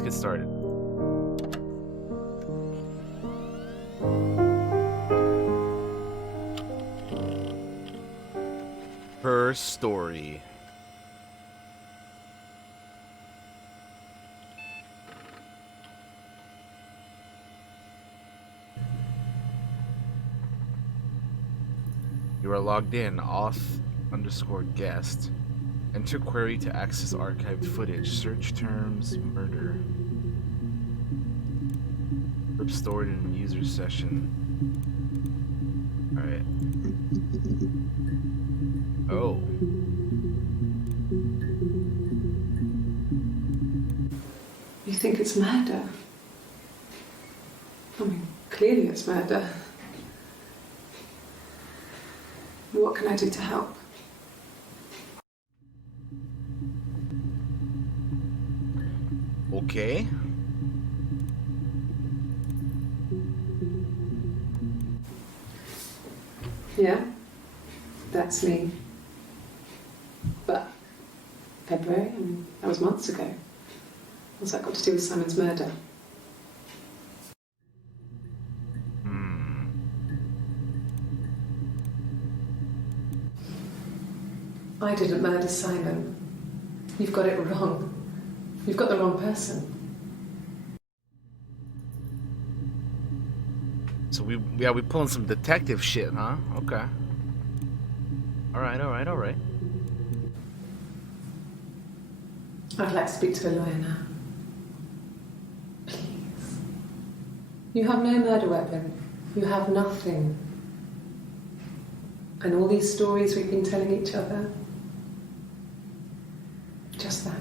Let's get started. Her story. You are logged in, auth_guest. Enter query to access archived footage. Search terms murder. Clip stored in user session. Alright. Oh. You think it's murder? I mean, clearly it's murder. What can I do to help? Okay. Yeah, that's me. But February, I mean, that was months ago. What's that got to do with Simon's murder? I didn't murder Simon. You've got it wrong. You've got the wrong person. So we pulling some detective shit, huh? Okay. Alright. I'd like to speak to a lawyer now. Please. You have no murder weapon. You have nothing. And all these stories we've been telling each other. Just that.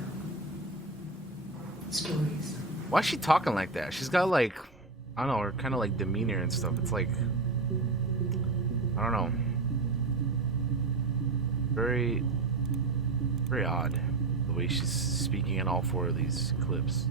Stories. Why is she talking like that? She's got like, I don't know, her kind of like demeanor and stuff. It's like, I don't know. Very, very odd the way she's speaking in all four of these clips.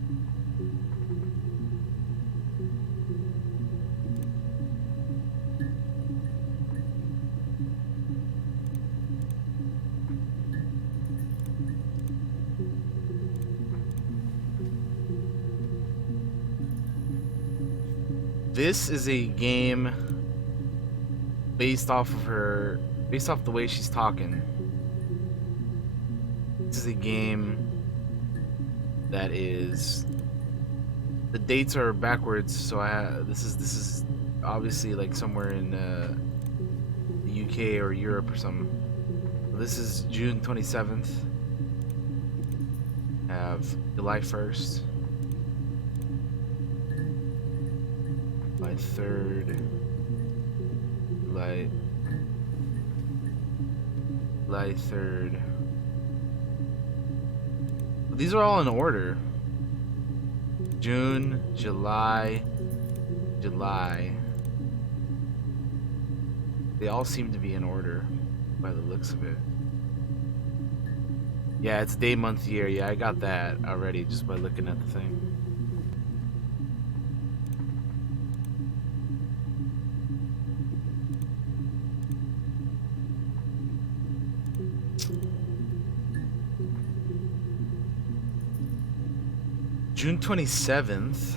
This is a game based off the way she's talking. This is a game that is, the dates are backwards, so this is obviously like somewhere in the UK or Europe or something. This is June 27th. Have July 1st. July 3rd. July 3rd. These are all in order. June, July. They all seem to be in order by the looks of it. Yeah, it's day, month, year. Yeah, I got that already just by looking at the thing. June 27th.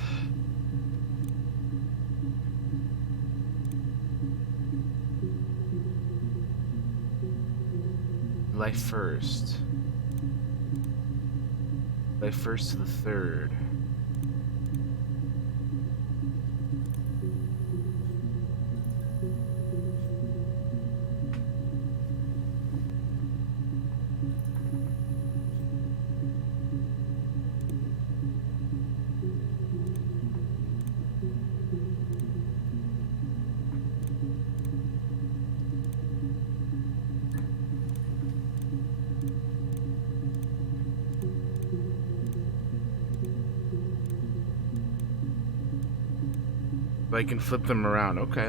July 1st. July 1st to the 3rd. I can flip them around. Okay.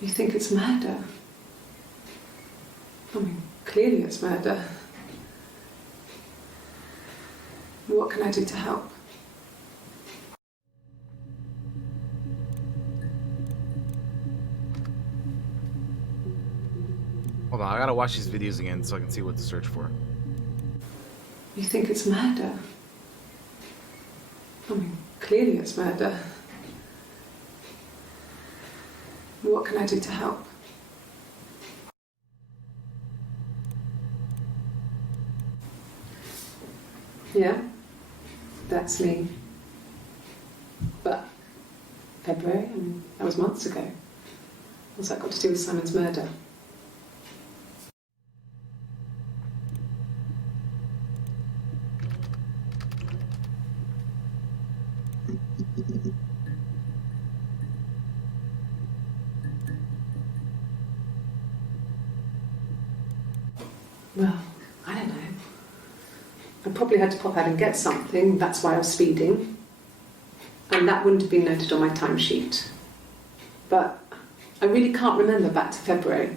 You think it's murder? I mean, clearly it's murder. What can I do to help? Hold on, I gotta watch these videos again so I can see what to search for. You think it's murder? I mean, clearly it's murder. What can I do to help? Yeah, that's me. But February, and that was months ago. What's that got to do with Simon's murder? Well, I don't know. I probably had to pop out and get something, that's why I was speeding. And that wouldn't have been noted on my timesheet. But I really can't remember back to February.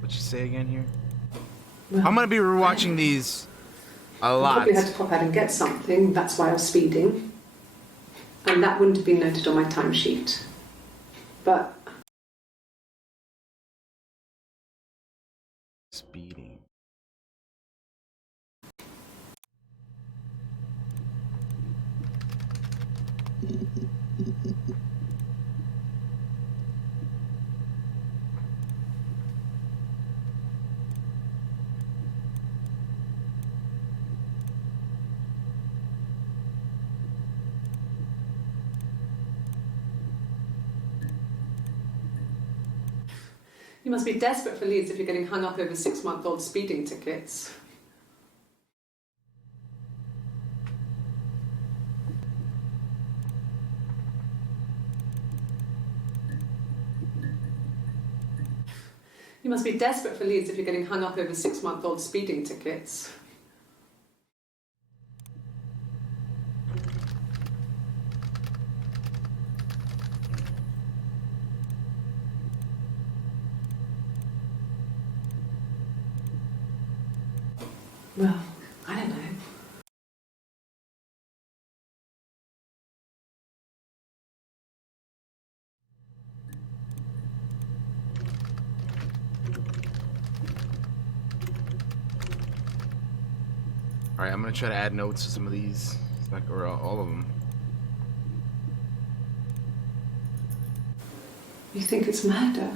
What you say again here? Well, I'm gonna be rewatching these a I lot. probably had to pop out and get something, that's why I was speeding. And that wouldn't have been noted on my timesheet. But Speeding. you must be desperate for leads if you're getting hung up over 6-month-old speeding tickets. You must be desperate for leads if you're getting hung up over 6-month-old speeding tickets. Well, I don't know. All right, I'm gonna try to add notes to some of these, like, or all of them. You think it's murder?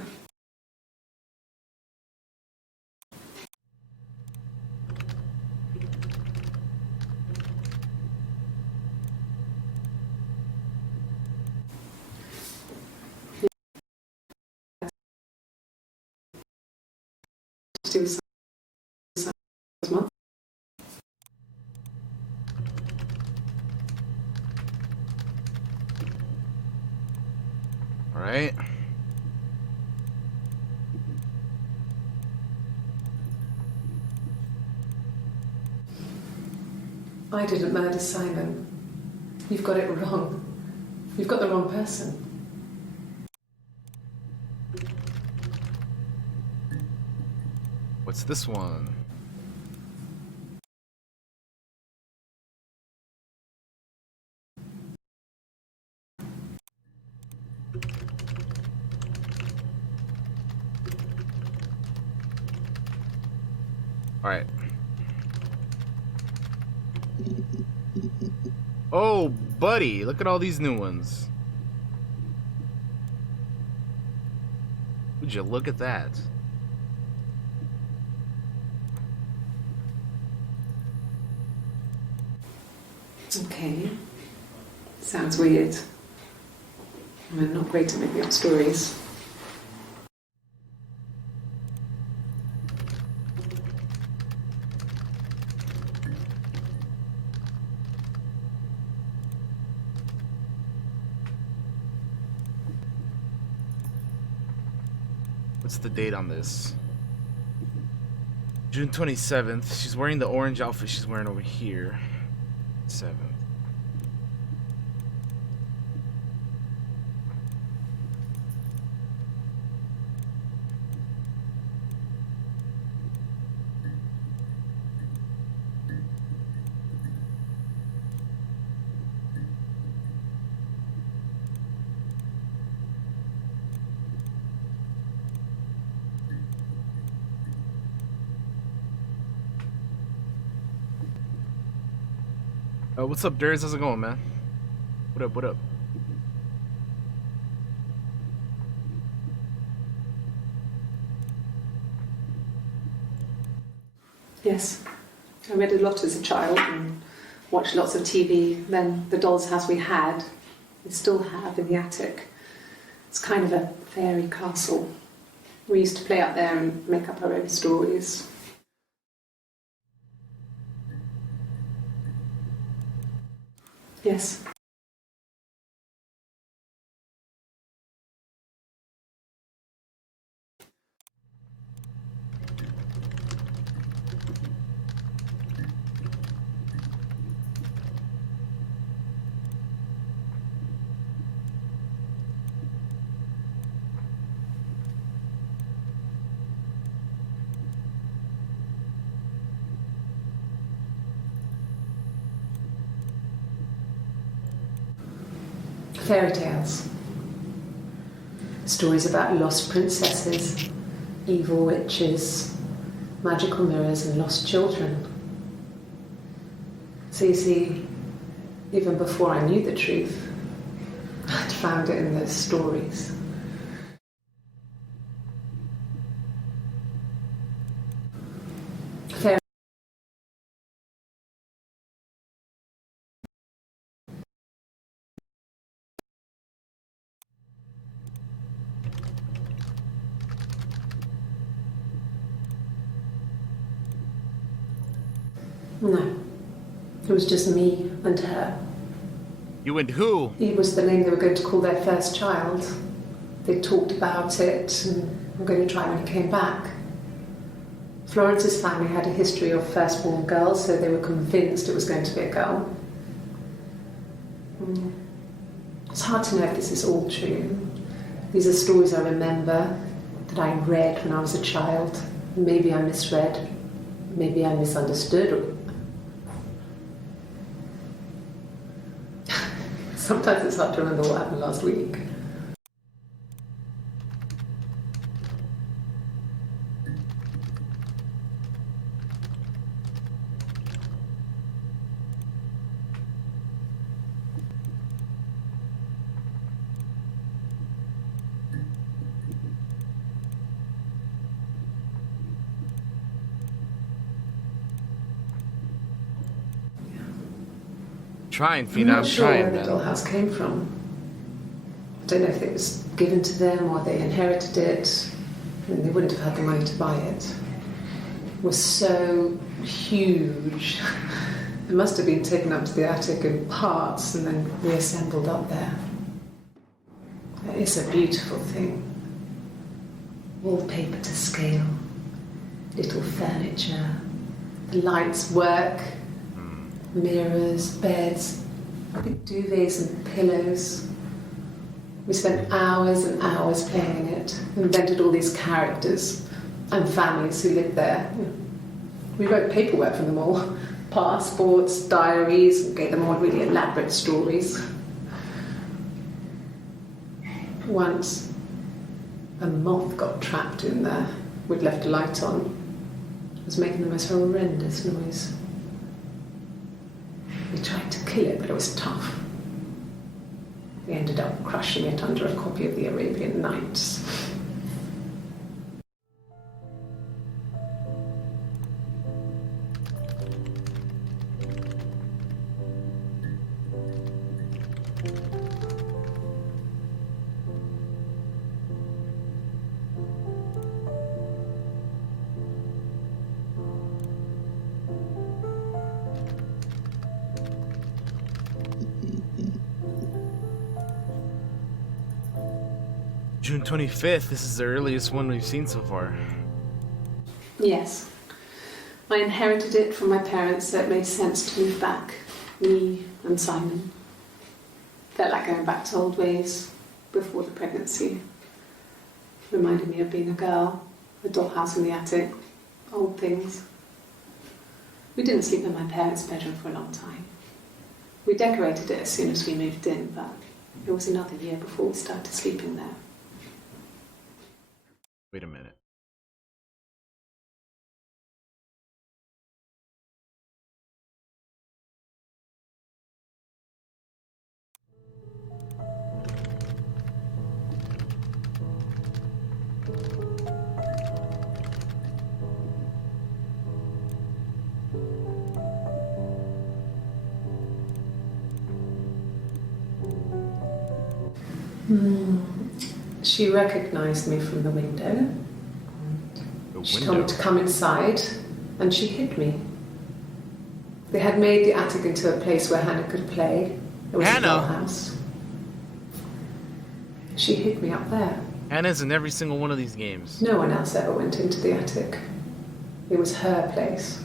To do with Simon's month? All right. I didn't murder Simon. You've got it wrong. You've got the wrong person. What's this one? All right. Oh, buddy, look at all these new ones. Would you look at that? Okay. Sounds weird. I'm not great at making up stories. What's the date on this? June 27th. She's wearing the orange outfit she's wearing over here. 7th. What's up, Darius? How's it going, man? What up? What up? Yes, I read a lot as a child and watched lots of TV. Then the doll's house we had, we still have in the attic. It's kind of a fairy castle. We used to play out there and make up our own stories. Yes. Fairy tales. Stories about lost princesses, evil witches, magical mirrors, and lost children. So you see, even before I knew the truth, I'd found it in those stories. Fairy No, it was just me and her. You and who? Eve was the name they were going to call their first child. They talked about it and were going to try when he came back. Florence's family had a history of firstborn girls, so they were convinced it was going to be a girl. It's hard to know if this is all true. These are stories I remember, that I read when I was a child. Maybe I misread, maybe I misunderstood. Sometimes it's hard to remember what happened last week. Trying, I'm Fina. not I'm sure trying, where the man. dollhouse came from. I don't know if it was given to them or they inherited it. I mean, they wouldn't have had the money to buy it. It was so huge. It must have been taken up to the attic in parts and then reassembled up there. It's a beautiful thing. Wallpaper to scale, little furniture, the lights work, mirrors, beds, big duvets and pillows. We spent hours and hours playing in it, invented all these characters and families who lived there. We wrote paperwork for them all, passports, diaries, and gave them all really elaborate stories. Once, a moth got trapped in there. We'd left a light on. It was making the most horrendous noise. We tried to kill it, but it was tough. We ended up crushing it under a copy of the Arabian Nights. June 25th. This is the earliest one we've seen so far. Yes. I inherited it from my parents, so it made sense to move back. Me and Simon. Felt like going back to old ways before the pregnancy. Reminded me of being a girl, a dollhouse in the attic, old things. We didn't sleep in my parents' bedroom for a long time. We decorated it as soon as we moved in, but it was another year before we started sleeping there. Wait a minute. She recognised me from the window. The She told me window. to come inside, and she hid me. They had made the attic into a place where Hannah could play. It was Hannah? a dollhouse. She hid me up there. Hannah's in every single one of these games. No one else ever went into the attic. It was her place.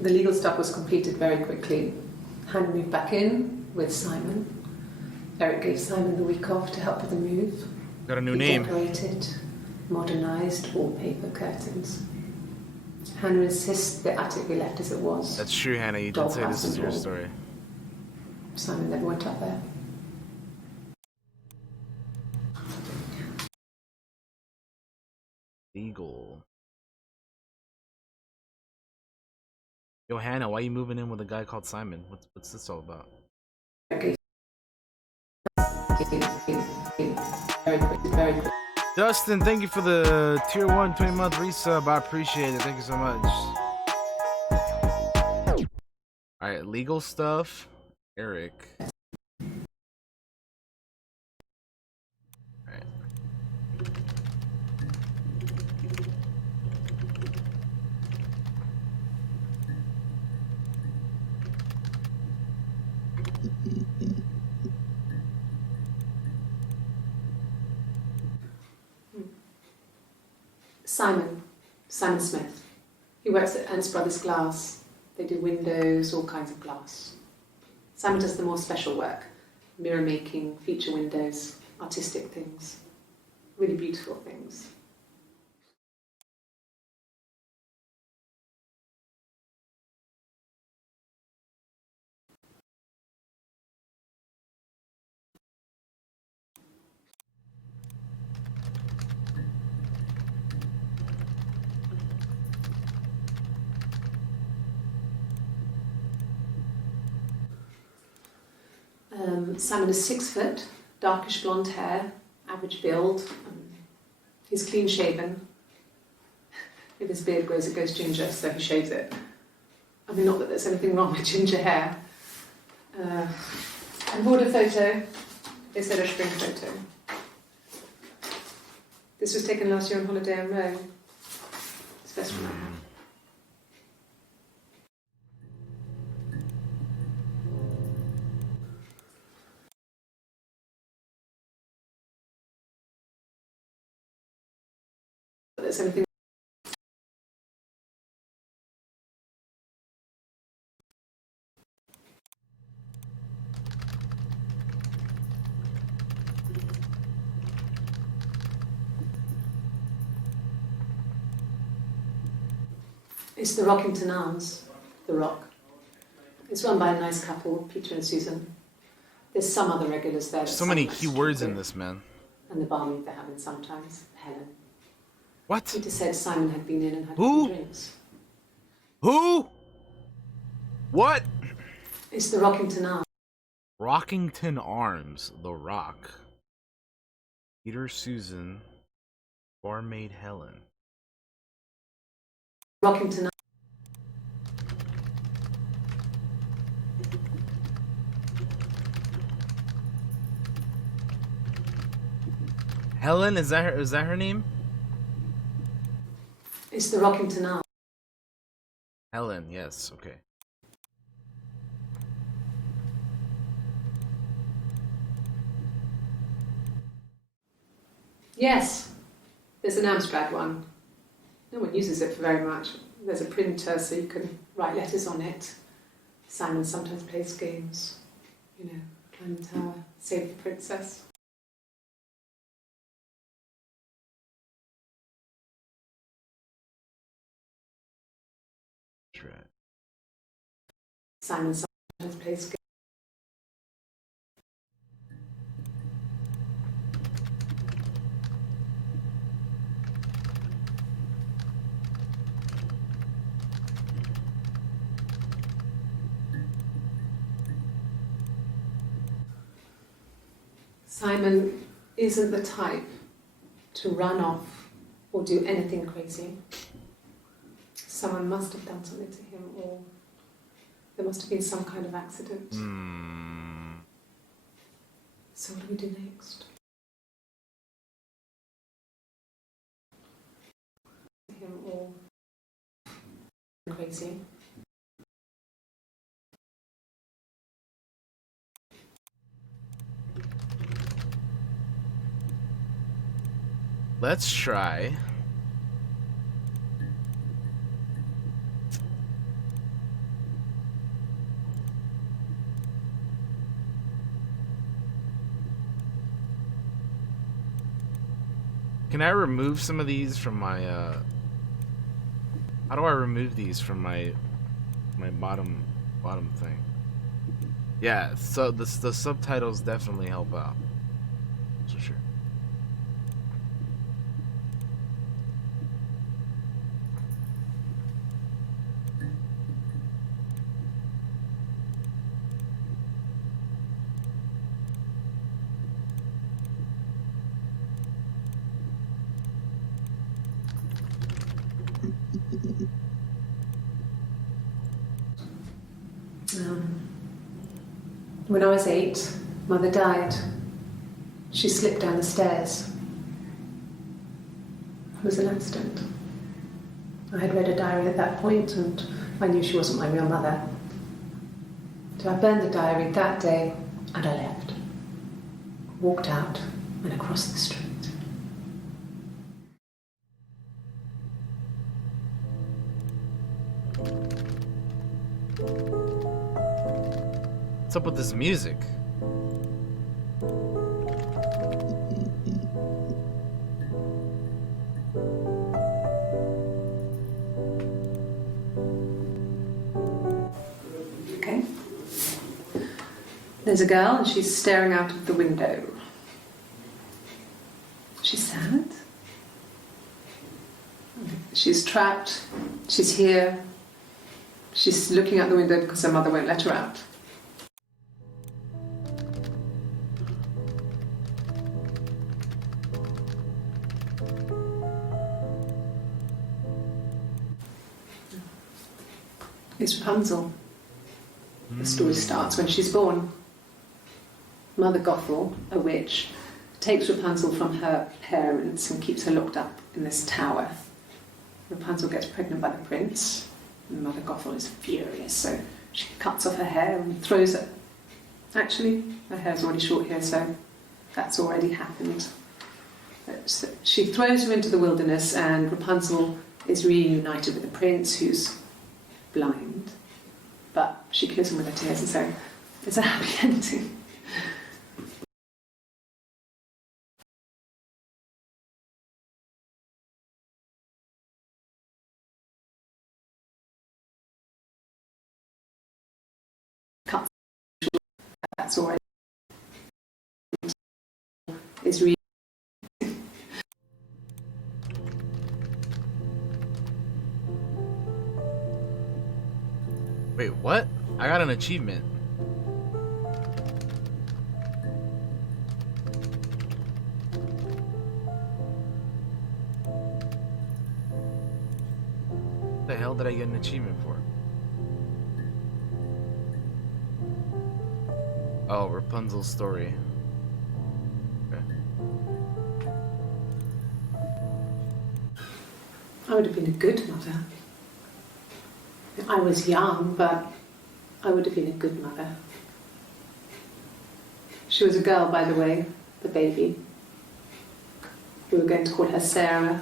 The legal stuff was completed very quickly. Hannah moved back in with Simon. Eric gave Simon the week off to help with the move. Got a new He name. decorated, modernised wallpaper curtains. Hannah insists the attic be left as it was. That's true, Hannah. You did say this is your Dollhouse and all. story. Simon never went up there. Legal. Yo, Hannah, why are you moving in with a guy called Simon? What's this all about? Very quick. Dustin, thank you for the tier 1 20-month resub. I appreciate it. Thank you so much. Alright, legal stuff. Eric. Alright. Simon Smith. He works at Ernst Brothers Glass. They do windows, all kinds of glass. Simon does the more special work, mirror making, feature windows, artistic things, really beautiful things. Simon is 6 foot, darkish blonde hair, average build. He's clean shaven. If his beard grows, it goes ginger, so he shaves it. I mean, not that there's anything wrong with ginger hair. And border photo. They said a spring photo. This was taken last year on holiday in Rome. It's best from my hand. There's anything. It's the Rockington Arms, the Rock. It's run by a nice couple, Peter and Susan. There's some other regulars there. So many key words in this, man. And the barmaid they have in sometimes, Helen. What? Peter said Simon had been in and had a Who? few drinks. Who? What? It's the Rockington Arms. Rockington Arms, The Rock. Peter, Susan, barmaid Helen. Rockington Arms. Helen, is that her name? It's the Rockington Arms. Helen, yes, okay. Yes, there's an Amstrad one. No one uses it for very much. There's a printer so you can write letters on it. Simon sometimes plays games. You know, climb the tower, save the princess. That's right. Simon sometimes plays games. Simon isn't the type to run off or do anything crazy. Someone must have done something to him, or there must have been some kind of accident. So what do we do next? Him or crazy. Let's try. Can I remove some of these from my how do I remove these from my bottom thing? Yeah, so the subtitles definitely help out. For sure. When I was 8, Mother died. She slipped down the stairs. It was an accident. I had read a diary at that point and I knew she wasn't my real mother. So I burned the diary that day and I left. Walked out and across the street. What's up with this music? Okay. There's a girl and she's staring out of the window. She's sad. She's trapped. She's here. She's looking out the window because her mother won't let her out. It's Rapunzel. The story starts when she's born. Mother Gothel, a witch, takes Rapunzel from her parents and keeps her locked up in this tower. Rapunzel gets pregnant by the prince, and Mother Gothel is furious, so she cuts off her hair and throws it. Actually, her hair's already short here, so that's already happened. So she throws her into the wilderness, and Rapunzel is reunited with the prince, who's blind, but she kills him with her tears, and so it's a happy ending. That's already is really. Wait, what? I got an achievement. What the hell did I get an achievement for? Oh, Rapunzel's story. Okay. I would have been a good mother. I was young, but I would have been a good mother. She was a girl, by the way, the baby. We were going to call her Sarah.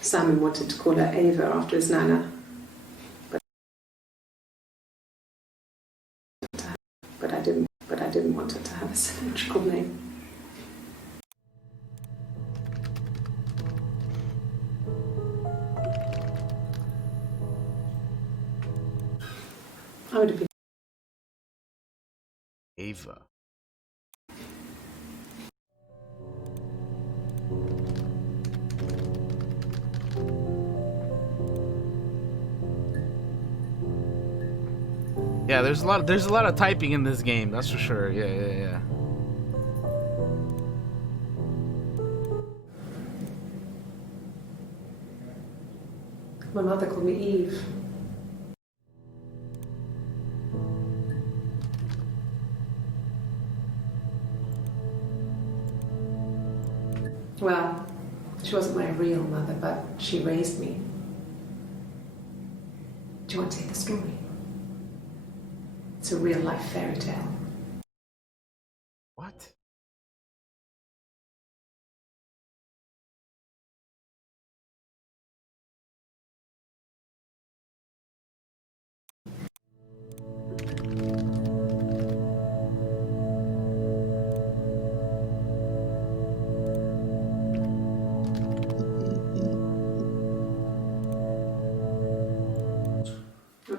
Simon wanted to call her Ava after his nana. But I didn't want her to have a symmetrical name. I would have been Ava. Yeah, there's a lot of typing in this game, that's for sure. Yeah. My mother called me Eve. Well, she wasn't my real mother, but she raised me. Do you want to hear the story? It's a real life fairy tale. What?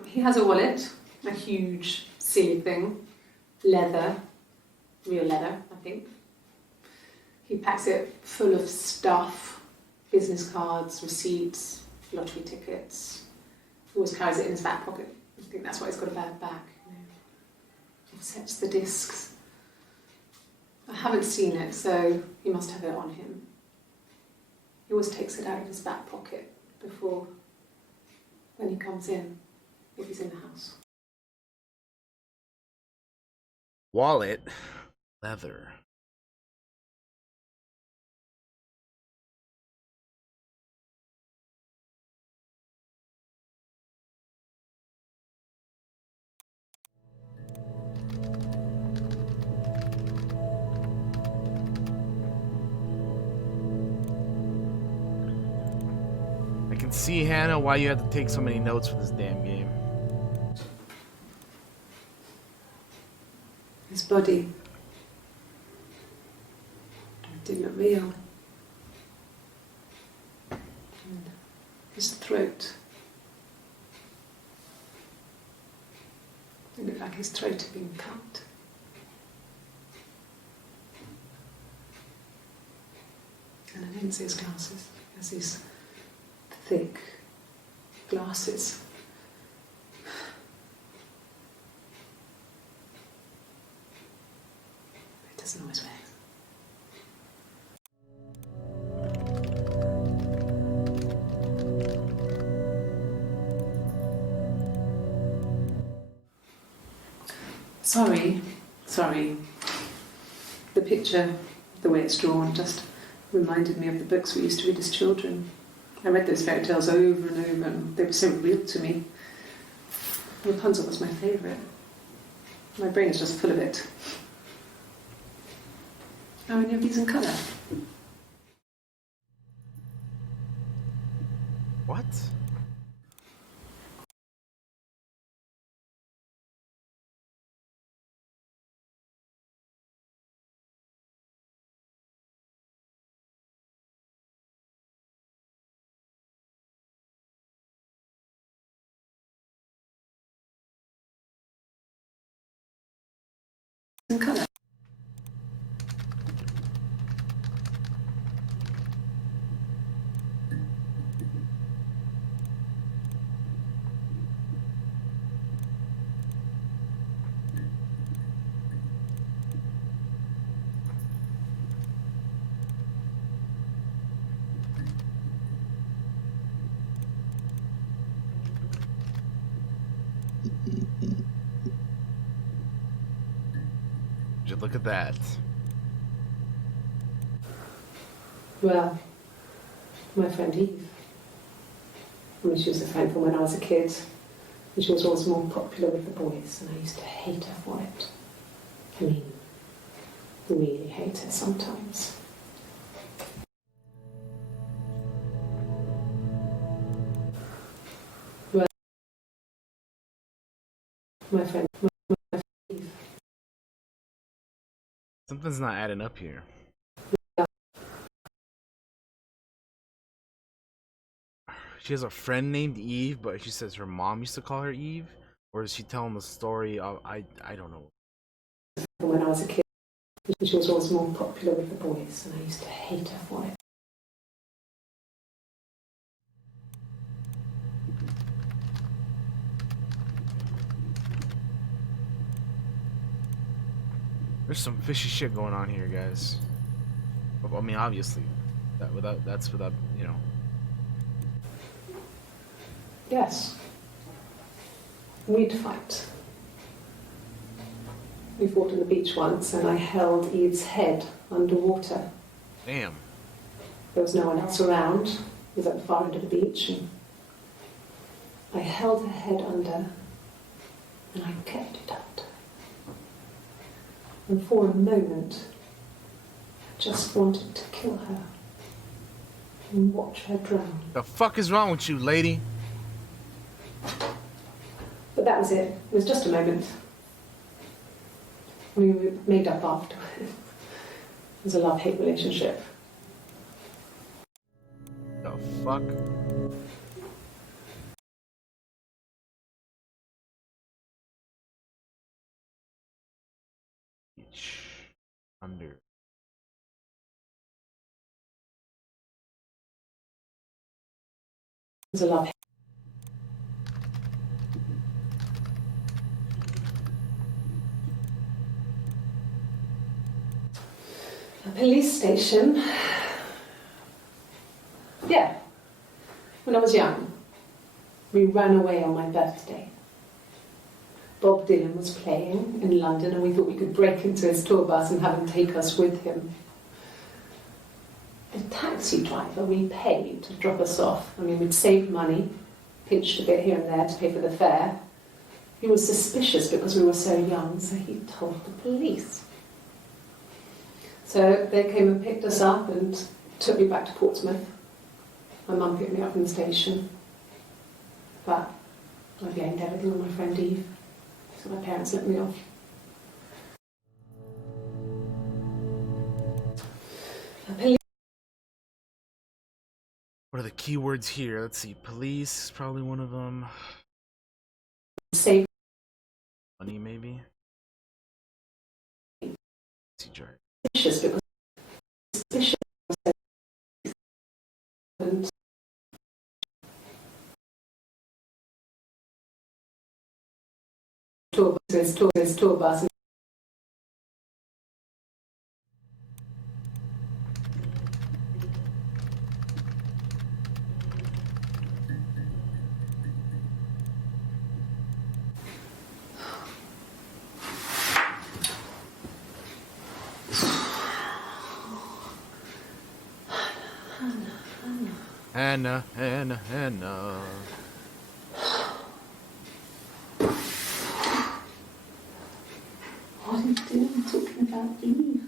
He has a wallet, a huge silly thing, leather, real leather, I think. He packs it full of stuff, business cards, receipts, lottery tickets. He always carries it in his back pocket. I think that's why he's got a bad back. He sets the discs. I haven't seen it, so he must have it on him. He always takes it out of his back pocket before, when he comes in, if he's in the house. Wallet, leather. I can see, Hannah, why you had to take so many notes for this damn game. His body didn't look real. And his throat. It looked like his throat had been cut. And I didn't see his glasses. He has these thick glasses. He doesn't always wear. Sorry. The picture, the way it's drawn, just reminded me of the books we used to read as children. I read those fairy tales over and over, and they were so real to me. Rapunzel was my favourite. My brain is just full of it. How many of these in colour? What? In colour. Just look at that. Well, my friend Eve. I mean, she was a friend from when I was a kid. And she was always more popular with the boys, and I used to hate her for it. I mean, really hate her sometimes. Well, my friend Eve. Something's not adding up here. She has a friend named Eve, but she says her mom used to call her Eve? Or is she telling the story of... I don't know. When I was a kid, she was always more popular with the boys, and I used to hate her for it. There's some fishy shit going on here, guys. I mean, obviously, that's without, you know. Yes. We'd fight. We fought on the beach once, and I held Eve's head underwater. Damn. There was no one else around. It was at the far end of the beach, and I held her head under, and I kept it under. And for a moment, I just wanted to kill her and watch her drown. The fuck is wrong with you, lady? But that was it. It was just a moment. We were made up after. It was a love-hate relationship. The fuck? Under. It was a love. A police station. Yeah. When I was young, we ran away on my birthday. Bob Dylan was playing in London, and we thought we could break into his tour bus and have him take us with him. The taxi driver we paid to drop us off. I mean, we'd saved money, pinched a bit here and there to pay for the fare. He was suspicious because we were so young, so he told the police. So they came and picked us up and took me back to Portsmouth. My mum picked me up from the station. But I blamed everything on my friend Eve. So my parents let me off. What are the keywords here? Let's see. Police is probably one of them. Save Money, maybe. See, drive. suspicious because suspicious and tour bus. Hannah, Hannah, Hannah. What are you doing talking about Eve?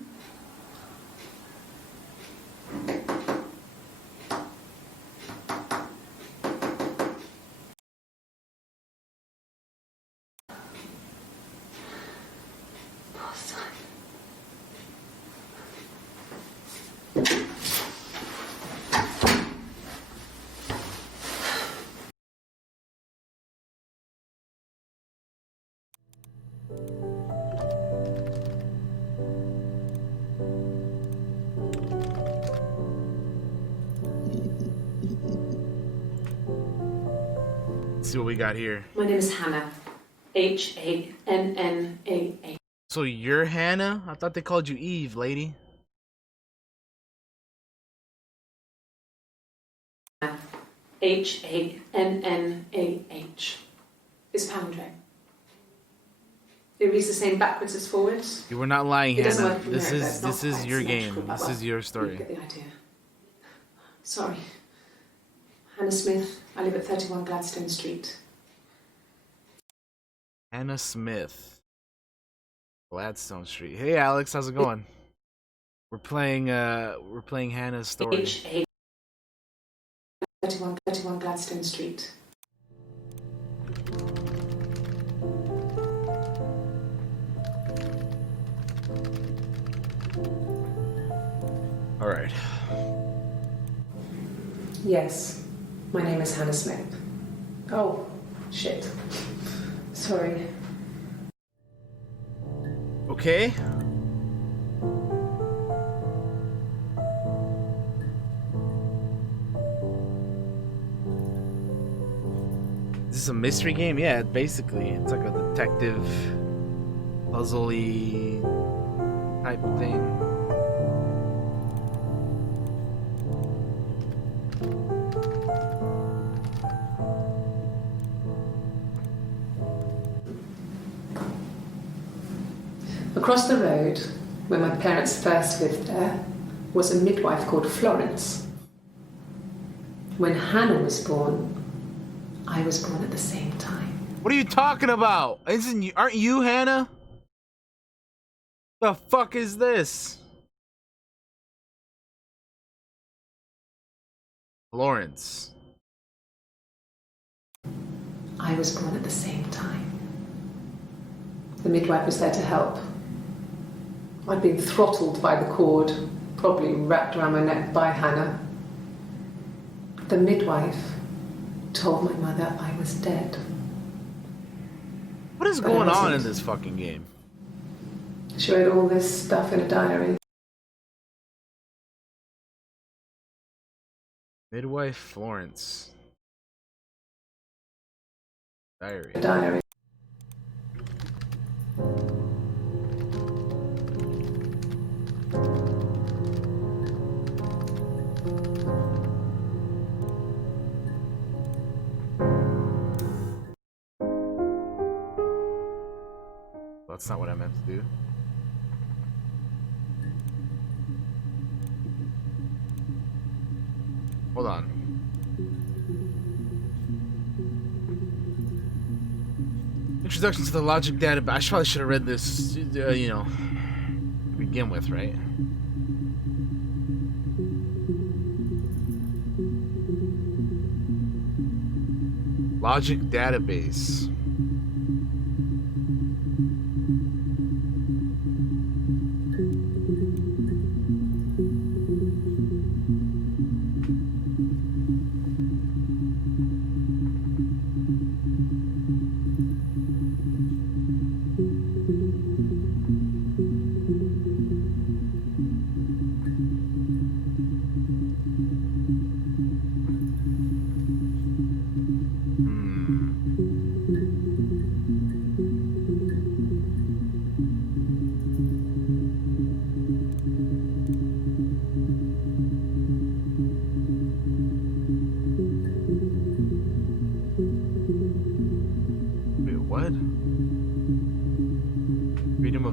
Poor son. Let's see what we got here. My name is Hannah. Hannah. So you're Hannah? I thought they called you Eve, lady. Hannah. It's palindrome. It reads the same backwards as forwards. You were not lying, It doesn't Hannah. work from This there, is but it's not quite your game. symmetrical, This but is your You story. get the idea. Sorry. Hannah Smith. I live at 31 Gladstone Street. Hannah Smith. Gladstone Street. Hey Alex, how's it going? We're playing Hannah's story. 31 Gladstone Street. All right. Yes, my name is Hannah Smith. Oh, shit. Sorry. Okay. Is this a mystery game? Yeah, basically. It's like a detective, puzzly type thing. Across the road, where my parents first lived there, was a midwife called Florence. When Hannah was born, I was born at the same time. What are you talking about? Aren't you Hannah? The fuck is this? Florence. I was born at the same time. The midwife was there to help. I'd been throttled by the cord, probably wrapped around my neck by Hannah. The midwife told my mother I was dead. What is going on in this fucking game? She wrote all this stuff in a diary. Midwife Florence. Diary. A diary. That's not what I meant to do. Hold on. Introduction to the logic data. I probably should have read this, you know, to begin with, right? Logic database.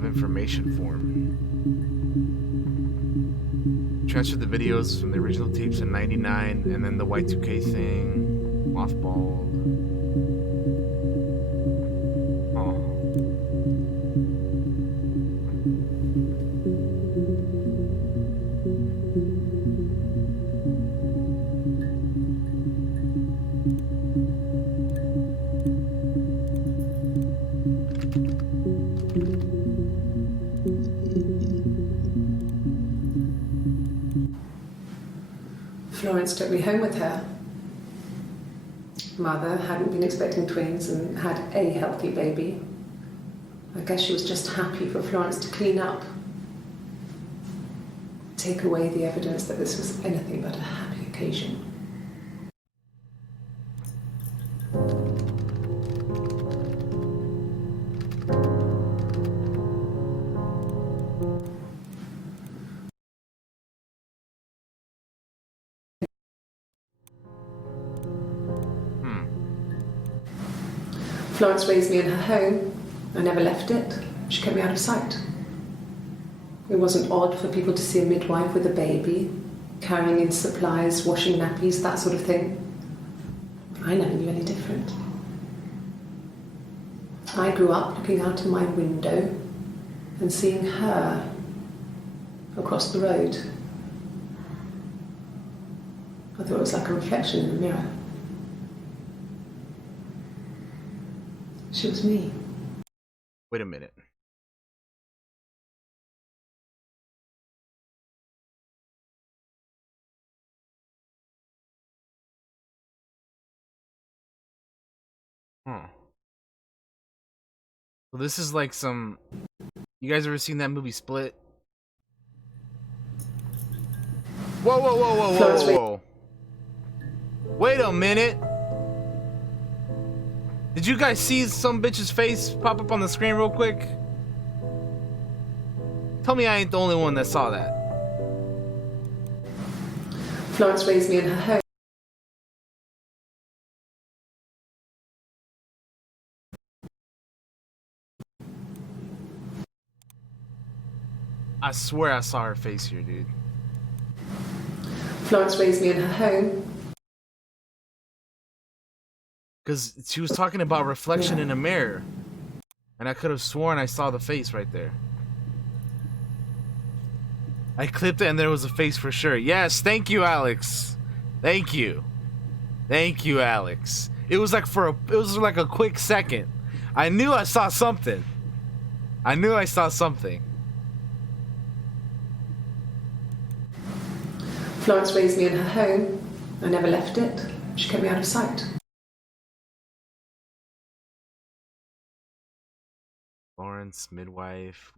Information form. Transferred the videos from the original tapes in '99, and then the Y2K thing, mothballed. Oh. Florence took me home with her. Mother hadn't been expecting twins and had a healthy baby. I guess she was just happy for Florence to clean up. Take away the evidence that this was anything but a happy occasion. Florence raised me in her home. I never left it. She kept me out of sight. It wasn't odd for people to see a midwife with a baby, carrying in supplies, washing nappies, that sort of thing. I never knew any different. I grew up looking out of my window and seeing her across the road. I thought it was like a reflection in the mirror. She was me. Wait a minute. So this is like some... You guys ever seen that movie Split? Whoa, whoa, whoa, whoa, whoa, whoa, whoa. Wait a minute. Did you guys see some bitch's face pop up on the screen real quick? Tell me I ain't the only one that saw that. Florence raised me in her home. I swear I saw her face here, dude. Florence raised me in her home. Because she was talking about reflection in a mirror. And I could have sworn I saw the face right there. I clipped it and there was a face for sure. Yes, thank you, Alex. Thank you. Thank you, Alex. It was like a quick second. I knew I saw something. I knew I saw something. Florence raised me in her home. I never left it. She kept me out of sight. Florence, midwife.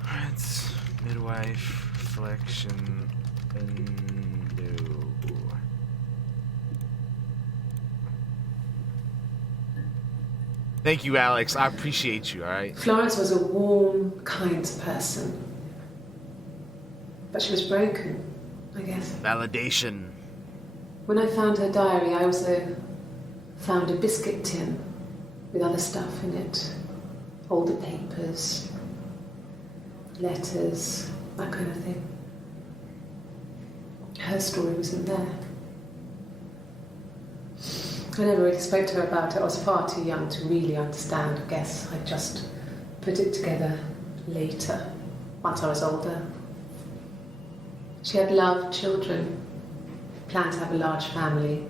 Florence, midwife, reflection, window. Thank you, Alex. I appreciate you, alright? Florence was a warm, kind person. But she was broken, I guess. Validation. When I found her diary, I also found a biscuit tin with other stuff in it. Older papers, letters, that kind of thing. Her story wasn't there. I never really spoke to her about it. I was far too young to really understand, I guess. I just put it together later, once I was older. She had loved children, planned to have a large family,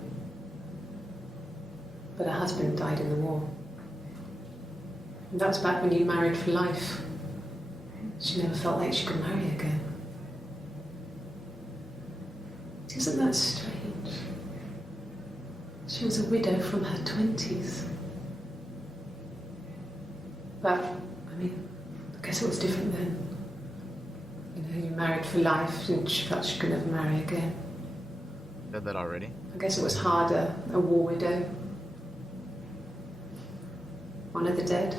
but her husband died in the war. And that was back when you married for life. She never felt like she could marry again. Isn't that strange? She was a widow from her 20s. But, I mean, I guess it was different then. You know, you married for life and she felt she could never marry again. Said that already? I guess it was harder, a war widow. One of the dead.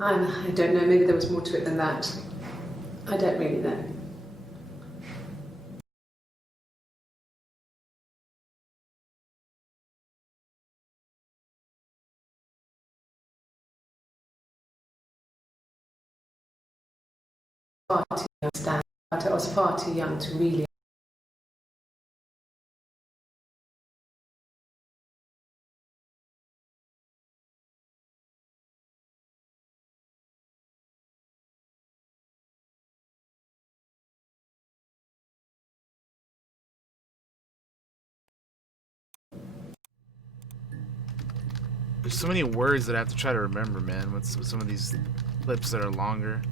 I don't know, maybe there was more to it than that. I don't really know. Far too young to understand, but I was far too young to really. There's so many words that I have to try to remember, man, with some of these clips that are longer.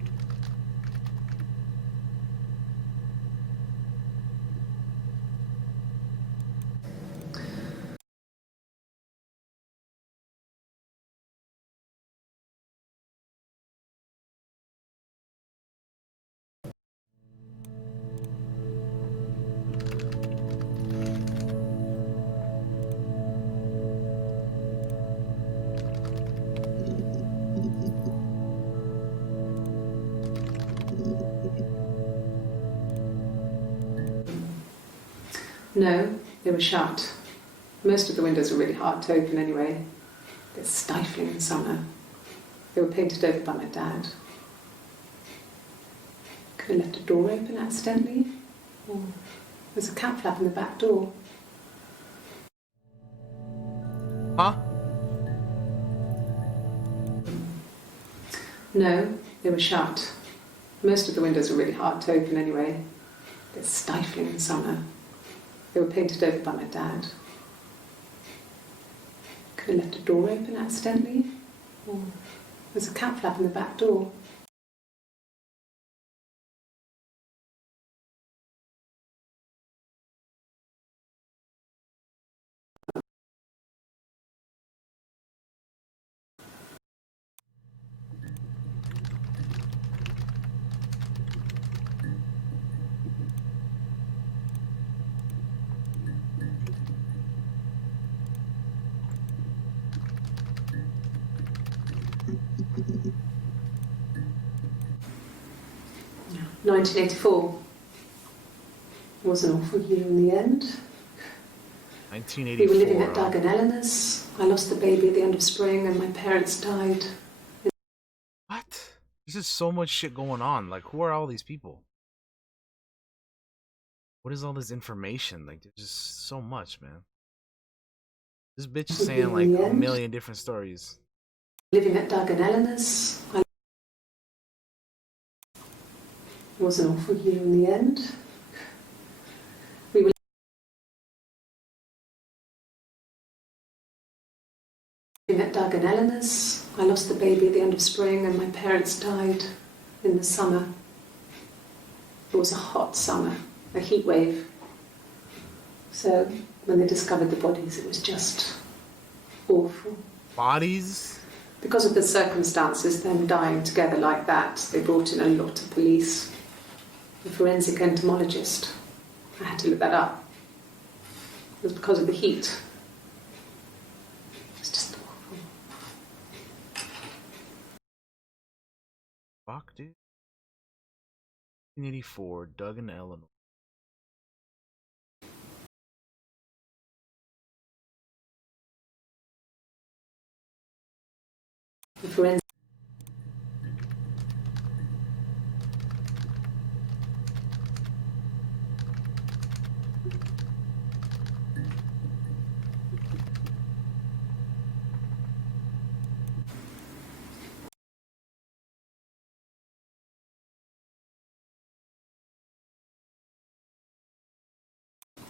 No, they were shut. Most of the windows were really hard to open anyway. They're stifling in summer. They were painted over by my dad. Could have left a door open accidentally. Or there's a cat flap in the back door. Huh? No, they were shut. Most of the windows were really hard to open anyway. They're stifling in summer. They were painted over by my dad. Could have left a door open accidentally. Or there's a cat flap in the back door. 1984 was an awful year in the end. We 1984. were living at Doug and Eleanor's. I lost the baby at the end of spring and my parents died. What? There's just so much shit going on. Like, who are all these people? What is all this information? Like, there's just so much, man. This bitch is saying like a million different stories. Living at Doug and Eleanor's. It was an awful year in the end. We were living at Doug and Eleanor's. I lost the baby at the end of spring and my parents died in the summer. It was a hot summer, a heat wave. So when they discovered the bodies, it was just awful. Bodies? Because of the circumstances, them dying together like that, they brought in a lot of police. The forensic entomologist. I had to look that up. It was because of the heat. It was just awful. Fuck, dude. 1984, Doug and Eleanor. The forensic.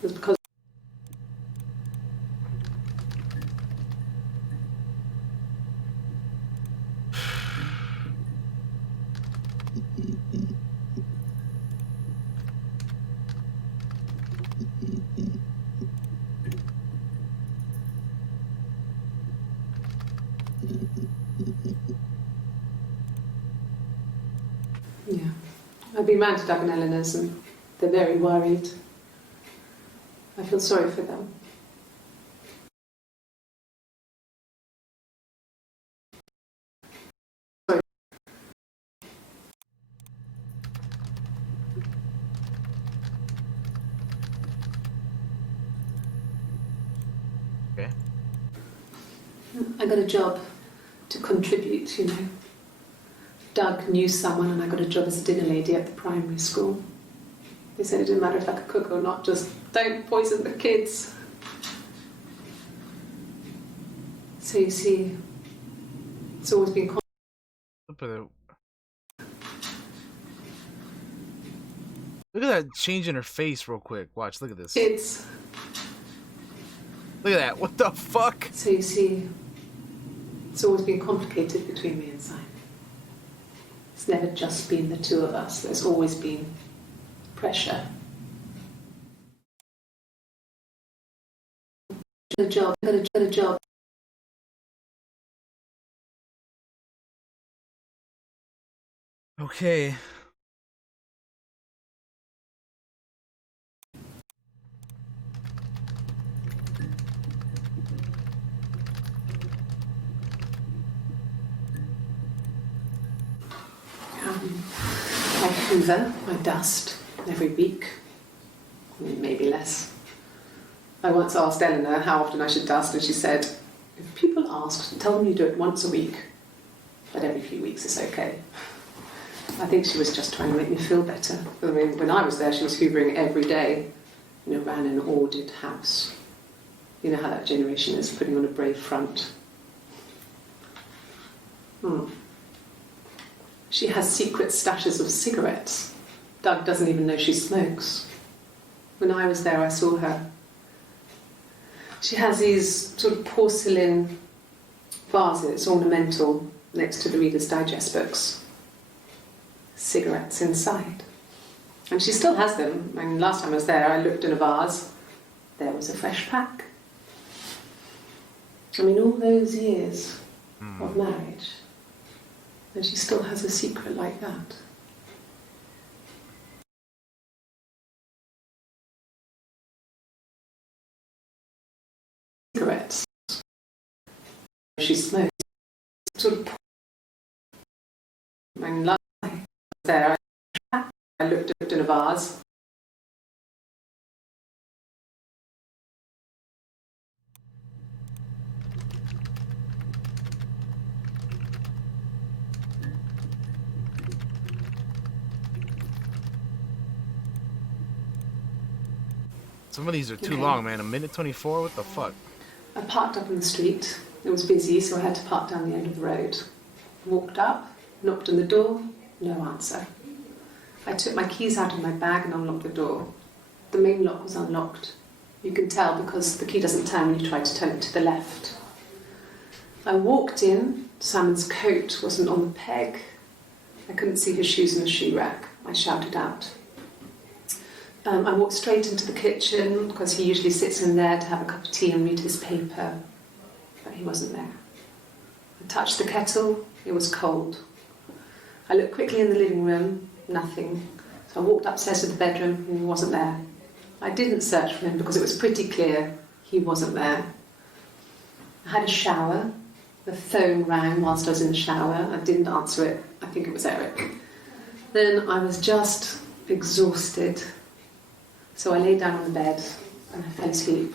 It was because yeah. I've been round to Doug and Eleanor's and they're very worried. I feel sorry for them. Okay. I got a job to contribute, you know. Doug knew someone and I got a job as a dinner lady at the primary school. They said it didn't matter if I could cook or not, just don't poison the kids. So you see, it's always been Look at that change in her face real quick. Watch, look at this. kids. Look at that. What the fuck? So you see, it's always been complicated between me and Simon. It's never just been the two of us. There's always been pressure. I got a job. Okay. I hoover, I dust every week, maybe less. I once asked Eleanor how often I should dust, and she said, if people ask, tell them you do it once a week, but every few weeks is okay. I think she was just trying to make me feel better. I mean, when I was there, she was hoovering every day, you know, ran an ordered house. You know how that generation is, putting on a brave front. She has secret stashes of cigarettes. Doug doesn't even know she smokes. When I was there, I saw her. She has these sort of porcelain vases, ornamental, next to the Reader's Digest books. Cigarettes inside. And she still has them. I mean, last time I was there, I looked in a vase. There was a fresh pack. I mean, all those years of marriage. And she still has a secret like that. Cigarettes. She smokes. Sort of. I mean, last time I was there, I looked in a vase. Some of these are too Okay. long, man. 1:24. What the fuck? I parked up on the street. It was busy, so I had to park down the end of the road. Walked up, knocked on the door, no answer. I took my keys out of my bag and unlocked the door. The main lock was unlocked. You can tell because the key doesn't turn when you try to turn it to the left. I walked in. Simon's coat wasn't on the peg. I couldn't see his shoes in the shoe rack. I shouted out. I walked straight into the kitchen because he usually sits in there to have a cup of tea and read his paper, but he wasn't there. I touched the kettle, it was cold. I looked quickly in the living room, nothing. So I walked upstairs to the bedroom and he wasn't there. I didn't search for him because it was pretty clear he wasn't there. I had a shower. The phone rang whilst I was in the shower. I didn't answer it. I think it was Eric. Then I was just exhausted. So I lay down on the bed and I fell asleep,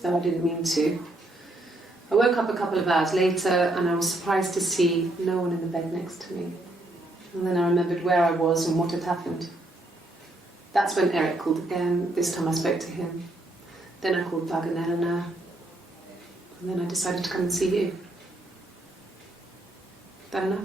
though I didn't mean to. I woke up a couple of hours later and I was surprised to see no one in the bed next to me. And then I remembered where I was and what had happened. That's when Eric called again. This time I spoke to him. Then I called Doug and Eleanor. And then I decided to come and see you. That enough?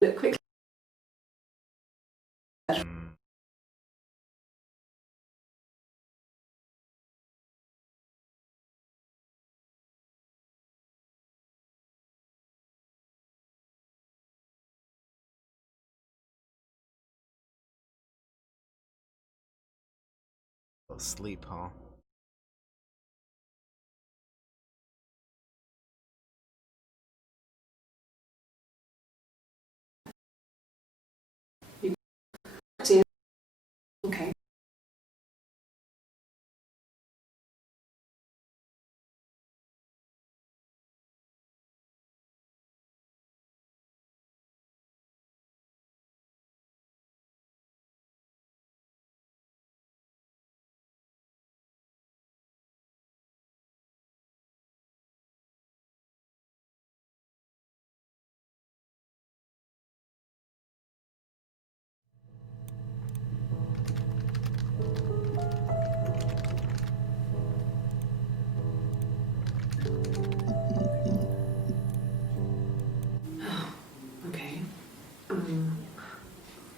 Look quickly. Mm. Sleep, huh? Okay. Okay.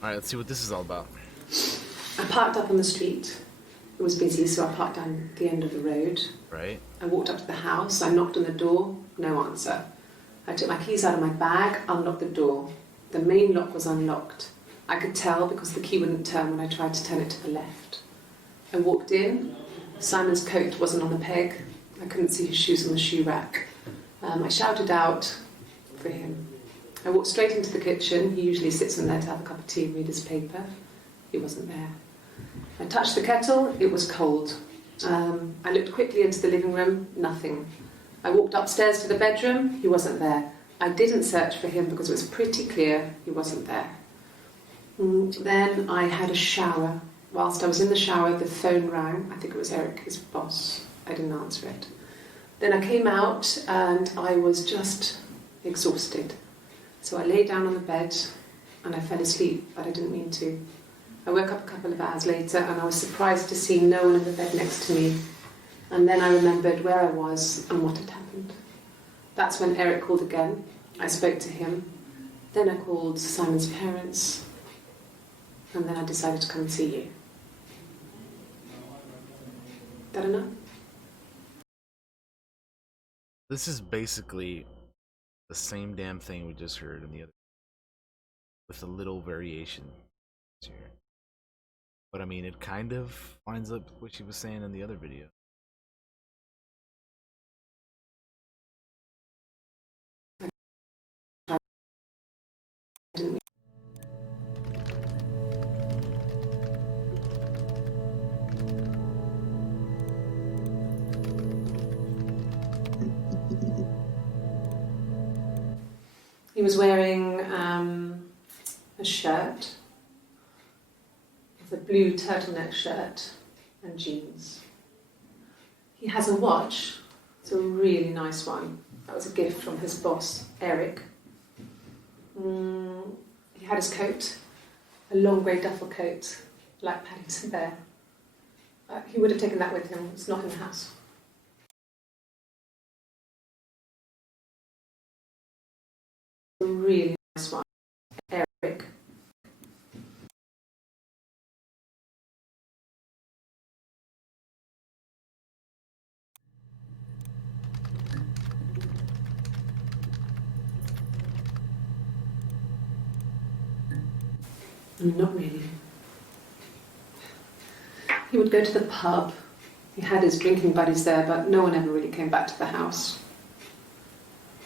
Alright, let's see what this is all about. I parked up on the street. It was busy, so I parked down the end of the road. Right? I walked up to the house. I knocked on the door. No answer. I took my keys out of my bag, unlocked the door. The main lock was unlocked. I could tell because the key wouldn't turn when I tried to turn it to the left. I walked in. Simon's coat wasn't on the peg. I couldn't see his shoes on the shoe rack. I shouted out for him. I walked straight into the kitchen. He usually sits in there to have a cup of tea and read his paper. He wasn't there. I touched the kettle. It was cold. I looked quickly into the living room. Nothing. I walked upstairs to the bedroom. He wasn't there. I didn't search for him because it was pretty clear he wasn't there. Then I had a shower. Whilst I was in the shower, the phone rang. I think it was Eric, his boss. I didn't answer it. Then I came out and I was just exhausted. So I lay down on the bed and I fell asleep, but I didn't mean to. I woke up a couple of hours later and I was surprised to see no one in the bed next to me. And then I remembered where I was and what had happened. That's when Eric called again. I spoke to him. Then I called Simon's parents. And then I decided to come and see you. That enough? This is basically the same damn thing we just heard in the other, with a little variation here. But I mean, it kind of lines up with what she was saying in the other video. He was wearing a shirt, a blue turtleneck shirt and jeans. He has a watch. It's a really nice one. That was a gift from his boss, Eric. He had his coat, a long grey duffel coat, like Paddington Bear. He would have taken that with him. It's not in the house. A really nice one, Eric. Not really. He would go to the pub. He had his drinking buddies there, but no one ever really came back to the house.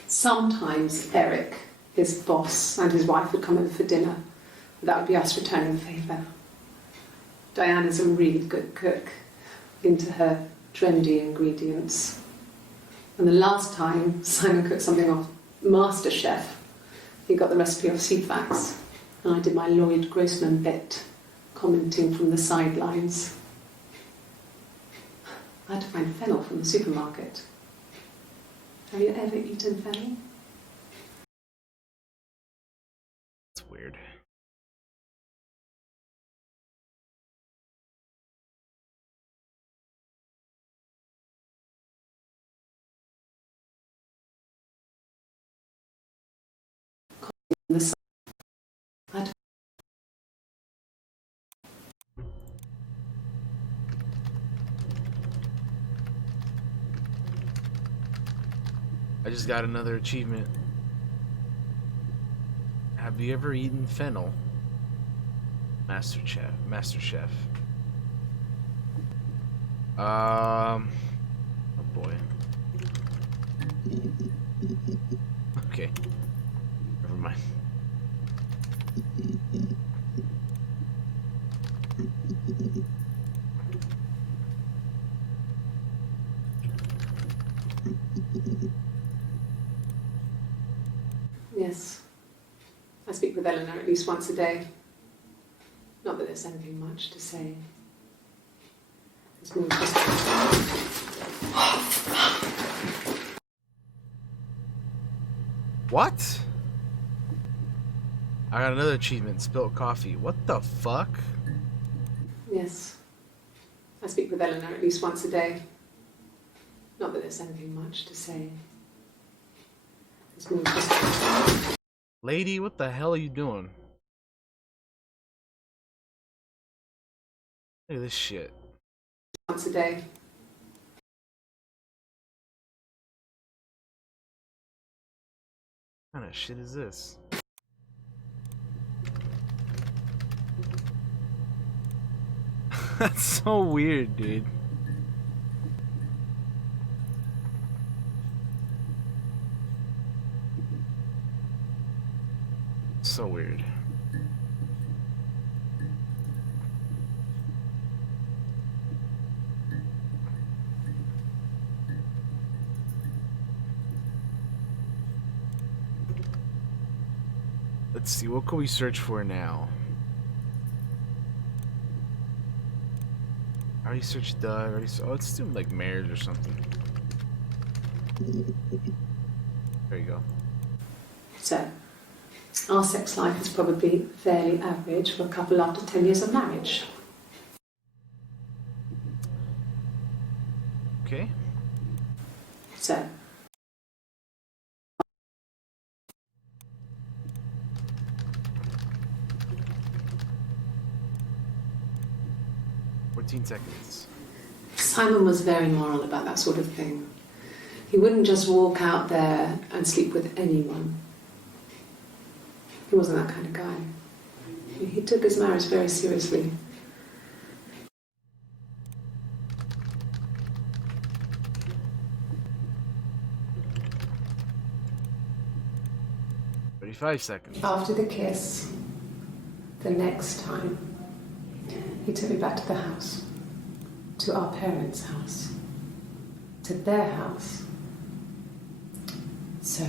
Sometimes Eric, his boss, and his wife would come over for dinner. That would be us returning the favour. Diana's a really good cook, into her trendy ingredients. And the last time Simon cooked something off MasterChef, he got the recipe off Ceefax. And I did my Lloyd Grossman bit, commenting from the sidelines. I had to find fennel from the supermarket. Have you ever eaten fennel? It's weird. I just got another achievement. Have you ever eaten fennel? MasterChef. Oh boy. Okay. Never mind. Yes. I speak with Eleanor at least once a day. Not that there's anything much to say. It's more just... What? I got another achievement, spilt coffee. What the fuck? Yes. I speak with Eleanor at least once a day. Not that there's anything much to say. It's more just... Lady, what the hell are you doing? Look at this shit. Once a day. What kind of shit is this? That's so weird, dude. So weird. Let's see, what can we search for now? I already searched oh, let's do like marriage or something. There you go. So, our sex life is probably fairly average for a couple after 10 years of marriage. Okay. So, seconds. Simon was very moral about that sort of thing. He wouldn't just walk out there and sleep with anyone. He wasn't that kind of guy. He took his marriage very seriously. 45 seconds. After the kiss, the next time, he took me back to the house, to our parents' house, to their house. So,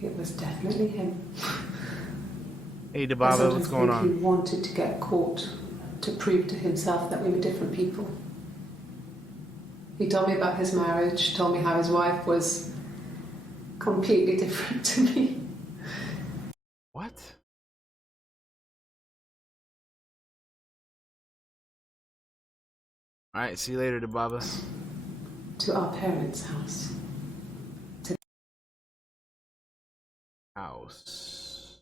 it was definitely him. Hey, Debaba, what's going I on? think he wanted to get caught to prove to himself that we were different people. He told me about his marriage, told me how his wife was completely different to me. What? Alright, see you later, Debaba. To our parents' house. House.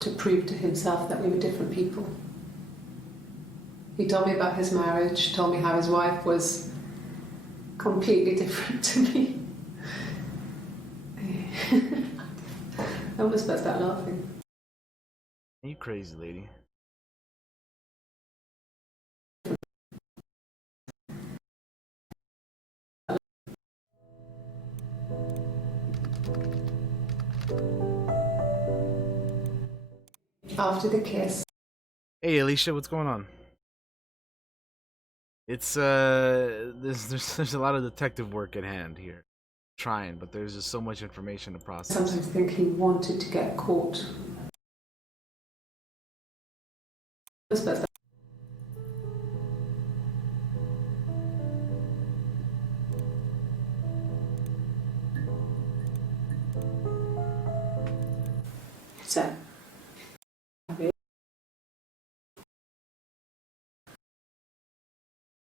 To prove to himself that we were different people. He told me about his marriage, told me how his wife was completely different to me. I almost burst out laughing. You crazy lady. After the kiss. Hey, Alicia, what's going on? It's there's a lot of detective work at hand here. Trying, but there's just so much information to process. Sometimes I think he wanted to get caught. So,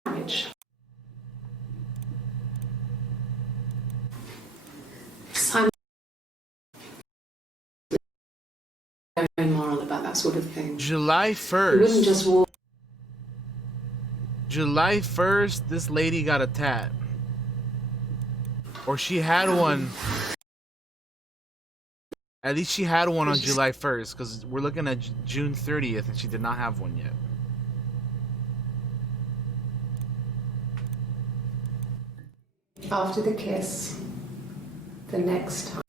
marriage. I'm very moral about that sort of thing. July You wouldn't 1st. just walk. July 1st, this lady got a tat. Or she had one. At least she had one on July 1st, because we're looking at June 30th and she did not have one yet. After the kiss, the next time.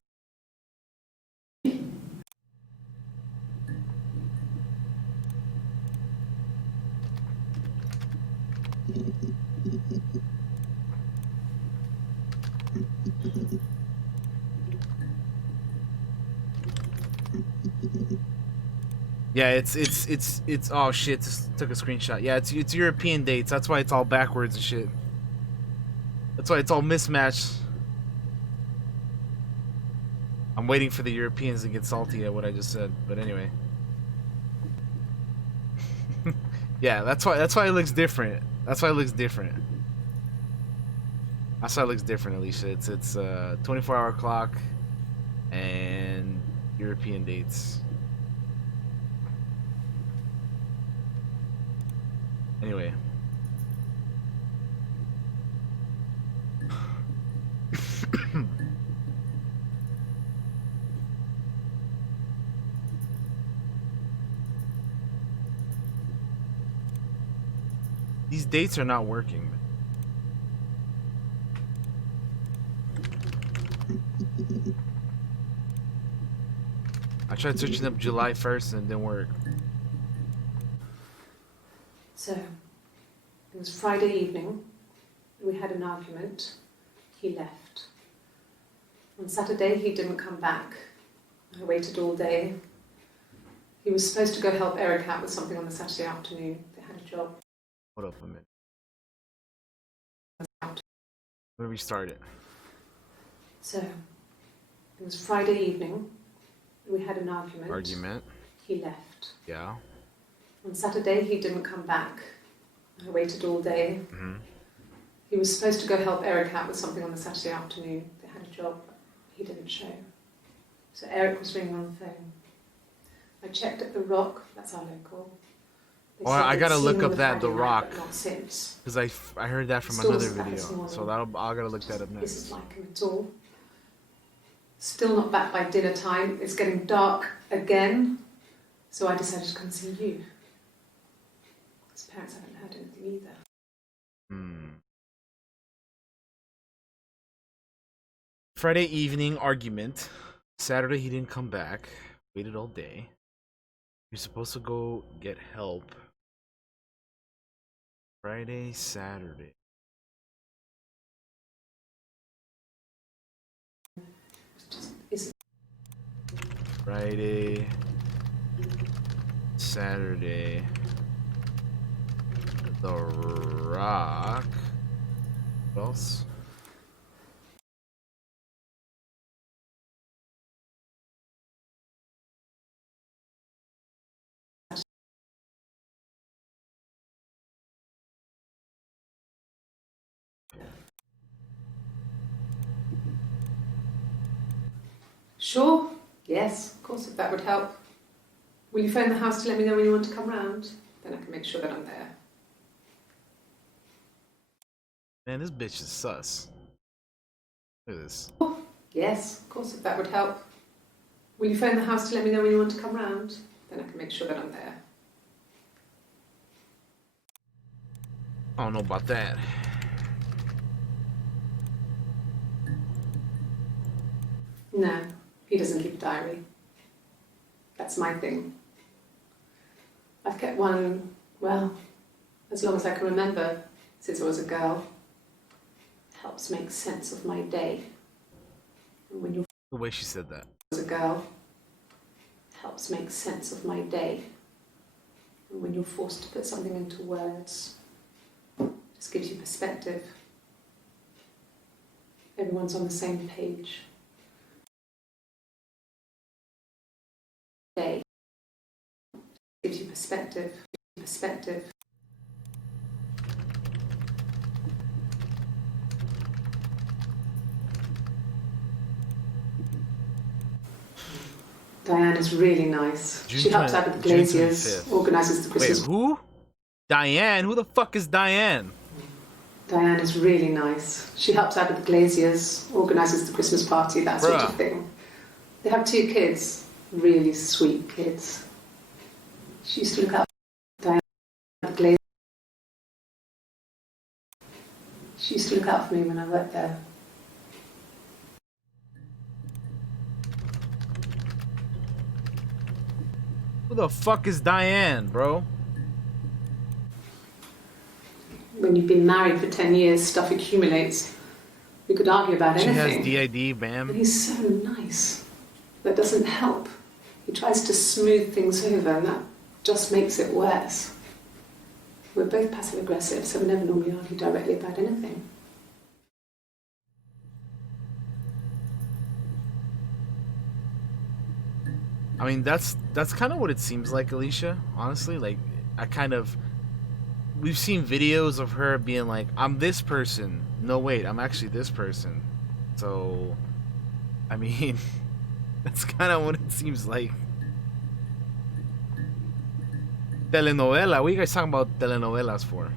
Yeah, it's oh shit, just took a screenshot. Yeah, it's European dates. That's why it's all backwards and shit. That's why it's all mismatched. I'm waiting for the Europeans to get salty at what I just said, but anyway. Yeah, that's why it looks different. That's why it looks different. That's why it looks different, Alicia. It's 24-hour clock and European dates. Anyway. These dates are not working. I tried searching up July 1st and it didn't work. So, it was Friday evening. We had an argument. He left. On Saturday, he didn't come back. I waited all day. He was supposed to go help Eric out with something on the Saturday afternoon. They had a job. Hold up a minute. Let me restart it. So, it was Friday evening. We had an argument. Argument. He left. Yeah. On Saturday, he didn't come back. I waited all day. Mm-hmm. He was supposed to go help Eric out with something on the Saturday afternoon. They had a job. He didn't show. So Eric was ringing on the phone. I checked at The Rock. That's our local. They Oh, said I they'd gotta seen look him up on that The Friday night, Rock. but not since. Because I heard that from Still another back this video. morning. So I gotta look that up This next. is like him at all. Still not back by dinner time. It's getting dark again. So I decided to come and see you. His parents haven't heard anything either. Hmm. Friday evening argument. Saturday he didn't come back. Waited all day. You're supposed to go get help. Friday, Saturday. Friday, Saturday. The Rock. What else? Sure. Yes, of course, if that would help. Will you phone the house to let me know when you want to come round? Then I can make sure that I'm there. Man, this bitch is sus. Look at this. Oh, yes, of course, if that would help. Will you phone the house to let me know when you want to come round? Then I can make sure that I'm there. I don't know about that. No, he doesn't keep a diary. That's my thing. I've kept one, well, as long as I can remember, since I was a girl. Helps make sense of my day. And when you're The way she said that. as a girl, helps make sense of my day. And when you're forced to put something into words, just gives you perspective. Everyone's on the same page. Day gives you perspective. Perspective. Diane is really nice. June She helps 20 out with the June glaziers, 25th. organises the Wait, Christmas. who? Diane? Who the fuck is Diane? Diane is really nice. She helps out with the glaziers, organises the Christmas party, that sort Bruh. of thing. They have 2 kids, really sweet kids. She used to look out for Diane with the glaziers. She used to look out for me when I worked there. Who the fuck is Diane, bro? When you've been married for 10 years, stuff accumulates. We could argue about She anything. has DID, But bam. he's so nice. That doesn't help. He tries to smooth things over, and that just makes it worse. We're both passive aggressive, so we never normally argue directly about anything. I mean, that's kind of what it seems like, Alicia. Honestly, like, we've seen videos of her being like, "I'm this person." No, wait, I'm actually this person. So, I mean, that's kind of what it seems like. Telenovela. What are you guys talking about telenovelas for?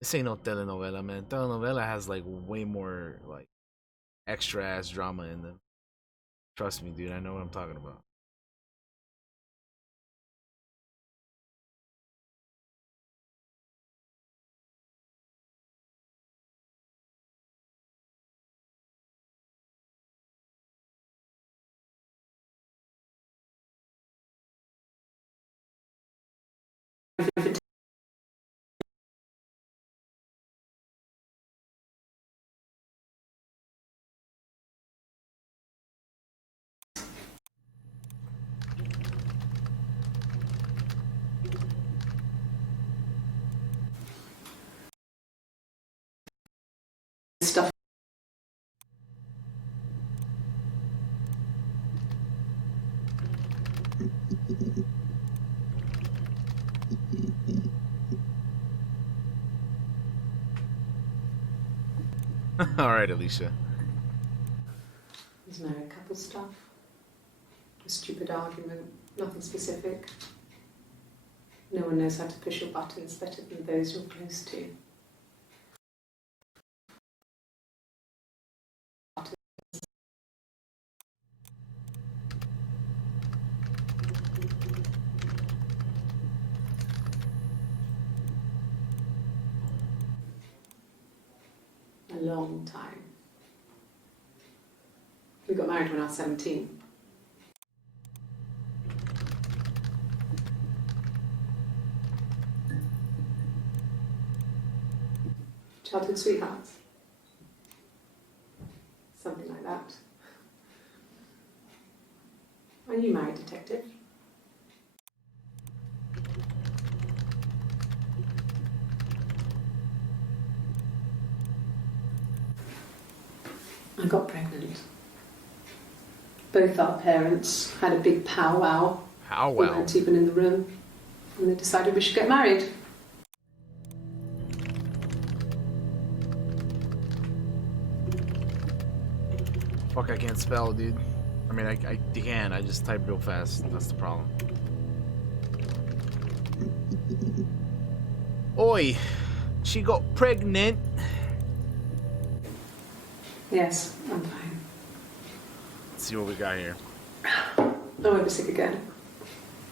This ain't no telenovela, man. Telenovela has like way more like extra ass drama in them. Trust me, dude. I know what I'm talking about. Stuff. All right, Alicia. There's married couple stuff. A stupid argument, nothing specific. No one knows how to push your buttons better than those you're close to. A lot long time. We got married when I was 17. Childhood sweethearts. Something like that. Are you married, detective? I got pregnant. Both our parents had a big powwow. How We well? weren't even in the room. And they decided we should get married. Fuck, I can't spell, dude. I mean, I can. I just type real fast. That's the problem. Oi, she got pregnant. Yes, I'm fine. Let's see what we got here. I won't be sick again.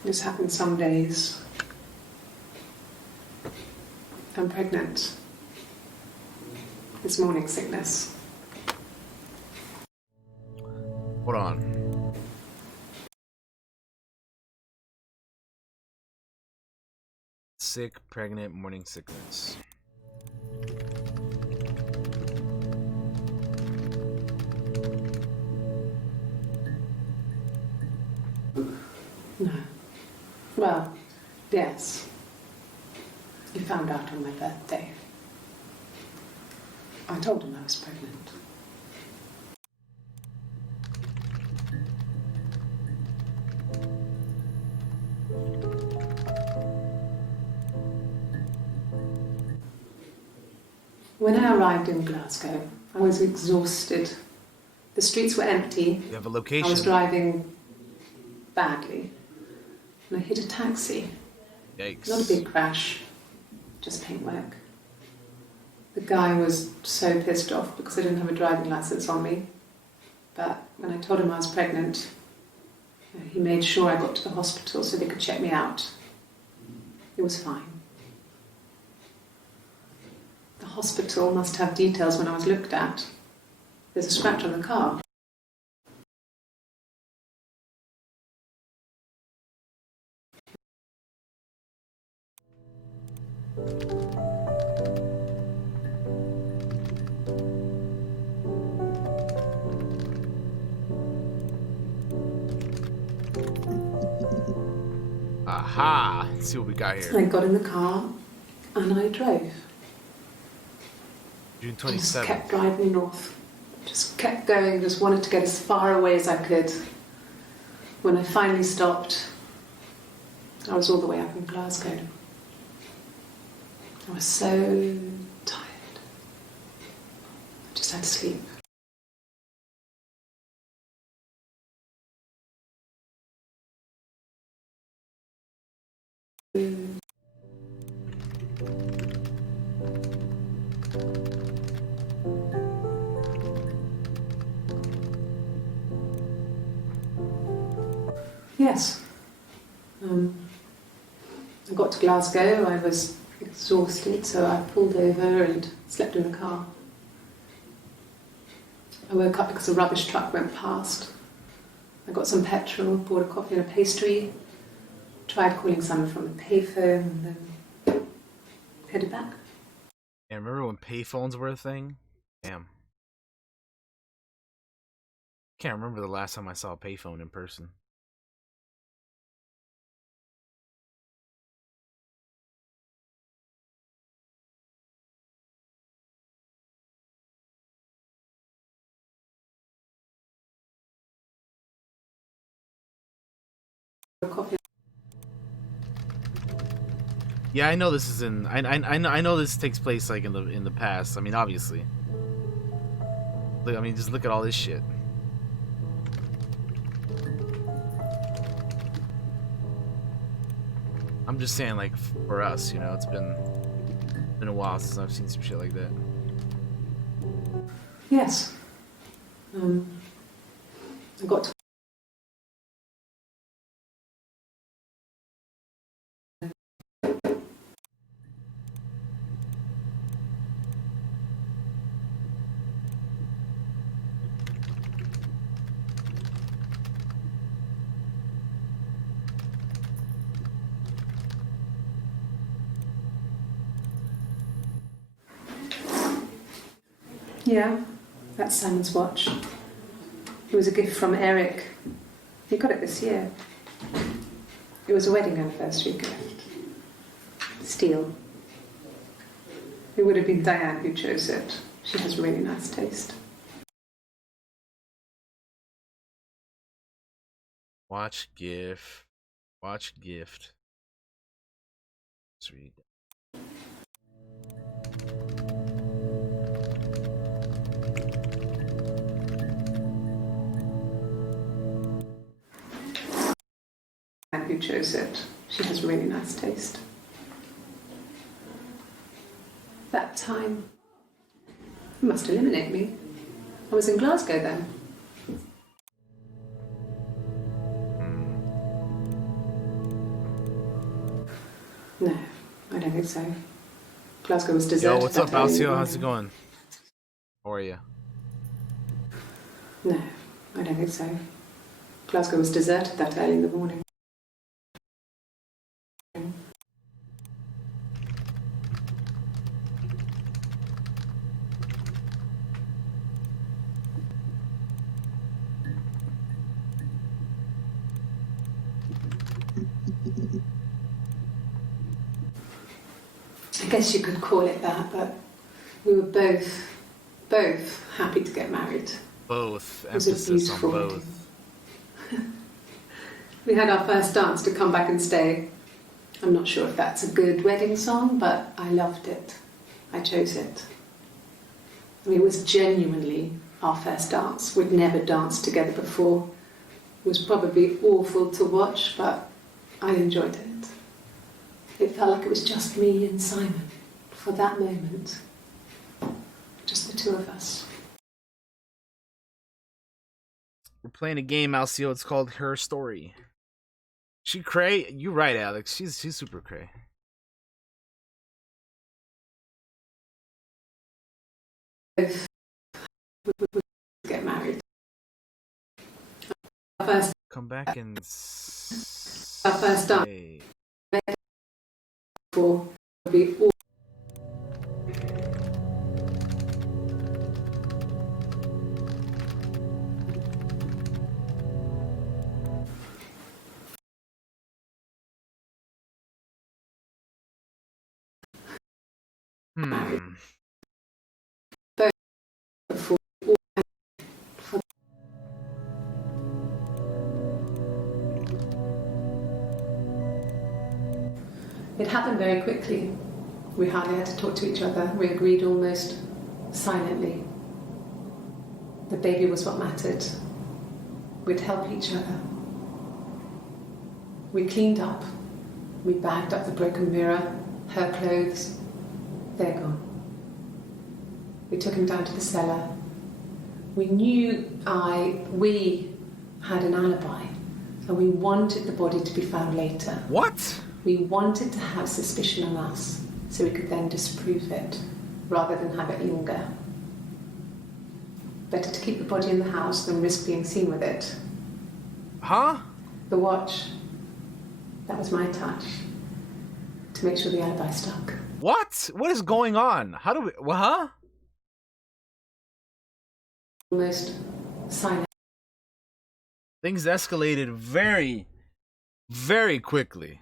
This happens some days. I'm pregnant. It's morning sickness. Hold on. Sick, pregnant, morning sickness. No. Well, yes. You found out on my birthday. I told him I was pregnant. When I arrived in Glasgow, I was exhausted. The streets were empty. You have a I was location. driving badly. And I hit a taxi. Yikes. Not a big crash, just paintwork. The guy was so pissed off because I didn't have a driving license on me. But when I told him I was pregnant, he made sure I got to the hospital so they could check me out. It was fine. The hospital must have details when I was looked at. There's a scratch on the car. Aha! Let's see what we got here. I got in the car and I drove. June I just 27th. kept driving north. Just kept going, just wanted to get as far away as I could. When I finally stopped, I was all the way up in Glasgow. I was so tired. I just had to sleep. Yes. I got to Glasgow, I was exhausted, so I pulled over and slept in the car. I woke up because a rubbish truck went past. I got some petrol, bought a coffee and a pastry, tried calling someone from the payphone, and then headed back. Yeah, remember when payphones were a thing? Damn. Can't remember the last time I saw a payphone in person. A coffee. Yeah, I know this is in. I know this takes place like in the past. I mean, obviously. Look, I mean, just look at all this shit. I'm just saying, like, for us, you know, it's been a while since I've seen some shit like that. Yes. I got to Yeah, that's Simon's watch. It was a gift from Eric. He got it this year. It was a wedding anniversary gift. Steel. It would have been Diane who chose it. She has really nice taste. Watch gift. Watch gift. Let's read. Who chose it. She has really nice taste. That time, you must eliminate me. I was in Glasgow then. No, I don't think so. Glasgow was deserted. Yo, what's up, that early in the Alcio? How's it morning. going? How are you? No, I don't think so. Glasgow was deserted that early in the morning. I guess you could call it that, but we were both happy to get married. Both. It was a Emphasis on beautiful both. We had our first dance to Come Back and Stay. I'm not sure if that's a good wedding song, but I loved it. I chose it. I mean, it was genuinely our first dance. We'd never danced together before. It was probably awful to watch, but I enjoyed it. It felt like it was just me and Simon for that moment. Just the two of us. We're playing a game, Alcio. It's called Her Story. She cray? You right, Alex. She's super cray. Both get married. Our first Come back and Our first dance. say- before would be awful. Before. It happened very quickly. We hardly had to talk to each other. We agreed almost silently. The baby was what mattered. We'd help each other. We cleaned up. We bagged up the broken mirror, her clothes. They're gone. We took him down to the cellar. We knew we had an alibi, and we wanted the body to be found later. What? We wanted to have suspicion on us, so we could then disprove it, rather than have it linger. Better to keep the body in the house than risk being seen with it. Huh? The watch, that was my touch, to make sure the alibi stuck. What? What is going on? How do we... Well, huh? Almost silent. Things escalated very, very quickly.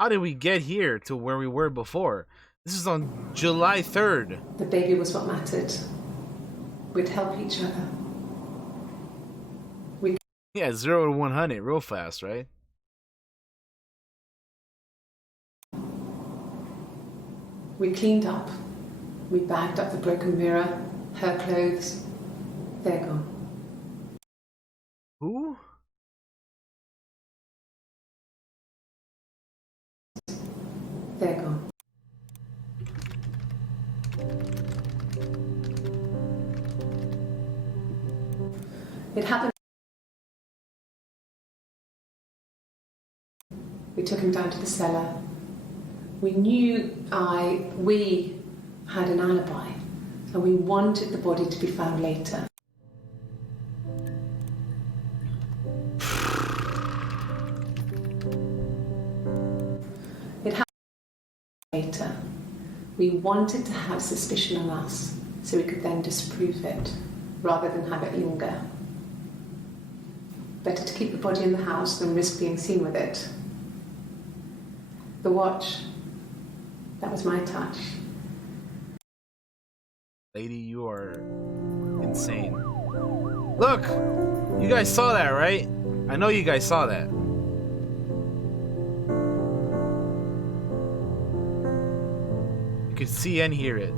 How did we get here to where we were before? This is on July 3rd. The baby was what mattered. We'd help each other. Yeah, 0 to 100 real fast, right? We cleaned up. We bagged up the broken mirror, her clothes. They're gone. Who? They're gone. It happened. We took him down to the cellar. We knew we had an alibi, and we wanted the body to be found later. It happened later. We wanted to have suspicion on us so we could then disprove it rather than have it linger. Better to keep the body in the house than risk being seen with it. The watch, that was my touch. Lady, you are insane. Look! You guys saw that, right? I know you guys saw that. You could see and hear it.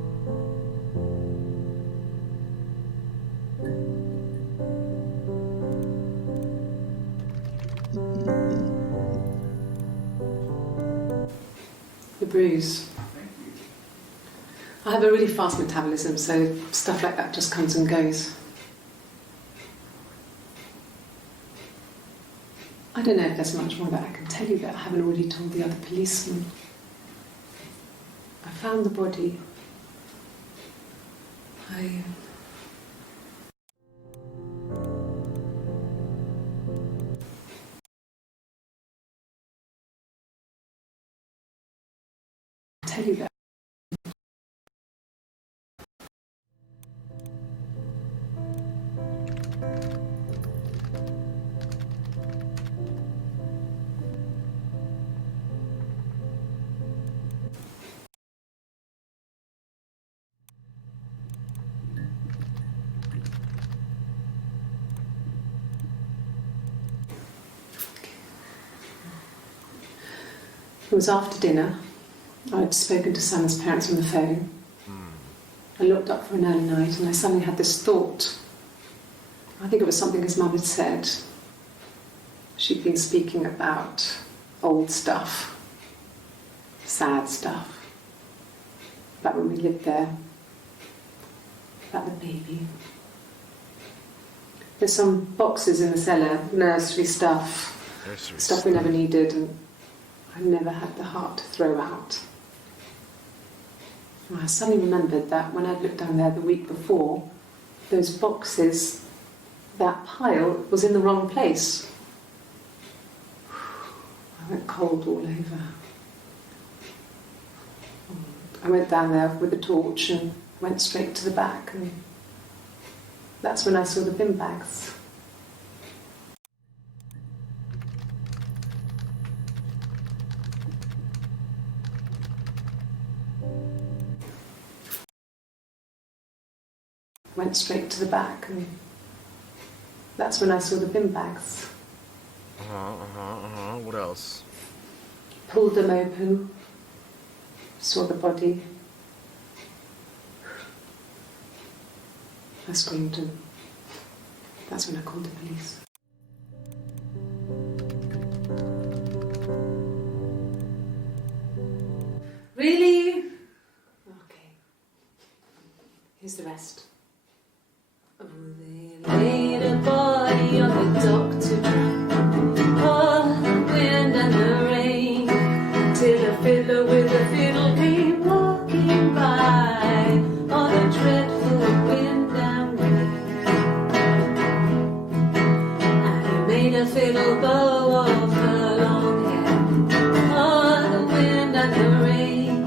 The bruise. I have a really fast metabolism, so stuff like that just comes and goes. I don't know if there's much more that I can tell you that I haven't already told the other policemen. I found the body. I tell you that. It was after dinner. I'd spoken to Sam's parents on the phone. I looked up for an early night and I suddenly had this thought. I think it was something his mum had said. She'd been speaking about old stuff, sad stuff, about when we lived there, about the baby. There's some boxes in the cellar, nursery stuff, stuff we never needed, and I never had the heart to throw out. And I suddenly remembered that when I'd looked down there the week before, those boxes, that pile was in the wrong place. I went cold all over. I went down there with a torch and went straight to the back, and that's when I saw the bin bags. Went straight to the back, and that's when I saw the bin bags. What else? Pulled them open, saw the body. I screamed, and that's when I called the police. Really? Okay. Here's the rest. Oh, they laid a body on the doctor, oh, the wind and the rain, till a fiddler with a fiddle came walking by, on a dreadful wind and rain. And he made a fiddle bow of her long hair, oh, the wind and the rain.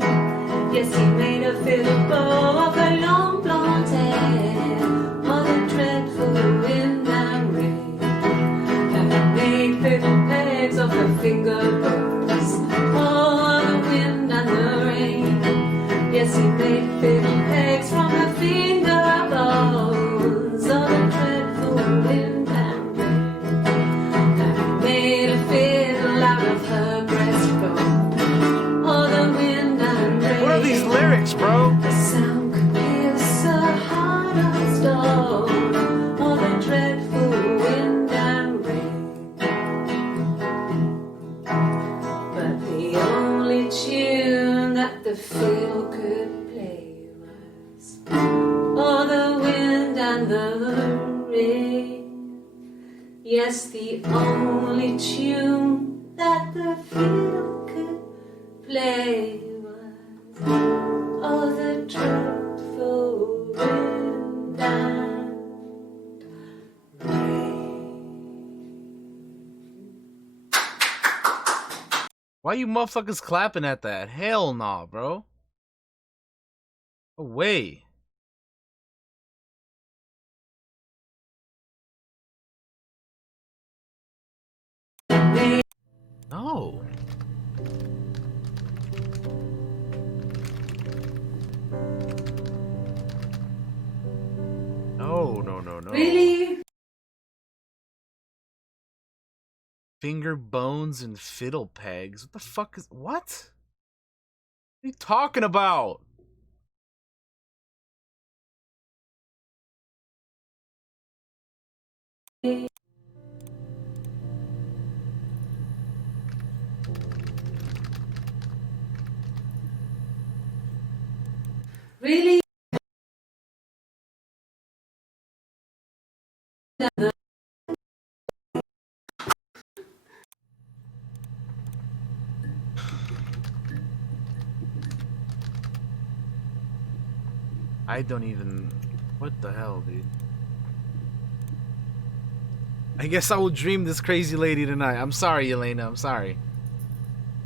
Yes, he made a fiddle bow of her long blonde hair, oh, the dreadful wind and rain. And he made fiddle pegs of her finger bows, oh, the wind and the rain. Yes, he made fiddle pegs from her finger bows, oh, the dreadful wind and rain. And he made a fiddle out of her breastbone, oh, the wind and rain. What are these lyrics, bro? The sound could pierce a heart of stone, oh, the dreadful wind and rain. But the only tune that the fiddle could play was, oh, the wind and the rain. Yes, the only tune that the fiddle could play was, oh, the dreadful wind and rain. Why you motherfuckers clapping at that? Hell nah, bro. Away. No. No, no, no, no. Really? Finger bones and fiddle pegs. What the fuck is what? What are you talking about? Really? I don't even. What the hell, dude? I guess I will dream this crazy lady tonight. I'm sorry, Elena. I'm sorry.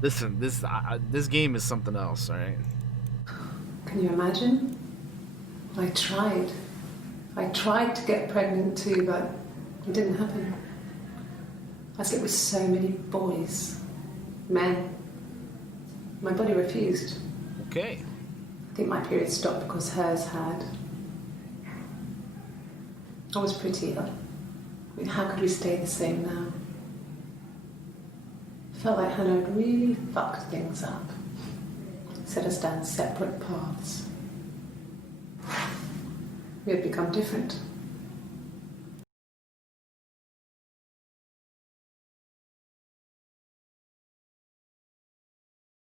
Listen, this game is something else, all right? Can you imagine? I tried. I tried to get pregnant too, but it didn't happen. I slept with so many boys, men. My body refused. Okay. I think my period stopped because hers had. I was pretty ill. I mean, how could we stay the same now? I felt like Hannah had really fucked things up. Set us down separate paths. We had become different.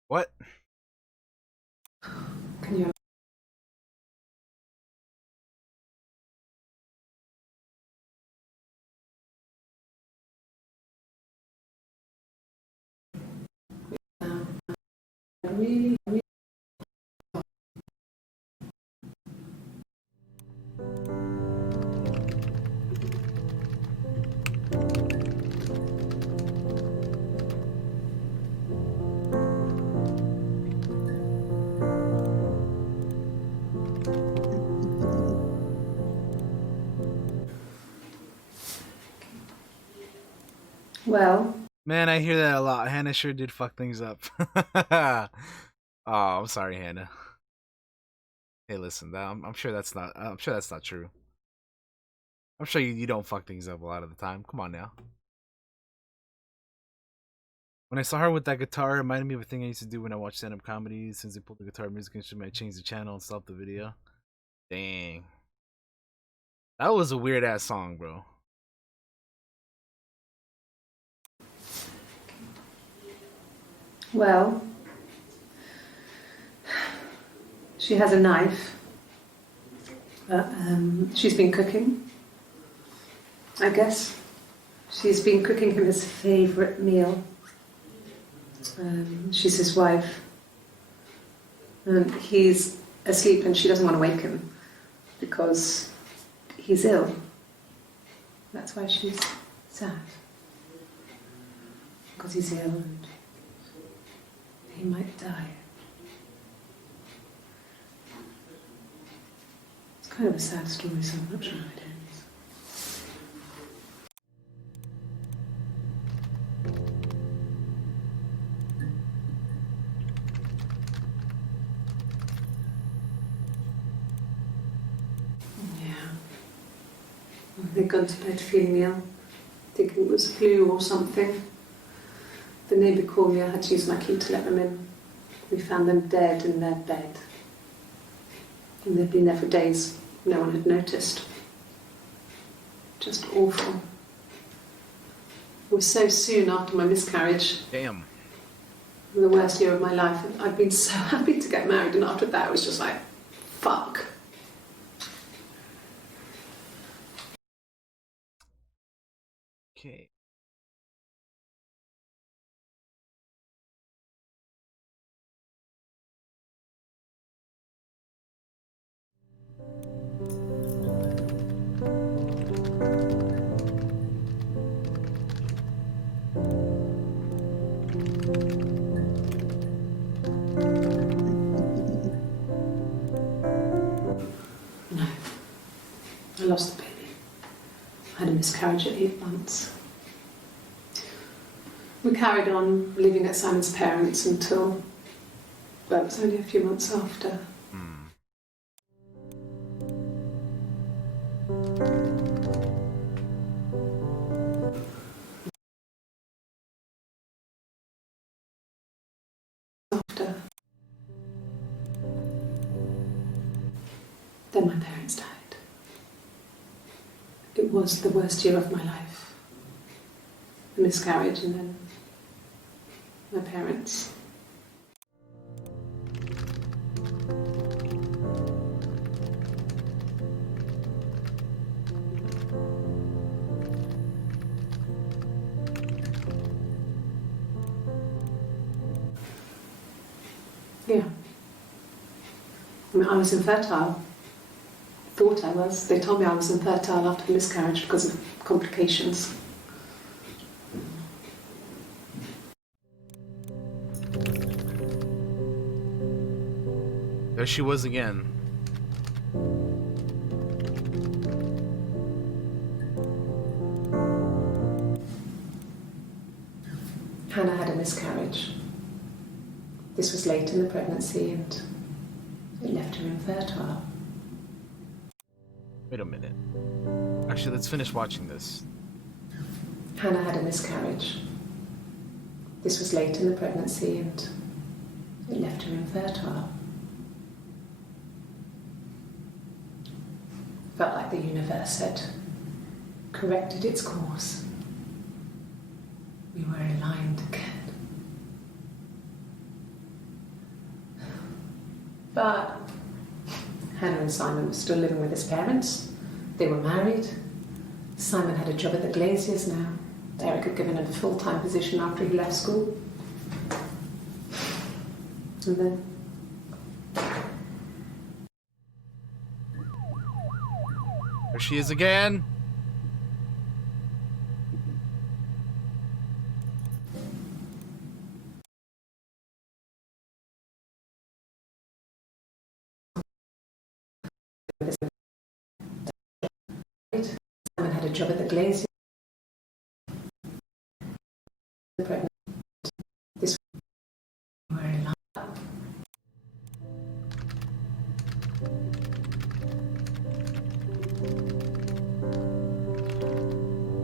What? Can you really, really? Well, Man, I hear that a lot. Hannah sure did fuck things up. Oh, I'm sorry, Hannah. Hey, listen, I'm sure that's not. I'm sure that's not true. I'm sure you don't fuck things up a lot of the time. Come on now. When I saw her with that guitar, it reminded me of a thing I used to do when I watched stand-up comedy. Since they pulled the guitar music instrument, I changed the channel and stopped the video. Dang. That was a weird ass song, bro. well, she has a knife. She's been cooking, I guess. She's been cooking him his favourite meal. She's his wife. And he's asleep and she doesn't want to wake him because he's ill. That's why she's sad. Because he's ill and he might die. It's kind of a sad story, so I'm not sure how it ends. Yeah. They'd gone to bed feeling ill, thinking it was flu or something. The neighbour called me, I had to use my key to let them in. We found them dead in their bed. And they'd been there for days. No one had noticed. Just awful. It was so soon after my miscarriage. Damn. The worst year of my life. I'd been so happy to get married, and after that it was just like, fuck. Okay. miscarriage at 8 months. We carried on living at Simon's parents until, well, it was only a few months after. Then my parents died. It was the worst year of my life. A miscarriage and then my parents. Yeah. I mean, I was infertile. Thought I was. They told me I was infertile after the miscarriage because of complications. There she was again. Hannah had a miscarriage. This was late in the pregnancy and it left her infertile. Wait a minute. Actually, let's finish watching this. Hannah had a miscarriage. This was late in the pregnancy and it left her infertile. Felt like the universe had corrected its course. We were aligned again. But Hannah and Simon were still living with his parents. They were married. Simon had a job at the Glaziers now. Eric had given him a full-time position after he left school. And then There she is again. Simon had a job at the Glaziers. This we were aligned.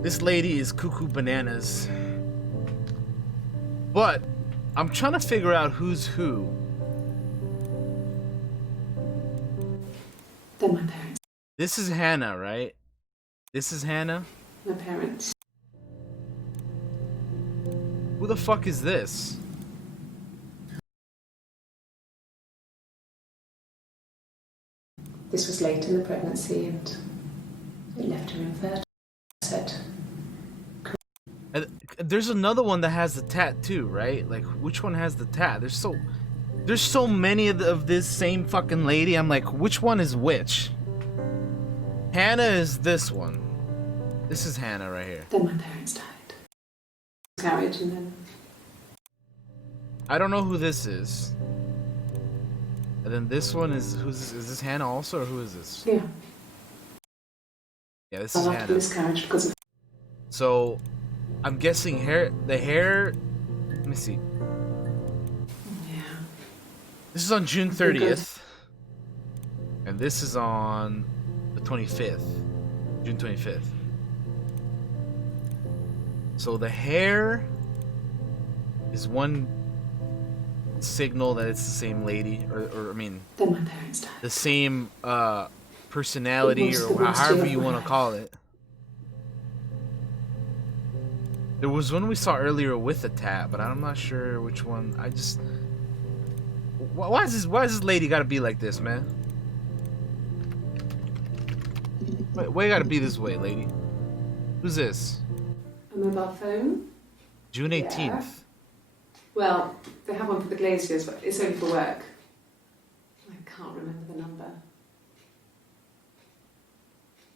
This lady is cuckoo bananas. But I'm trying to figure out who's who. Then my parents. This is Hannah, right? This is Hannah? My parents. Who the fuck is this? This was late in the pregnancy and it left her infertile. Said. And there's another one that has the tattoo, right? Like, which one has the tat? There's so many of this same fucking lady. I'm like, which one is which? Hannah is this one. This is Hannah right here. Then my parents died. Miscarriage and then. I don't know who this is. And then this one is is this Hannah also, or who is this? Yeah. Yeah, this is After Hannah. miscarriage because of. So, I'm guessing the hair. Let me see. Yeah. This is on June 30th, and this is on the 25th, June 25th. So the hair is one signal that it's the same lady, or I mean, Then my parents died. the same personality, It was the or worst however year of you my want to life. call it. There was one we saw earlier with a tat, but I'm not sure which one. I just why is this lady gotta be like this, man? Why you gotta be this way, lady? Who's this? A mobile phone? June 18th. Yeah. Well, they have one for the Glaziers, but it's only for work. I can't remember the number.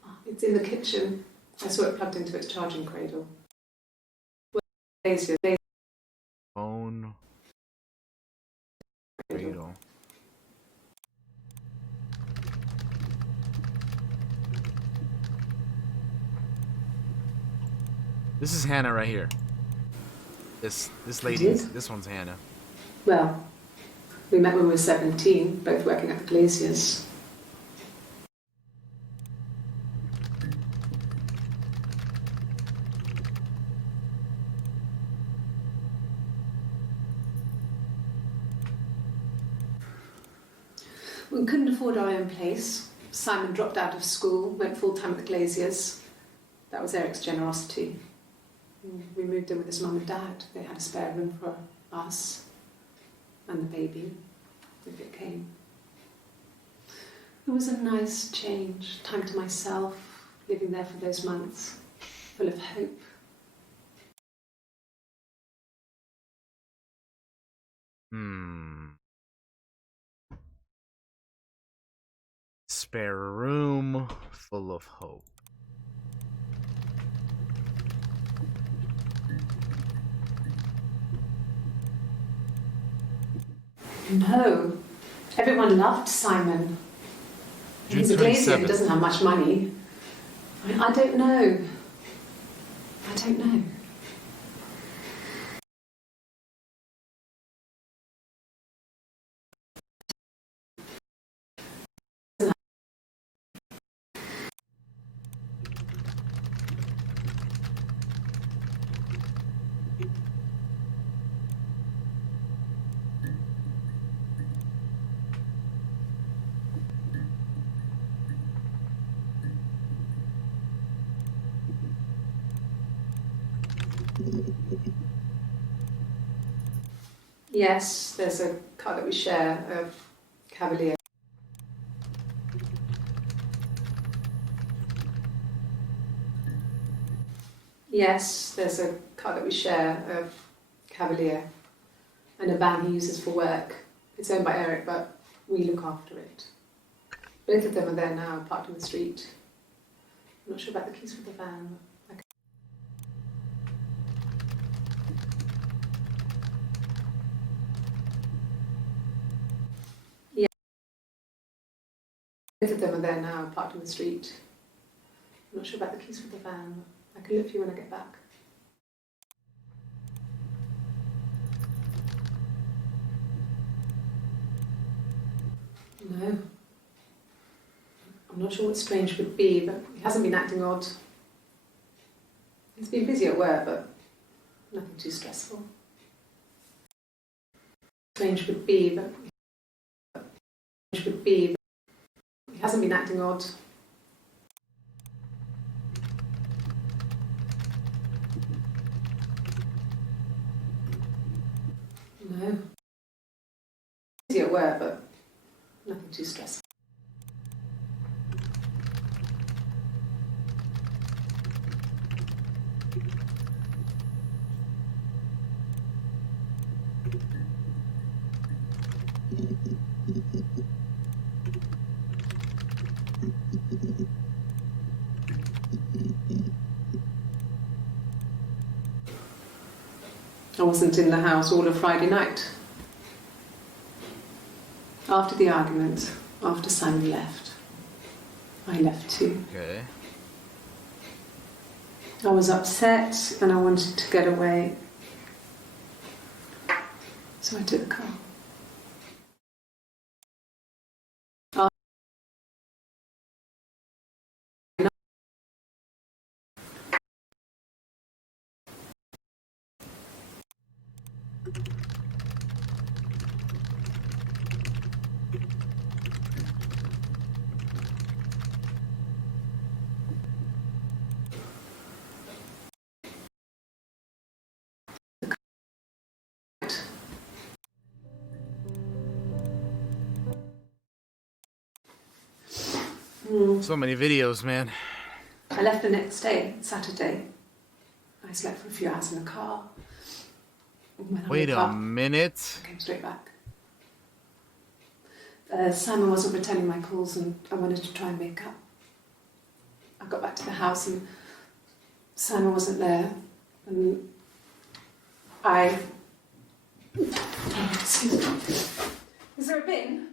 Oh, it's in the kitchen. I saw it plugged into its charging cradle. Well, Glaziers, Phone. Cradle. This is Hannah right here. This lady. This one's Hannah. Well, we met when we were 17, both working at the Glaziers. We couldn't afford our own place. Simon dropped out of school, went full-time at the Glaziers. That was Eric's generosity. We moved in with his mum and dad. They had a spare room for us and the baby, if it came. It was a nice change, time to myself, living there for those months, full of hope. Spare room, full of hope. No. Everyone loved Simon. He's a glazier who doesn't have much money. I don't know. I don't know. Yes, there's a car that we share, a Cavalier. Yes, there's a car that we share, a Cavalier, and a van he uses for work. It's owned by Eric, but we look after it. Both of them are there now, parked in the street. I'm not sure about the keys for the van. Both of them are there now, parked in the street. I'm not sure about the keys for the van. I can look for you when I get back. No. I'm not sure what Strange would be, but he hasn't been acting odd. He's been busy at work, but nothing too stressful. Strange would be, but he hasn't been acting odd. No. Busy at work, but nothing too stressful. I wasn't in the house all of Friday night. After the argument, after Simon left, I left too. Okay. I was upset and I wanted to get away. So I took the car. So many videos, man. I left the next day, Saturday. I slept for a few hours in the car. Wait a minute. I came straight back. Simon wasn't returning my calls and I wanted to try and make up. I got back to the house and Simon wasn't there. And I... Excuse me. Is there a bin?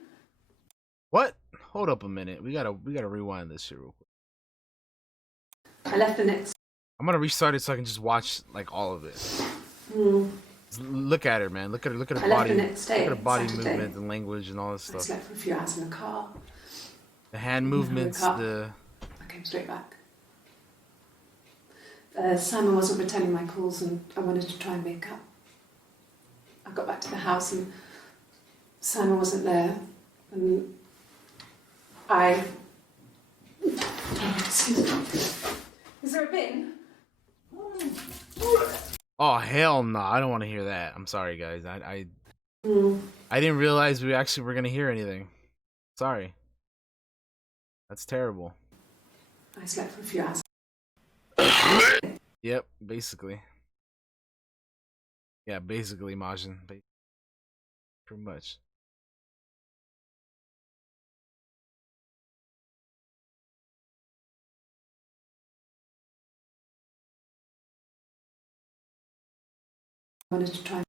What? Hold up a minute. We gotta rewind this shit real quick. I left the next I'm gonna restart it so I can just watch like all of it. Look at her, man. Look at her. Look at her I left body. the next Look day, at her body Saturday. movement and language and all this I stuff. slept for a few hours in the car. The hand movements. I The came straight back. Simon wasn't returning my calls and I wanted to try and make up. I got back to the house and Simon wasn't there. And I... Is there a bin? oh hell no! I don't want to hear that. I'm sorry, guys. I didn't realize we actually were gonna hear anything. Sorry. That's terrible. I slept for a few hours. Yep, basically. Yeah, basically, Majin. Pretty much. I wanted to try.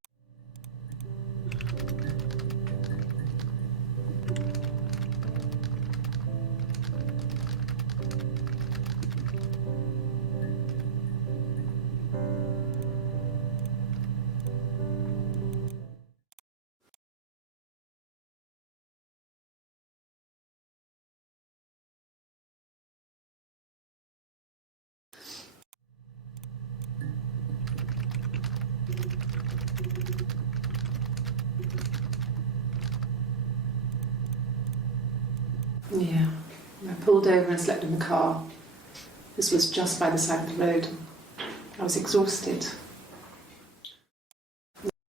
Yeah. I pulled over and slept in the car. This was just by the side of the road. I was exhausted.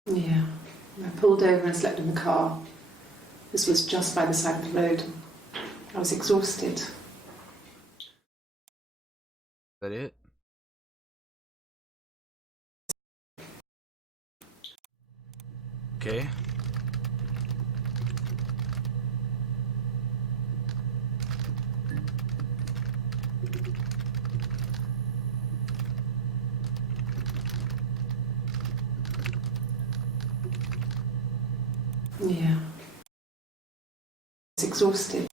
Yeah. I pulled over and slept in the car. This was just by the side of the road. I was exhausted. Is that it? Okay. Yeah. I was exhausted.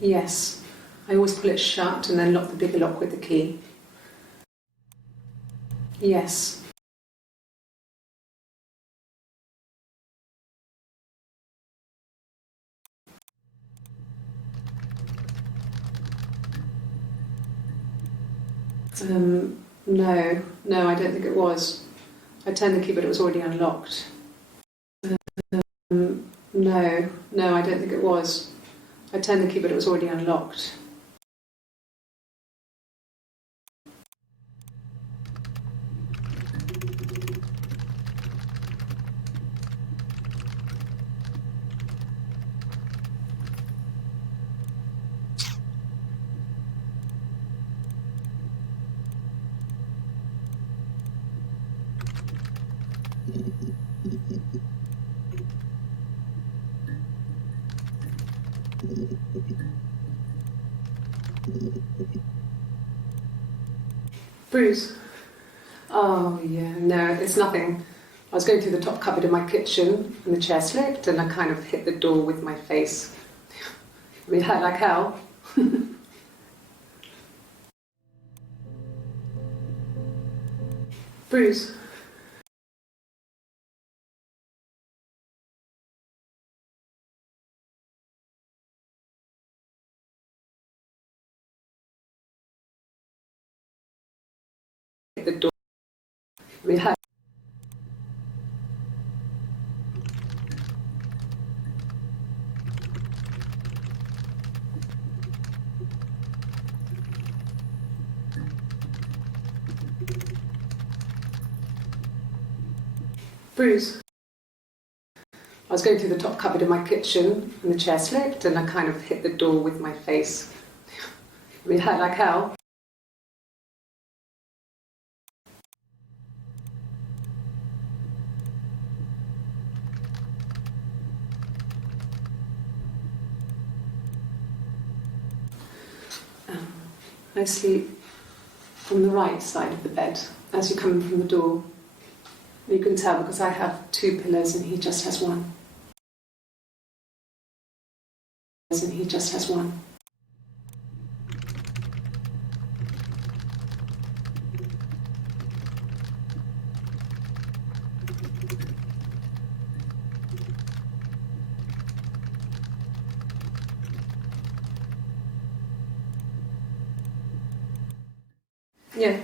Yes. I always pull it shut and then lock the bigger lock with the key. Yes. No, I don't think it was. I turned the key, but it was already unlocked. No, I don't think it was. I turned the key, but it was already unlocked. Bruce? Oh, yeah, no, it's nothing. I was going through the top cupboard in my kitchen and the chair slipped and I kind of hit the door with my face. It hurt like hell. Bruce? Hit the door. It hurt. Bruce? I was going through the top cupboard in my kitchen and the chair slipped and I kind of hit the door with my face. It hurt like hell. I sleep on the right side of the bed as you come in from the door. You can tell because I have 2 pillows and he just has 1. And he just has 1. Yeah,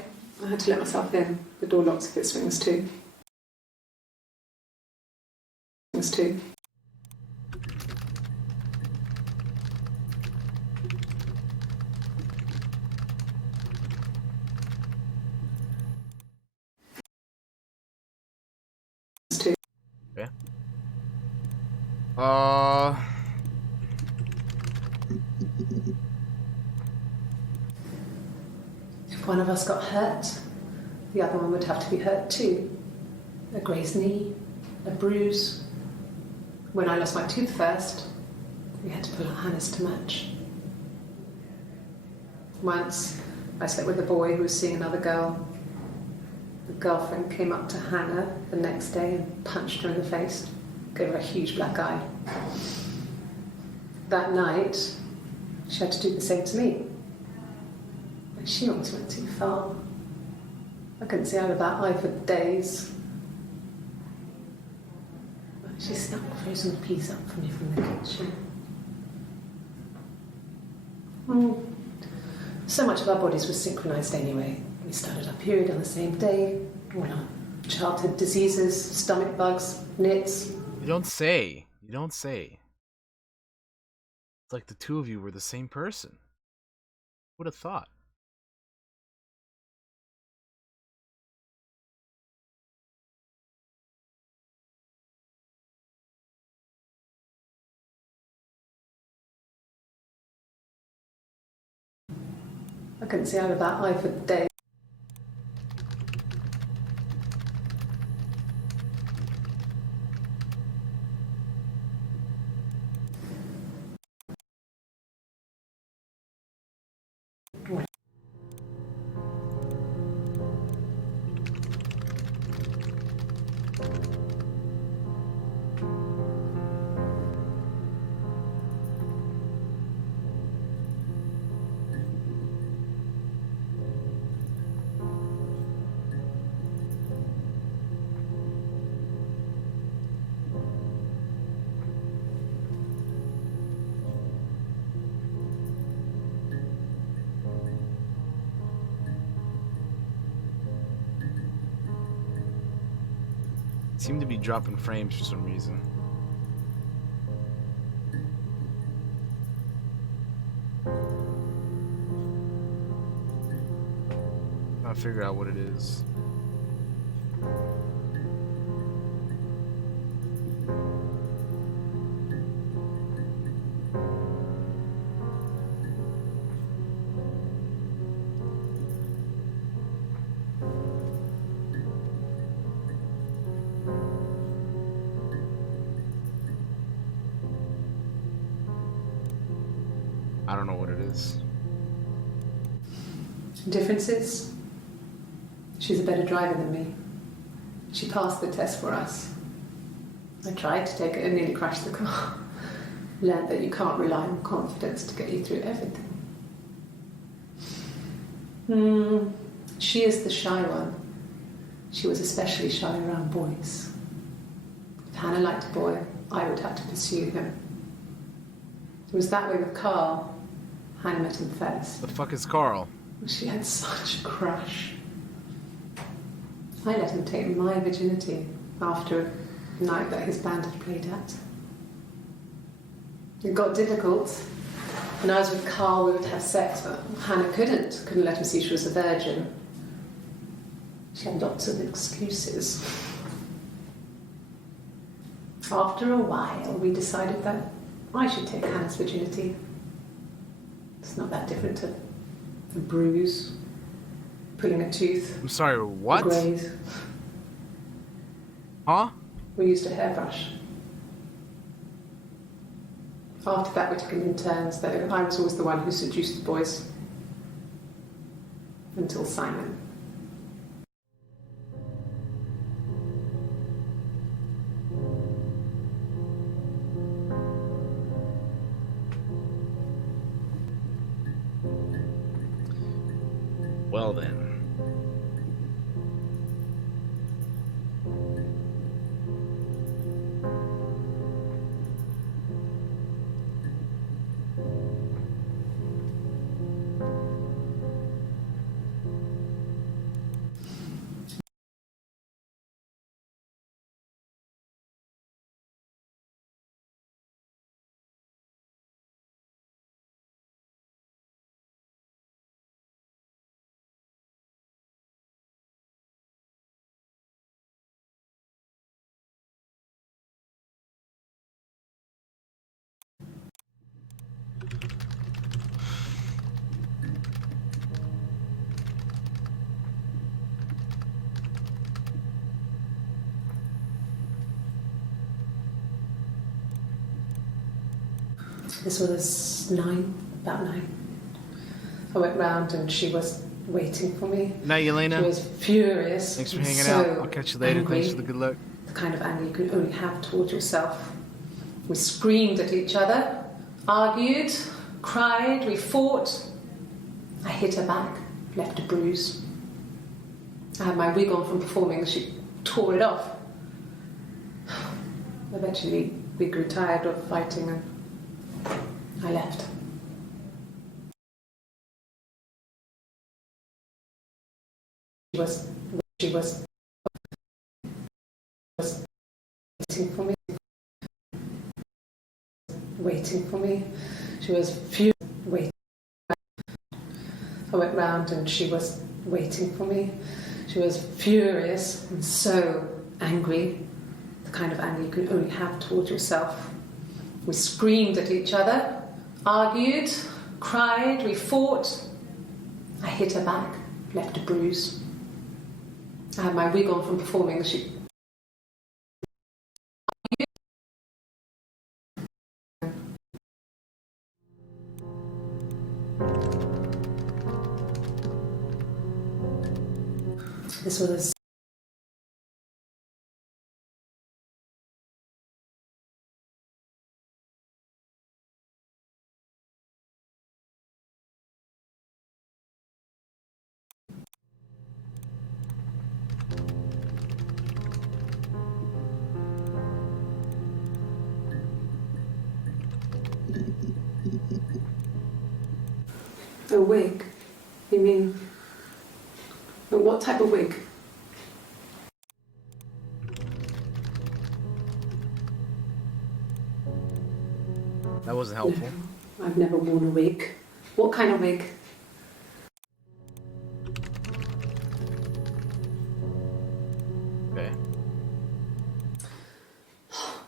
I had to let myself in. The door locks if it swings too. Swings too. Swings too. Okay. If one of us got hurt, the other one would have to be hurt too. A grazed knee, a bruise. When I lost my tooth first, we had to pull out Hannah's to match. Once, I slept with a boy who was seeing another girl. The girlfriend came up to Hannah the next day and punched her in the face, gave her a huge black eye. That night, she had to do the same to me. But she almost went too far. I couldn't see out of that eye for days. She snuck a frozen piece up for me from the kitchen. So much of our bodies was synchronised anyway. We started our period on the same day. When our childhood diseases, stomach bugs, nits. You don't say. You don't say. It's like the 2 of you were the same person. Would have thought. I couldn't see out of that eye for days. Seem to be dropping frames for some reason. I'll figure out what it is. I don't know what it is. Differences? She's a better driver than me. She passed the test for us. I tried to take it and nearly crashed the car. Learned that you can't rely on confidence to get you through everything. She is the shy one. She was especially shy around boys. If Hannah liked a boy, I would have to pursue him. It was that way with Carl. Hannah met him first. The fuck is Carl? She had such a crush. I let him take my virginity after a night that his band had played at. It got difficult. When I was with Carl, we would have sex, but Hannah couldn't let him see she was a virgin. She had lots of excuses. After a while, we decided that I should take Hannah's virginity. It's not that different to a bruise, pulling a tooth. I'm sorry, what? A graze. Huh? We used a hairbrush. After that, we took it in turns, though I was always the one who seduced the boys. Until Simon. Well then. This was about 9. I went round and she was waiting for me. Night, Yelena. She was furious. Thanks for and hanging so out. I'll catch you later. angry. Thanks for the good luck. The kind of anger you can only have towards yourself. We screamed at each other, argued, cried, we fought. I hit her back, left a bruise. I had my wig on from performing, she tore it off. Eventually, we grew tired of fighting and I left. She was waiting for me. She was furious. I went round and she was waiting for me. She was furious and so angry. The kind of anger you can only have towards yourself. We screamed at each other, argued, cried, we fought. I hit her back, left a bruise. I had my wig on from performing. She This was a wig. You mean, what type of wig? That wasn't helpful. No, I've never worn a wig. What kind of wig? Okay.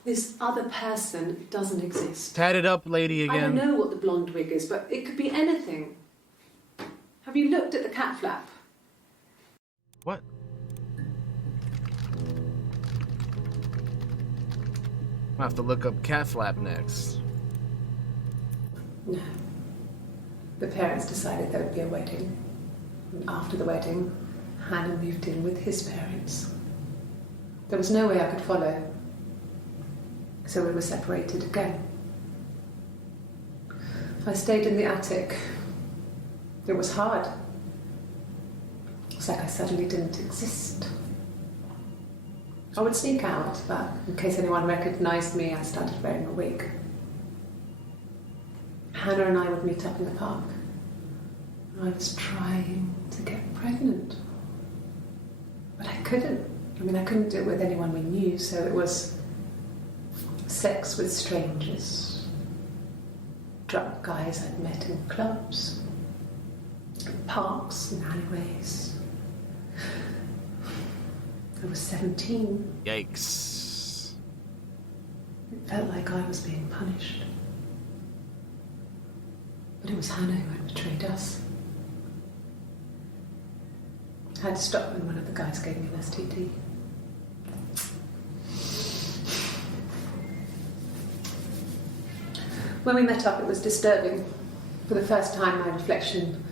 This other person doesn't exist. Tat it up, lady, I don't again. know what the blonde wig is, but it could be anything. Have you looked at the cat flap? What? I'll have to look up cat flap next. No. The parents decided there would be a wedding. And after the wedding, Hannah moved in with his parents. There was no way I could follow. So we were separated again. I stayed in the attic. It was hard. It's like I suddenly didn't exist. I would sneak out, but in case anyone recognised me, I started wearing a wig. Hannah and I would meet up in the park. I was trying to get pregnant. But I couldn't. I mean, I couldn't do it with anyone we knew, so it was sex with strangers. Drunk guys I'd met in clubs, in parks and alleyways. I was 17. Yikes. It felt like I was being punished. But it was Hannah who had betrayed us. I had to stop when one of the guys gave me an STD. When we met up, it was disturbing. For the first time, my reflection,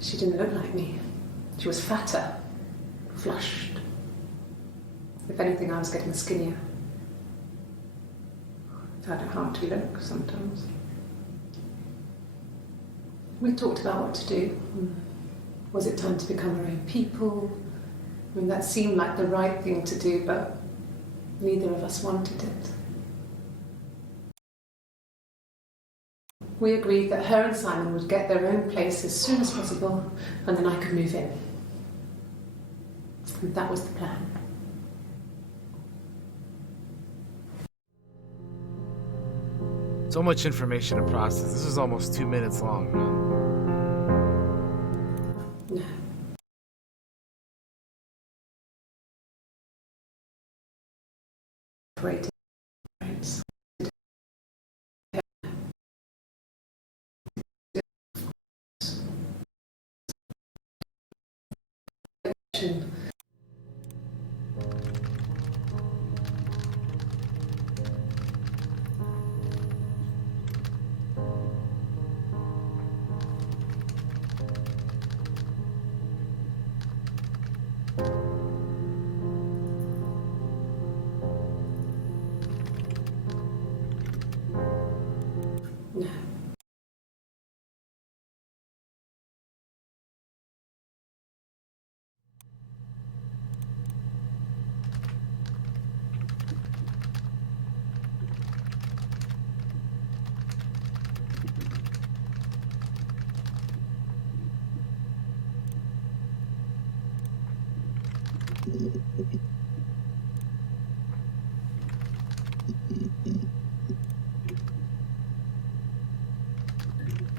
she didn't look like me. She was fatter, flushed. If anything, I was getting skinnier. I found it hard to look sometimes. We talked about what to do. Was it time to become our own people? I mean, that seemed like the right thing to do, but neither of us wanted it. We agreed that her and Simon would get their own place as soon as possible, and then I could move in. And that was the plan. So much information to process. This is almost 2 minutes long, man. No. Great. No.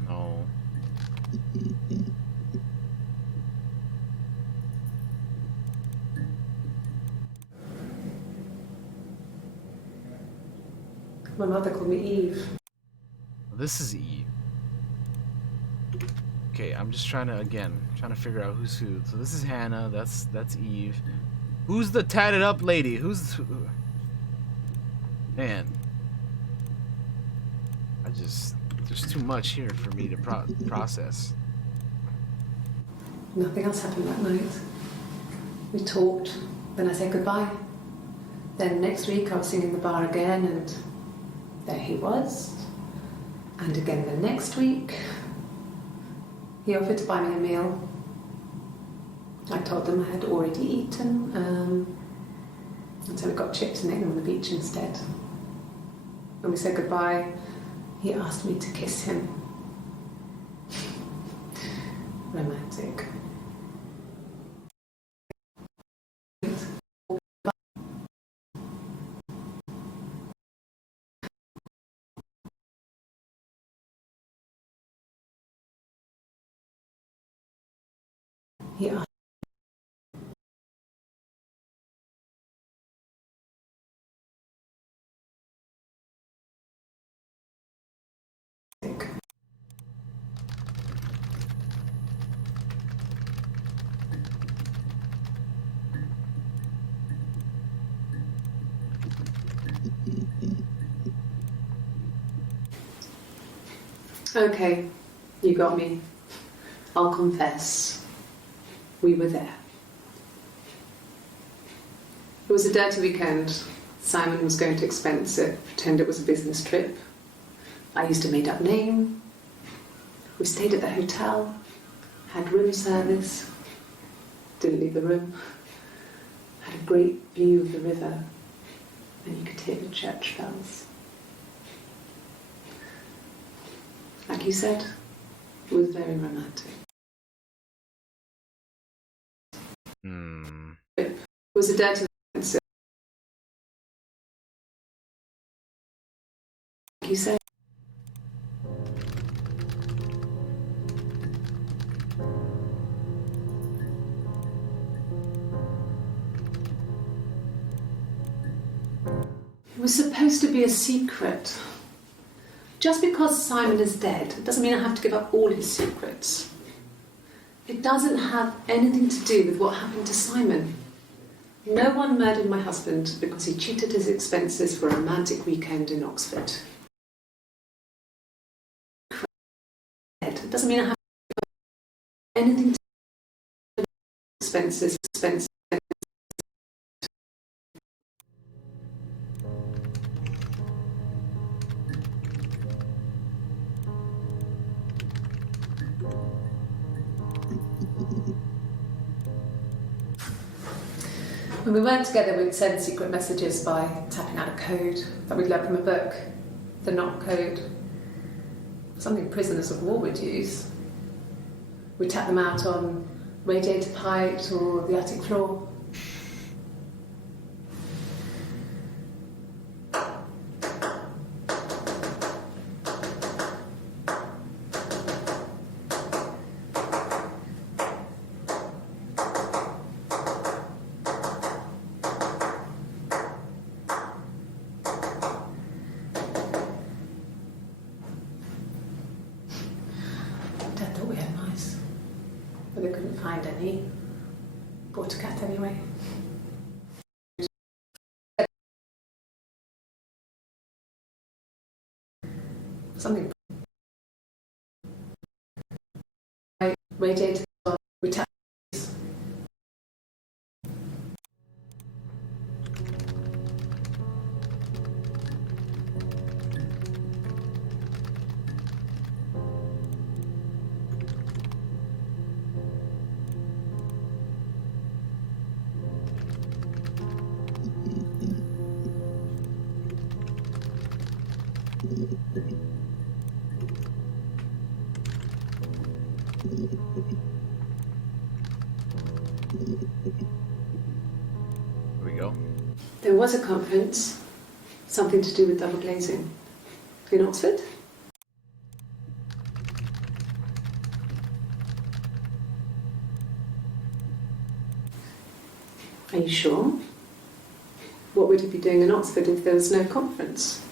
No. My mother called me Eve. This is Eve. Okay, I'm just trying to figure out who's who. So this is Hannah, that's Eve. Who's the tatted up lady? Man. There's too much here for me to process. Nothing else happened that night. We talked, then I said goodbye. Then next week I was singing in the bar again, and there he was. And again the next week, he offered to buy me a meal. I told them I had already eaten, and so we got chips and ate them on the beach instead. When we said goodbye, he asked me to kiss him. Romantic. He asked. Okay, you got me. I'll confess. We were there. It was a dirty weekend. Simon was going to expense it, pretend it was a business trip. I used a made-up name. We stayed at the hotel, had room service, didn't leave the room, had a great view of the river, and you could hear the church bells. Like you said, it was very romantic. It was a dirty weekend. Like you said. It was supposed to be a secret. Just because Simon is dead doesn't mean I have to give up all his secrets. It doesn't have anything to do with what happened to Simon. No one murdered my husband because he cheated his expenses for a romantic weekend in Oxford. It doesn't mean I have to give up anything to do with expenses. When we weren't together, we'd send secret messages by tapping out a code that we'd learned from a book, the knock code. Something prisoners of war would use. We'd tap them out on radiator pipes or the attic floor. Dad thought we had mice, but they couldn't find any. Bought a cat anyway. Something radiator we tap. Here we go. There was a conference, something to do with double glazing, in Oxford. Are you sure? What would he be doing in Oxford if there was no conference?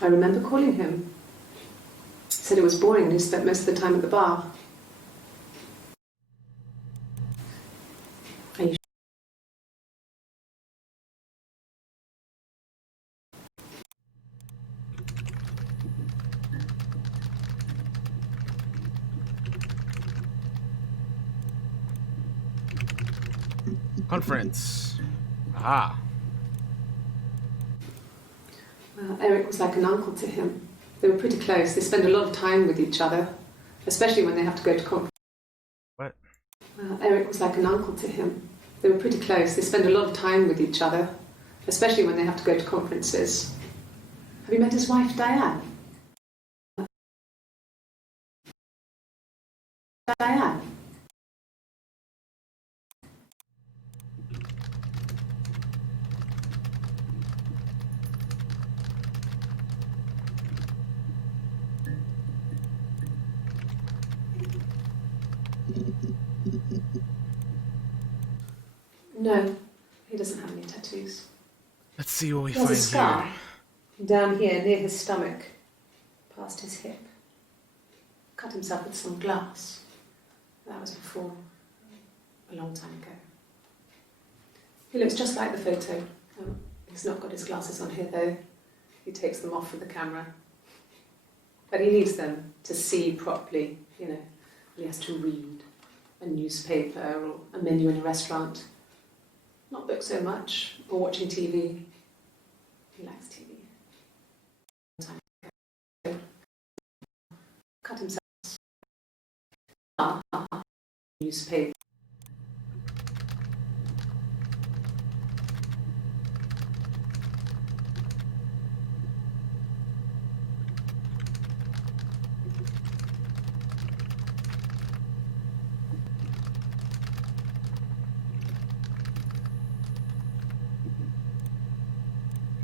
I remember calling him. He said it was boring and he spent most of the time at the bar. Are you sure? Conference. Ah. Well, Eric was like an uncle to him. They were pretty close. They spend a lot of time with each other, especially when they have to go to conference. What? Well, Eric was like an uncle to him. They were pretty close. They spend a lot of time with each other, especially when they have to go to conferences. Have you met his wife, Diane? Diane? No, he doesn't have any tattoos. Let's see what we He has find a scar here. down here near his stomach, past his hip. Cut himself with some glass. That was before, a long time ago. He looks just like the photo. He's not got his glasses on here though. He takes them off with the camera. But he needs them to see properly, you know. He has to read a newspaper or a menu in a restaurant. Not book so much, or watching TV. He likes TV. Cut himself. Newspaper.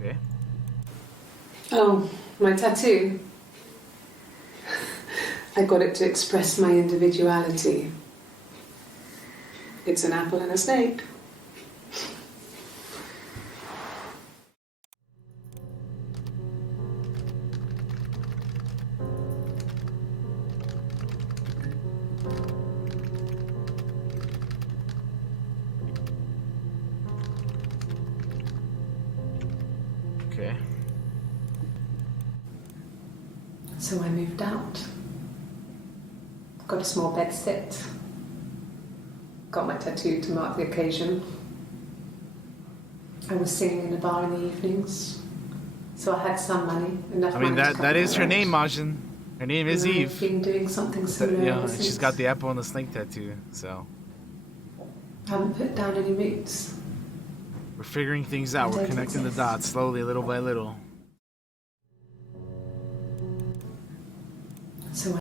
Okay. Oh, my tattoo. I got it to express my individuality. It's an apple and a snake. Okay. So I moved out. Got a small bed sit. Got my tattoo to mark the occasion. I was singing in a bar in the evenings, so I had some money, enough I mean, money to that is cover her my name, rent. Majin. Her name is And I've Eve. been doing something similar Yeah, ever she's since. got the apple and the snake tattoo, so. Haven't put down any roots. We're figuring things out. They We're don't connecting the exist. dots slowly, little by little. So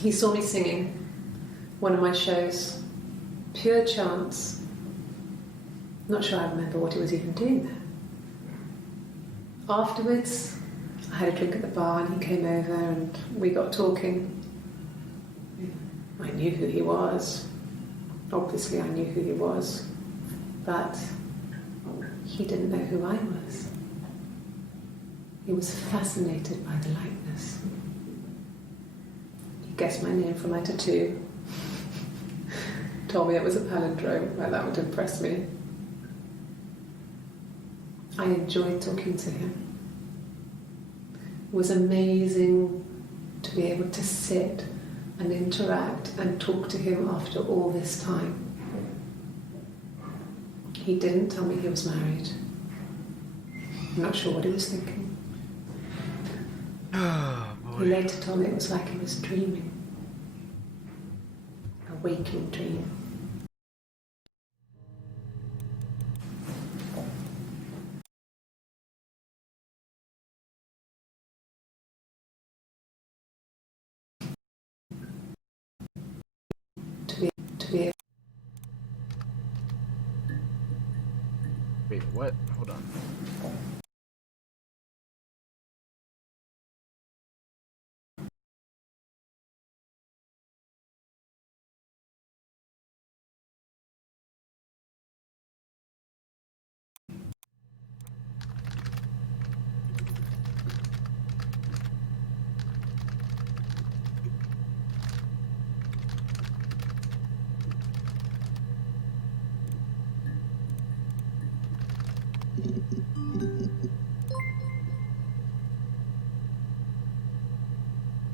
he saw me singing one of my shows, pure chance. Not sure I remember what he was even doing there. Afterwards, I had a drink at the bar and he came over and we got talking. I knew who he was. Obviously, I knew who he was. But he didn't know who I was. He was fascinated by the likeness. He guessed my name from my tattoo. Told me it was a palindrome, well, that would impress me. I enjoyed talking to him. It was amazing to be able to sit and interact and talk to him after all this time. He didn't tell me he was married. I'm not sure what he was thinking. Oh, boy. He later told me it was like he was dreaming. A waking dream. To be Wait, what? Hold on.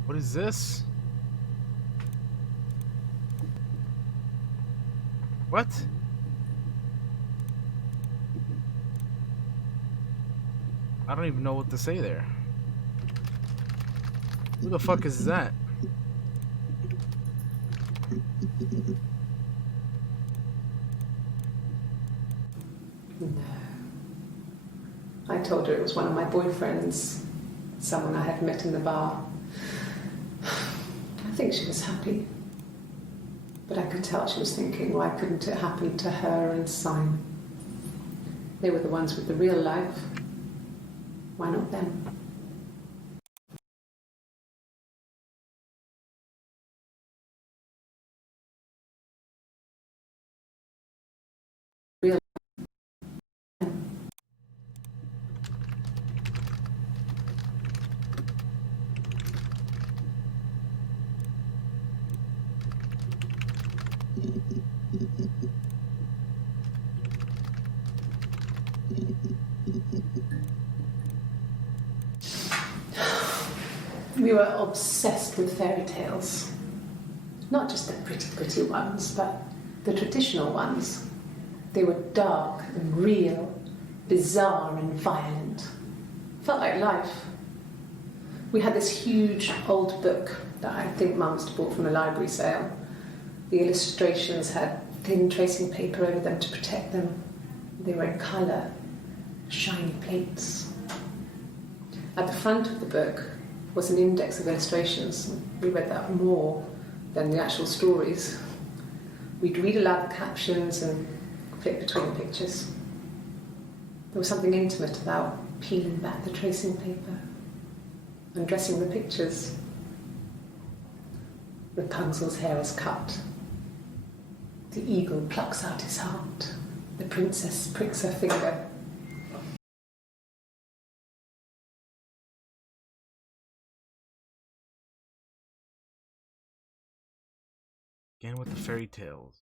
What is this? What? I don't even know what to say there. Who the fuck is that? No. I told her it was one of my boyfriends, someone I had met in the bar. I think she was happy. But I could tell she was thinking, why couldn't it happen to her and Simon? They were the ones with the real life. Why not them? Real. We were obsessed with fairy tales. Not just the pretty, pretty ones, but the traditional ones. They were dark and real, bizarre and violent. Felt like life. We had this huge old book that I think Mum must have bought from a library sale. The illustrations had thin tracing paper over them to protect them. They were in colour, shiny plates. At the front of the book was an index of illustrations. We read that more than the actual stories. We'd read aloud the captions and flip between the pictures. There was something intimate about peeling back the tracing paper, undressing the pictures. Rapunzel's hair is cut. The eagle plucks out his heart. The princess pricks her finger. the fairy tales.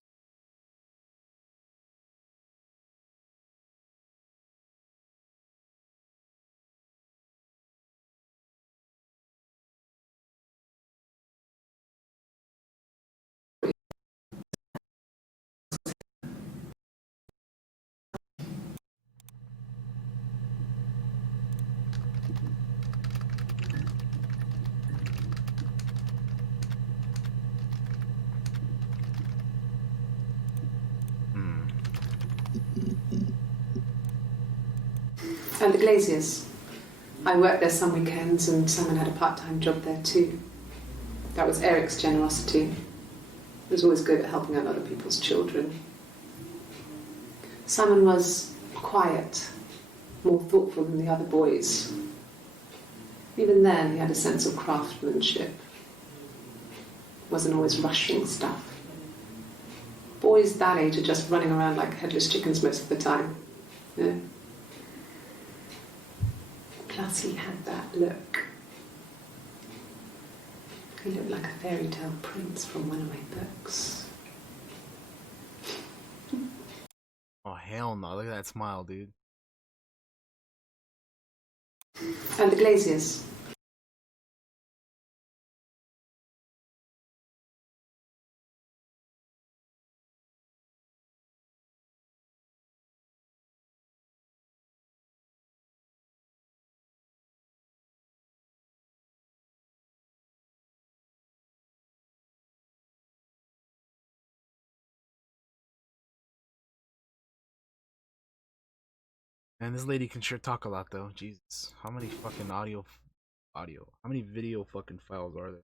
And the Glaziers. I worked there some weekends and Simon had a part-time job there too. That was Eric's generosity. He was always good at helping out other people's children. Simon was quiet, more thoughtful than the other boys. Even then, he had a sense of craftsmanship. Wasn't always rushing stuff. Boys that age are just running around like headless chickens most of the time. You know? Plus, he had that look. He looked like a fairy tale prince from one of my books. Oh, hell no. Look at that smile, dude. And the Glaziers. And this lady can sure talk a lot, though. Jesus. How many fucking audio? How many video fucking files are there?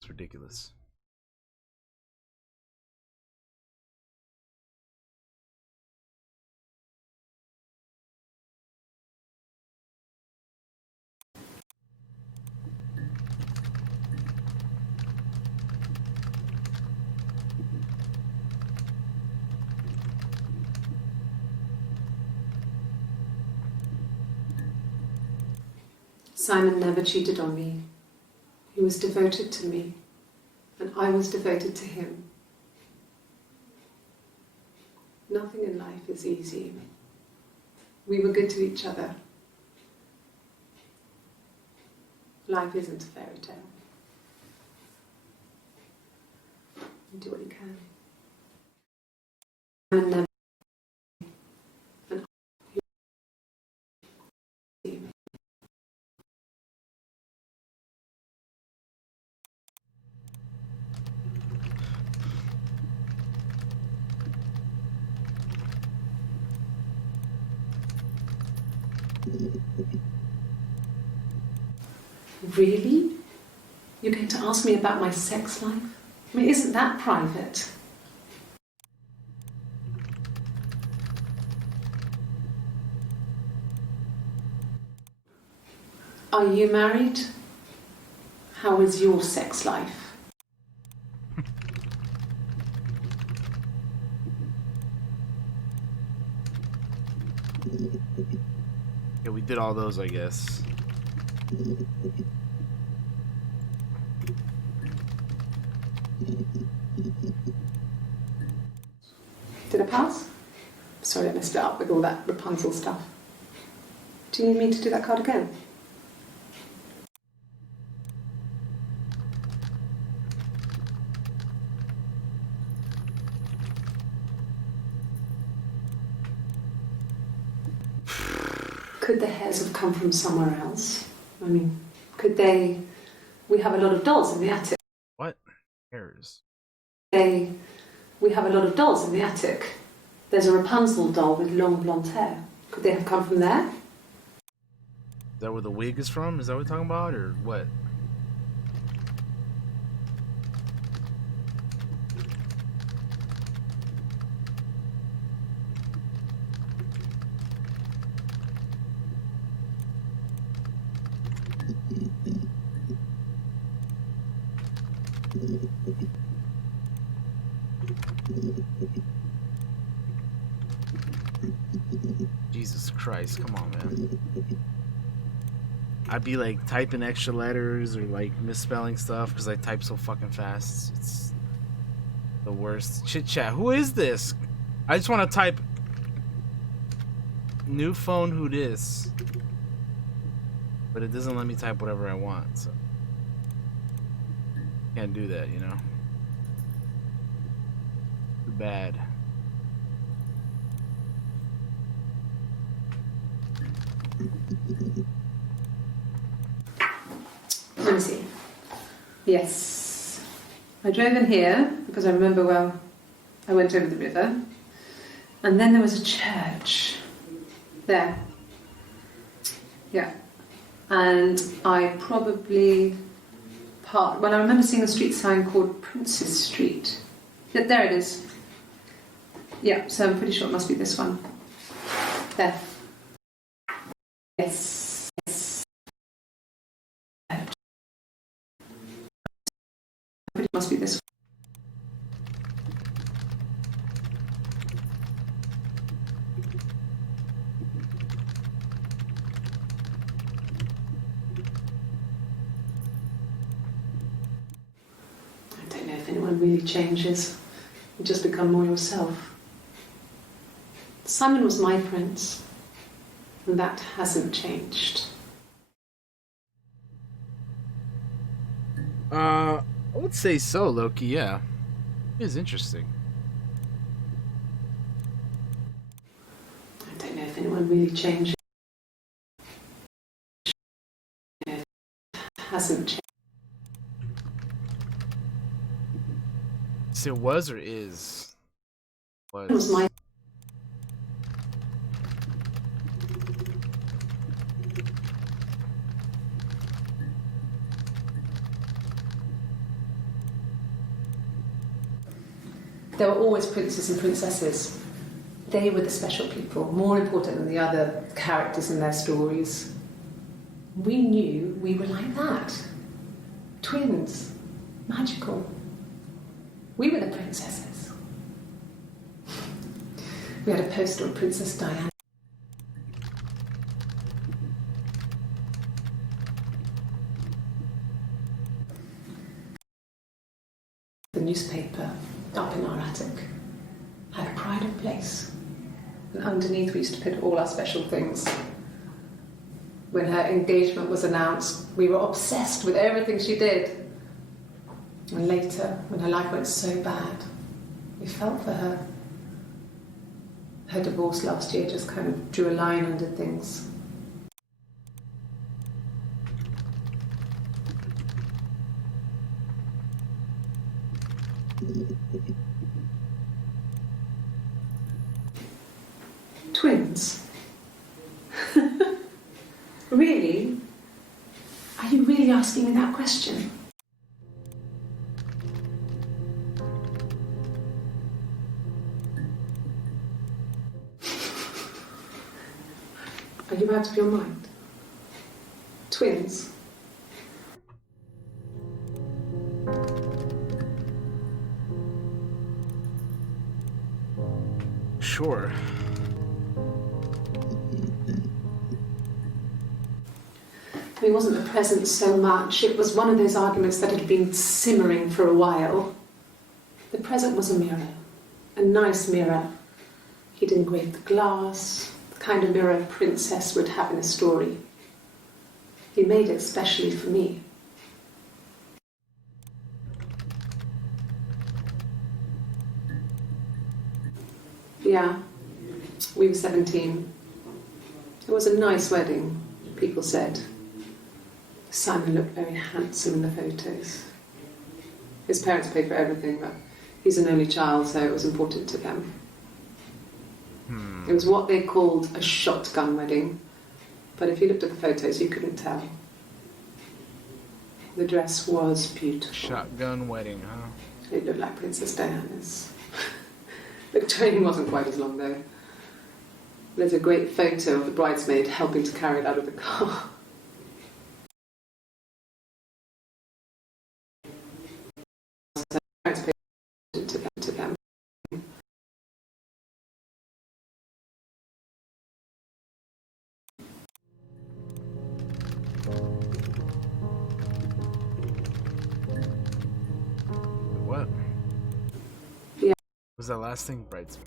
It's ridiculous. Simon never cheated on me. He was devoted to me, and I was devoted to him. Nothing in life is easy. We were good to each other. Life isn't a fairy tale. You do what you can. Simon never. Really? You're going to ask me about my sex life? I mean, isn't that private? Are you married? How is your sex life? Yeah, we did all those, I guess. Did I pass? Sorry, I messed it up with all that Rapunzel stuff. Do you need me to do that card again? Could the hairs have come from somewhere else? I mean, could they... We have a lot of dolls in the attic. What? Hairs? We have a lot of dolls in the attic. There's a Rapunzel doll with long blonde hair. Could they have come from there? Is that where the wig is from? Is that what we're talking about, or what? Jesus Christ, come on, man. I'd be like typing extra letters or like misspelling stuff because I type so fucking fast. It's the worst. Chit chat. Who is this? I just want to type new phone. Who dis? But it doesn't let me type whatever I want. So can't do that, you know. Too bad. Let me see. Yes. I drove in here because I remember, well, I went over the river. And then there was a church. There. Yeah. And I probably parked... Well, I remember seeing a street sign called Princess Street. Yeah, there it is. Yeah, so I'm pretty sure it must be this one. There. Yes. Yes. It must be this one. I don't know if anyone really changes. You just become more yourself. Simon was my prince, and that hasn't changed. I would say so, Loki. Yeah, it is interesting. I don't know if anyone really changes. It hasn't changed. So it was or is? It was my... There were always princes and princesses. They were the special people, more important than the other characters in their stories. We knew we were like that. Twins. Magical. We were the princesses. We had a poster of Princess Diana. The newspaper up in our attic had pride of place, and underneath we used to put all our special things. When her engagement was announced, we were obsessed with everything she did. And later, when her life went so bad, we felt for her. Her divorce last year just kind of drew a line under things. Twins? Really? Are you really asking me that question? Are you out of your mind? Twins? Sure. It wasn't the present so much. It was one of those arguments that had been simmering for a while. The present was a mirror. A nice mirror. He'd engraved the glass, the kind of mirror a princess would have in a story. He made it specially for me. Yeah, we were 17. It was a nice wedding, people said. Simon looked very handsome in the photos. His parents paid for everything, but he's an only child, so it was important to them. It was what they called a shotgun wedding, but if you looked at the photos, you couldn't tell. The dress was beautiful. Shotgun wedding, huh? It looked like Princess Diana's. The train wasn't quite as long, though. There's a great photo of the bridesmaid helping to carry it out of the car. To them. Was that last thing Bridesmaid?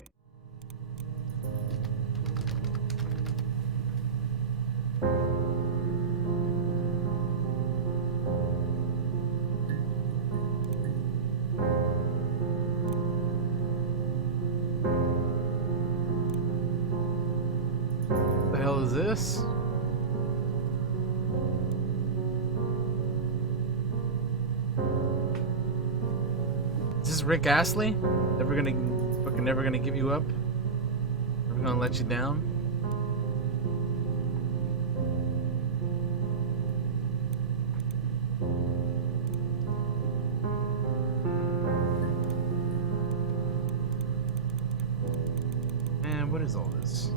What the hell is this? Is this Rick Astley? Never gonna give you up? Never gonna let you down? Man, what is all this?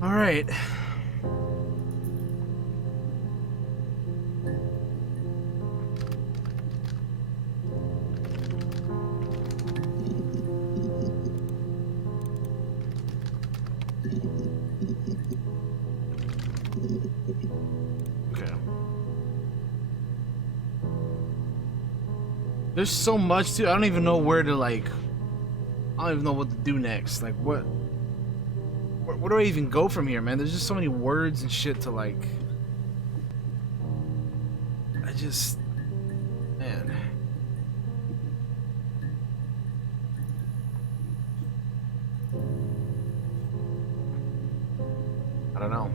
All right. Okay. There's so much too. I don't even know where to I don't even know what to do next. Like what? Where do I even go from here, man? There's just so many words and shit to man. I don't know.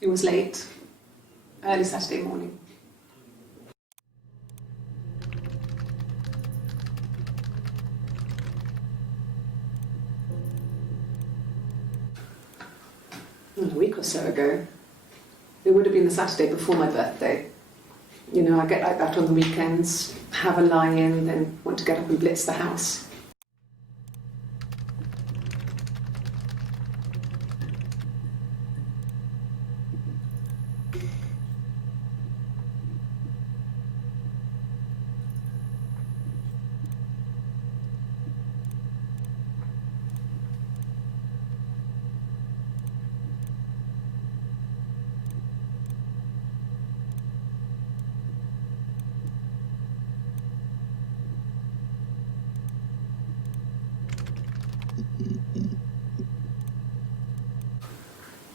It was late, early Saturday morning. A week or so ago. It would have been the Saturday before my birthday. You know, I get like that on the weekends, have a lie-in, then want to get up and blitz the house.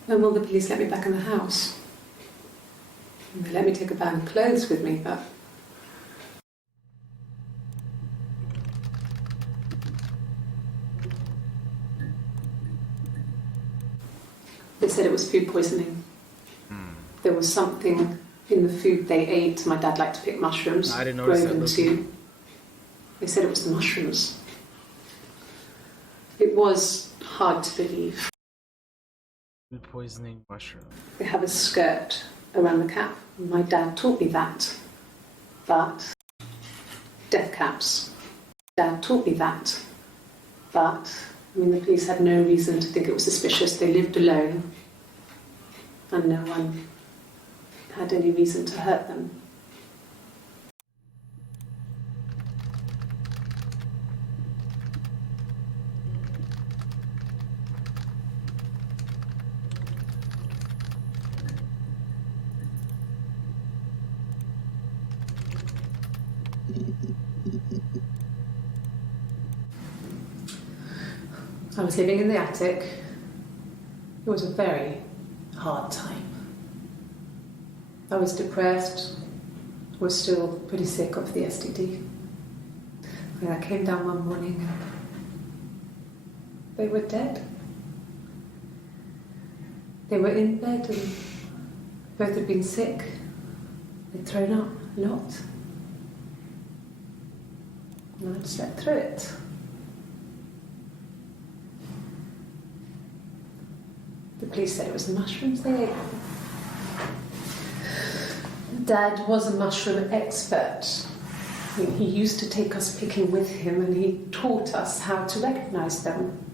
When will the police let me back in the house? They let me take a bag of clothes with me, but they said it was food poisoning. There was something in the food they ate. My dad liked to pick mushrooms. I didn't notice that. Too. They said it was the mushrooms. It was hard to believe. Food poisoning mushroom. They have a skirt around the cap. My dad taught me that. But death caps. Dad taught me that. But I mean, the police had no reason to think it was suspicious. They lived alone, and no one had any reason to hurt them. I was living in the attic. It was a very hard time. I was depressed, was still pretty sick of the STD. And I came down one morning and They were dead. They were in bed and both had been sick. They'd thrown up a lot. And I'd slept through it. The police said it was the mushrooms they ate. Dad was a mushroom expert. I mean, he used to take us picking with him and he taught us how to recognise them.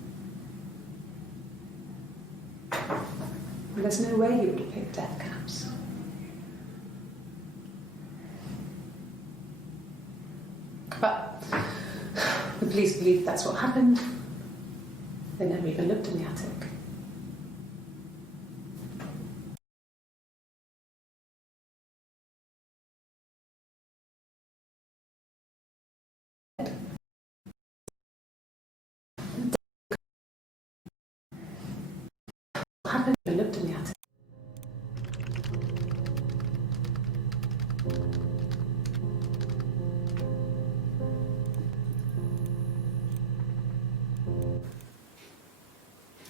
And there's no way he would have picked death caps. But the police believe that's what happened. They never even looked in the attic. They looked in the attic.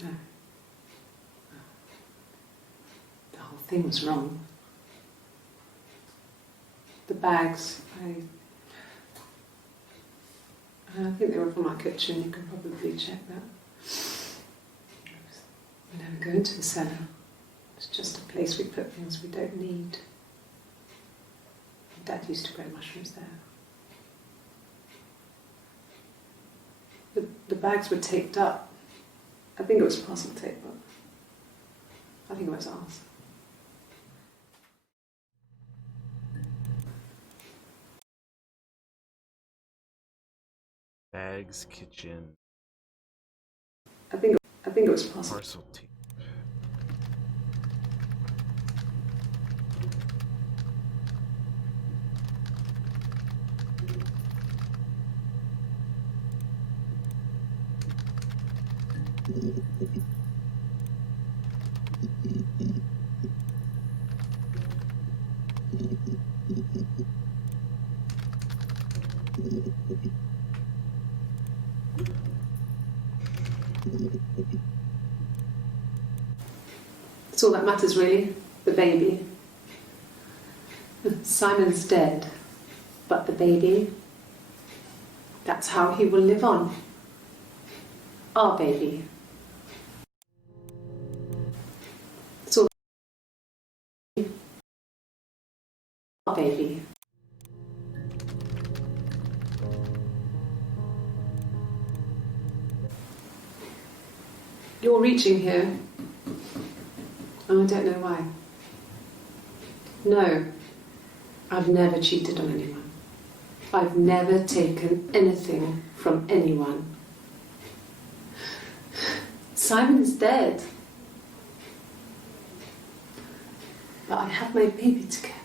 No. The whole thing was wrong. The bags, I think they were from our kitchen. You can probably check that. We never go into the cellar. It's just a place we put things we don't need. Dad used to grow mushrooms there. The bags were taped up. I think it was parcel tape, but I think it was ours. Bags, kitchen, I think it was parcel. parcel tape. It's all that matters, really. The baby. Simon's dead, but the baby, that's how he will live on. Our baby. It's all our baby. You're reaching here. And I don't know why. No, I've never cheated on anyone. I've never taken anything from anyone. Simon is dead. But I have my baby to care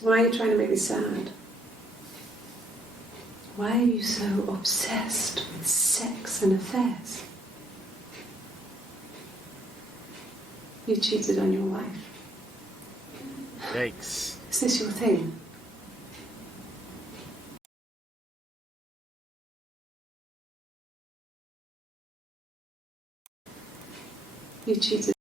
for. Why are you trying to make me sad? Why are you so obsessed with sex and affairs? You cheated on your wife. Yikes. Is this your thing? You cheated.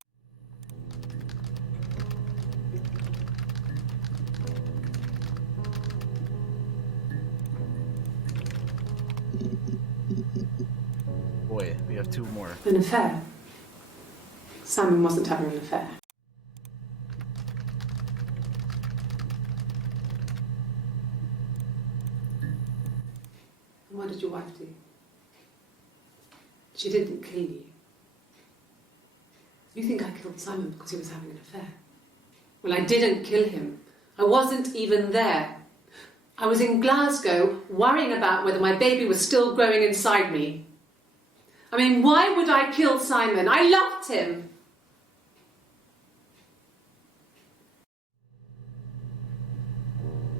Boy, we have two more. An affair. Simon wasn't having an affair. And what did your wife do? She didn't kill you. You think I killed Simon because he was having an affair? Well, I didn't kill him. I wasn't even there. I was in Glasgow worrying about whether my baby was still growing inside me. I mean, why would I kill Simon? I loved him.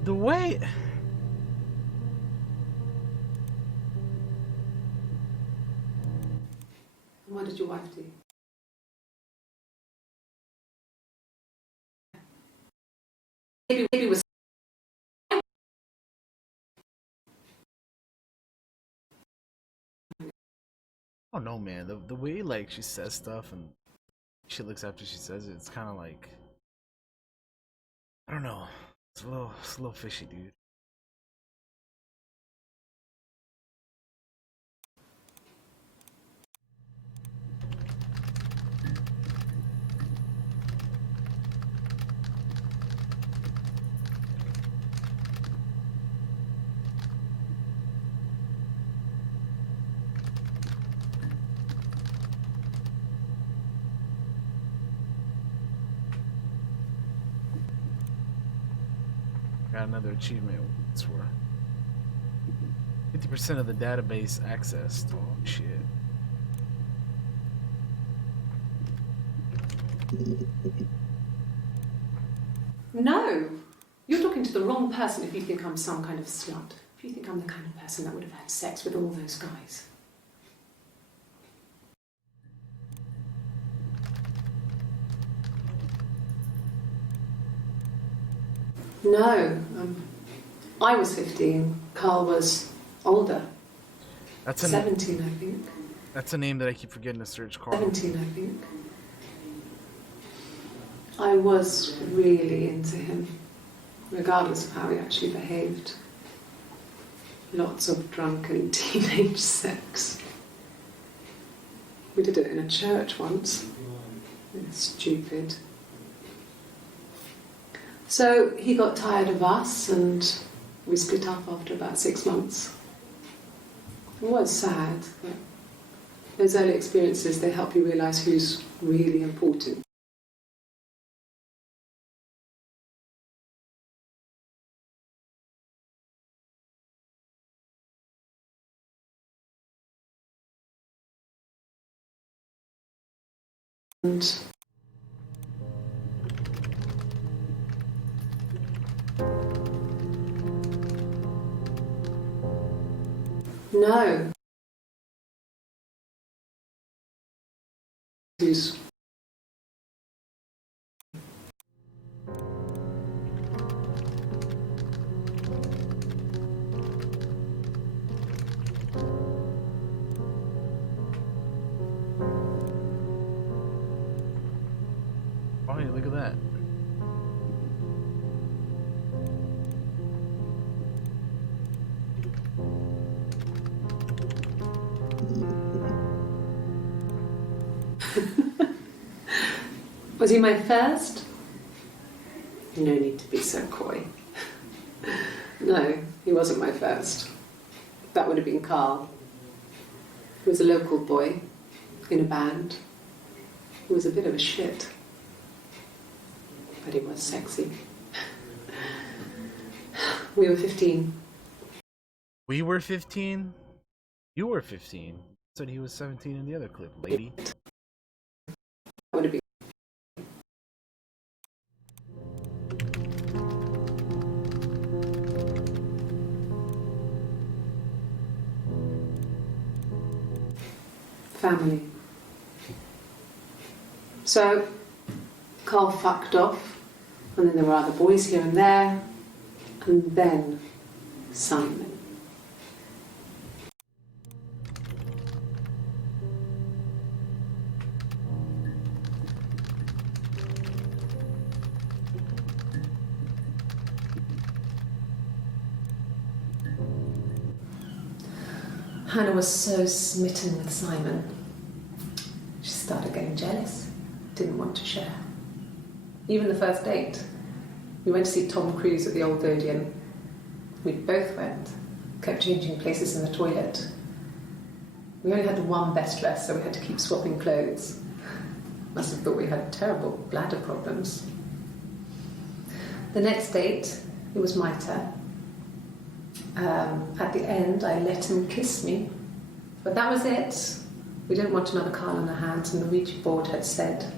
The way... And what did your wife do? Baby was I don't know, man. The way like she says stuff and she looks after she says it, it's kind of like I don't know. It's a little fishy, dude. Got another achievement. It's for 50% of the database accessed. Oh shit. No, you're talking to the wrong person if you think I'm some kind of slut. If you think I'm the kind of person that would have had sex with all those guys. No, I was 15. Carl was older. That's 17, I think. That's a name that I keep forgetting to search. Carl. 17, I think. I was really into him, regardless of how he actually behaved. Lots of drunken teenage sex. We did it in a church once. It's stupid. So he got tired of us and we split up after about 6 months. It was sad, but those early experiences, they help you realise who's really important. And no. Who's Oh yeah, look at that. Was he my first? No need to be so coy. No, he wasn't my first. That would have been Carl. He was a local boy in a band. He was a bit of a shit. But he was sexy. We were 15. We were 15. You were 15. Said he was 17 in the other clip, lady. That would have been family. So, Carl fucked off, and then there were other boys here and there, and then Simon. Hannah was so smitten with Simon. She started getting jealous, didn't want to share. Even the first date, we went to see Tom Cruise at the Old Odeon. We both went, kept changing places in the toilet. We only had one best dress, so we had to keep swapping clothes. Must have thought we had terrible bladder problems. The next date, it was my turn. At the end, I let him kiss me. But that was it. We didn't want another Carl on our hands, and the Ouija board had said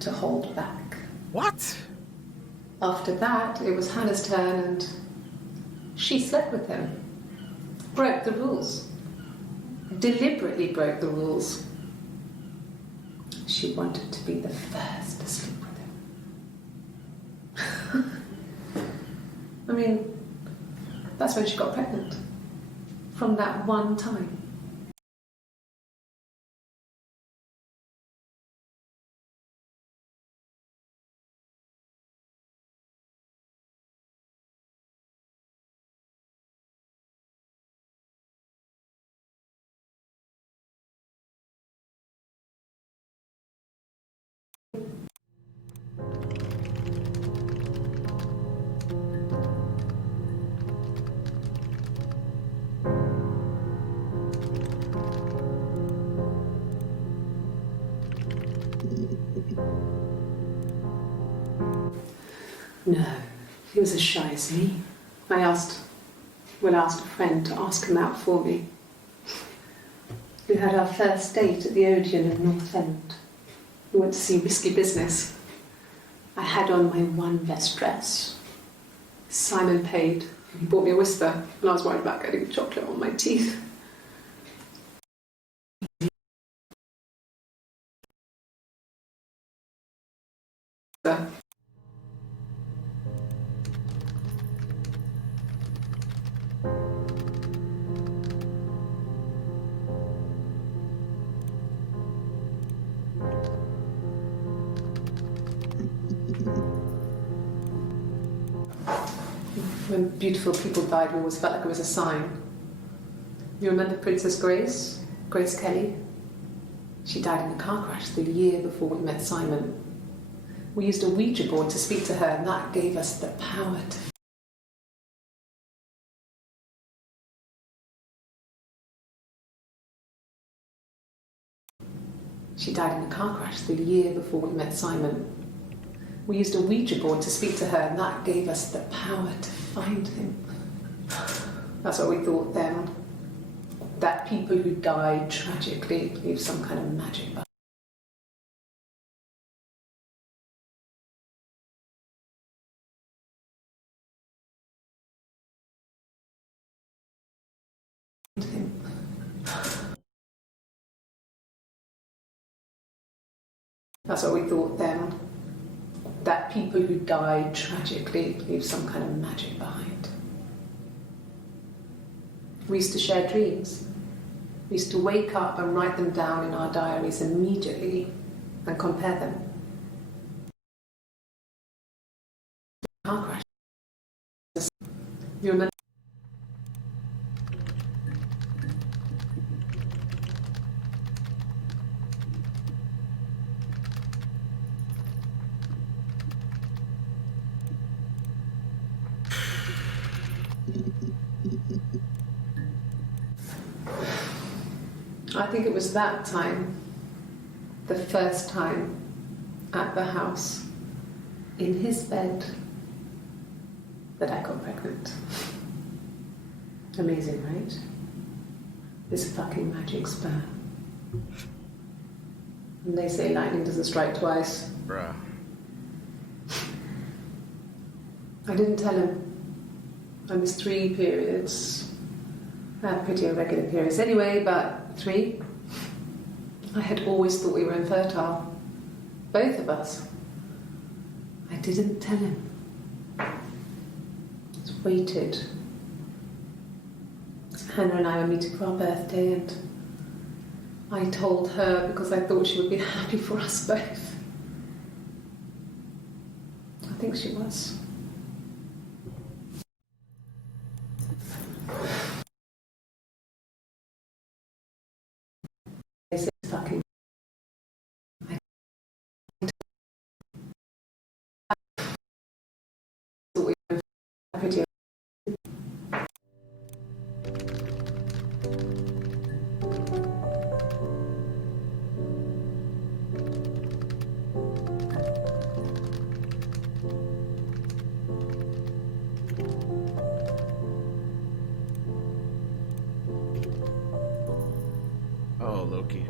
to hold back. What? After that, it was Hannah's turn, and she slept with him. Broke the rules. Deliberately broke the rules. She wanted to be the first to sleep with him. I mean, that's when she got pregnant. From that one time. No, he was as shy as me. I asked a friend to ask him out for me. We had our first date at the Odeon in North End. We went to see Risky Business. I had on my one best dress. Simon paid. He bought me a Whisper, and I was worried about getting chocolate on my teeth. When beautiful people died, we always felt like it was a sign. You remember Princess Grace? Grace Kelly? She died in a car crash the year before we met Simon. We used a Ouija board to speak to her, and that gave us the power to... She died in a car crash the year before we met Simon. We used a Ouija board to speak to her, and that gave us the power to find him. That's what we thought then. That people who died tragically leave some kind of magic behind him. That's what we thought then. That people who died tragically leave some kind of magic behind. We used to share dreams. We used to wake up and write them down in our diaries immediately and compare them. Car crash. You remember? I think it was that time, the first time at the house, in his bed, that I got pregnant. Amazing, right? This fucking magic sperm. And they say lightning doesn't strike twice. Bruh. I didn't tell him. I missed 3 periods. I had pretty irregular periods anyway, but 3. I had always thought we were infertile. Both of us. I didn't tell him. Just waited. Hannah and I were meeting for our birthday, and I told her because I thought she would be happy for us both. I think she was. They say fucking. I thought we were pretty. Oh, Loki.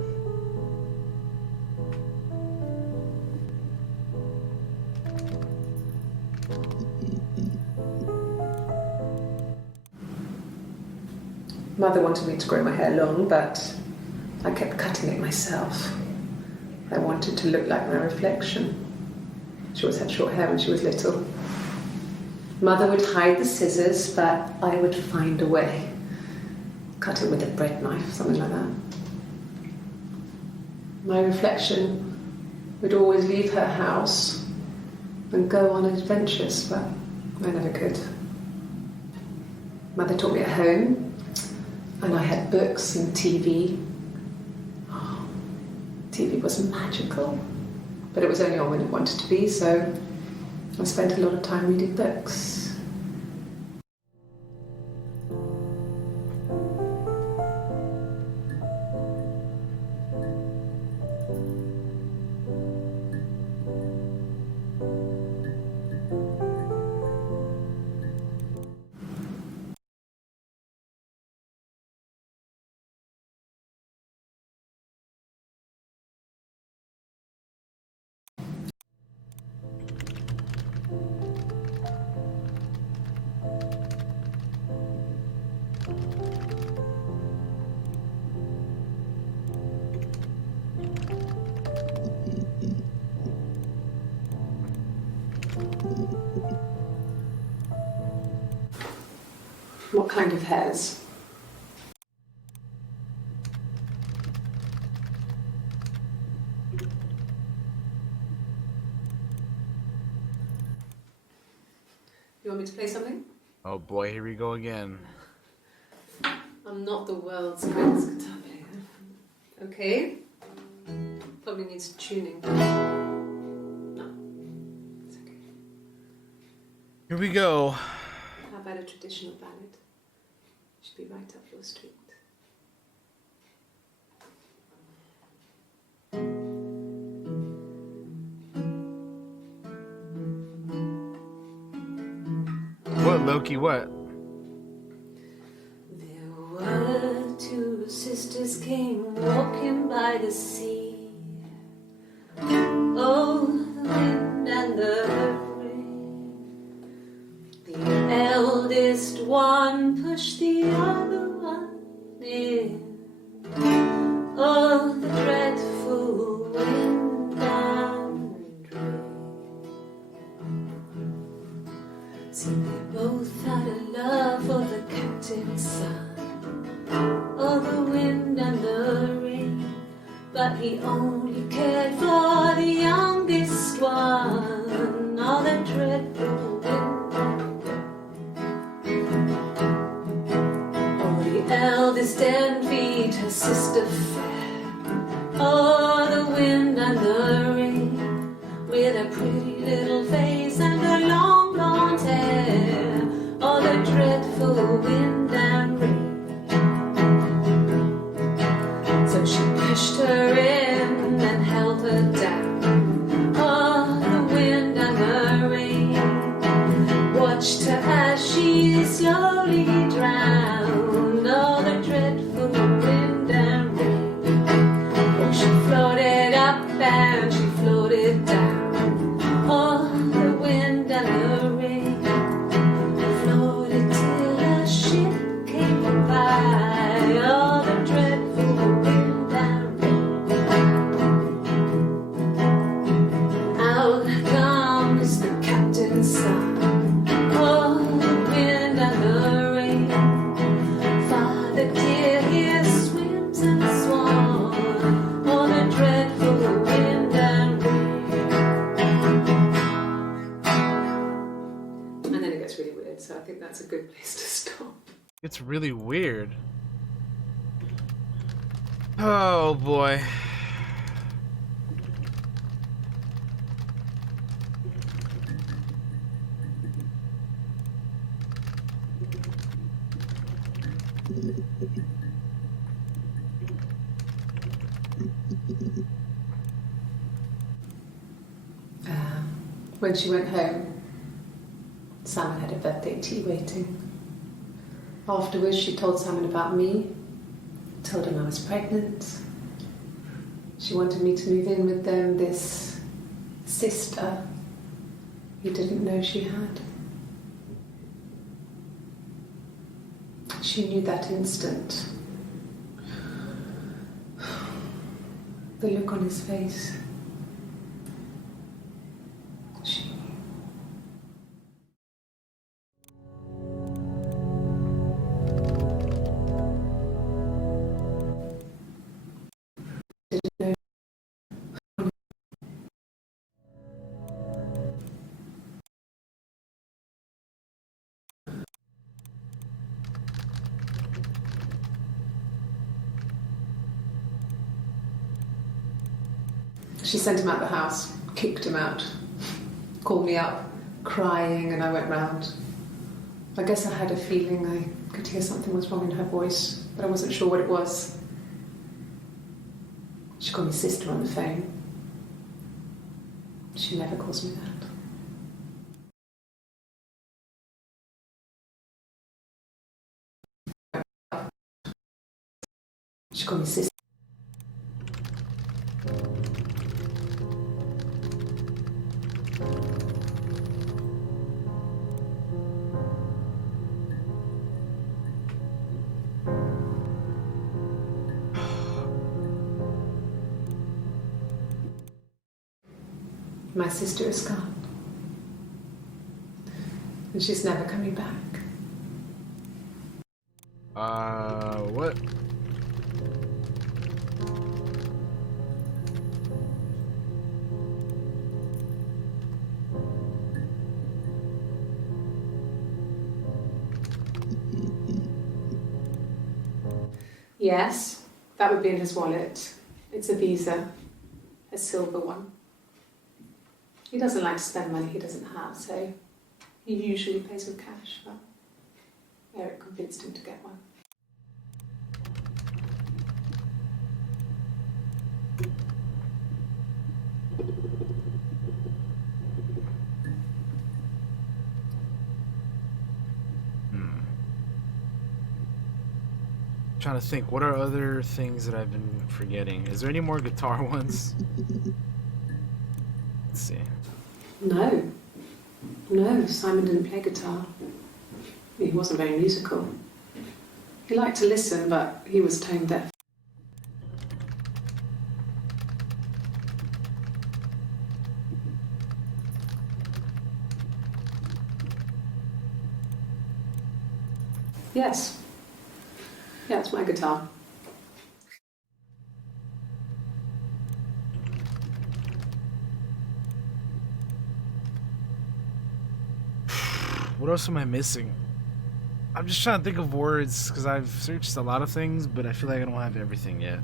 Mother wanted me to grow my hair long, but I kept cutting it myself. I wanted to look like my reflection. She always had short hair when she was little. Mother would hide the scissors, but I would find a way. Cut it with a bread knife, something like that. My reflection would always leave her house and go on adventures, but I never could. Mother taught me at home, and I had books and TV. Oh, TV was magical, but it was only on when it wanted to be, so I spent a lot of time reading books. What kind of hairs? You want me to play something? Oh boy, here we go again. I'm not the world's greatest guitar player. Okay. Probably needs tuning. No, it's okay. Here we go. How about a traditional ballad? Should be right up your street. What, Loki, what? There were two sisters came walking by the sea. Oh, the wind and the rain. The eldest one pushed the other one in. Oh, the dreadful wind and rain. See, they both had a love for the captain's son. Oh, the wind and the rain. But he only cared for the youngest one. Oh, the dreadful wind and rain. Oh, the eldest envied her sister fair. Oh, the wind and the rain. With a pretty little face and a long blonde hair. Oh, the dreadful wind and rain. So she pushed her in and held her down. Oh, the wind and the rain. Watched her as she slowly drowned. Oh, the dreadful wind and rain. Oh, she floated up and she floated down. Oh, the wind and the rain. Floated till a ship came by. Oh, the dreadful wind and rain. Out comes the captain's son. Oh, the wind and the rain. Father dear, here swims and swan. Oh, the dreadful wind and rain. And then it gets really weird, so I think that's a good place to stop. It's really weird. Oh boy. When she went home, Simon had a birthday tea waiting. Afterwards, she told Simon about me, told him I was pregnant. She wanted me to move in with them, this sister he didn't know she had. She knew that instant. The look on his face. She knew. Didn't know. She sent him out the house, kicked him out, called me up, crying, and I went round. I guess I had a feeling I could hear something was wrong in her voice, but I wasn't sure what it was. She called me sister on the phone. She never calls me that. She called me sister. My sister is gone. And she's never coming back. What? Yes, that would be in his wallet. It's a Visa, a silver one. He doesn't like to spend money he doesn't have, so he usually pays with cash, but Eric convinced him to get one. Trying to think, what are other things that I've been forgetting? Is there any more guitar ones? Let's see. No, Simon didn't play guitar. He wasn't very musical. He liked to listen, but he was tone deaf. Yes. Yeah, it's my guitar. What else am I missing? I'm just trying to think of words because I've searched a lot of things, but I feel like I don't have everything yet.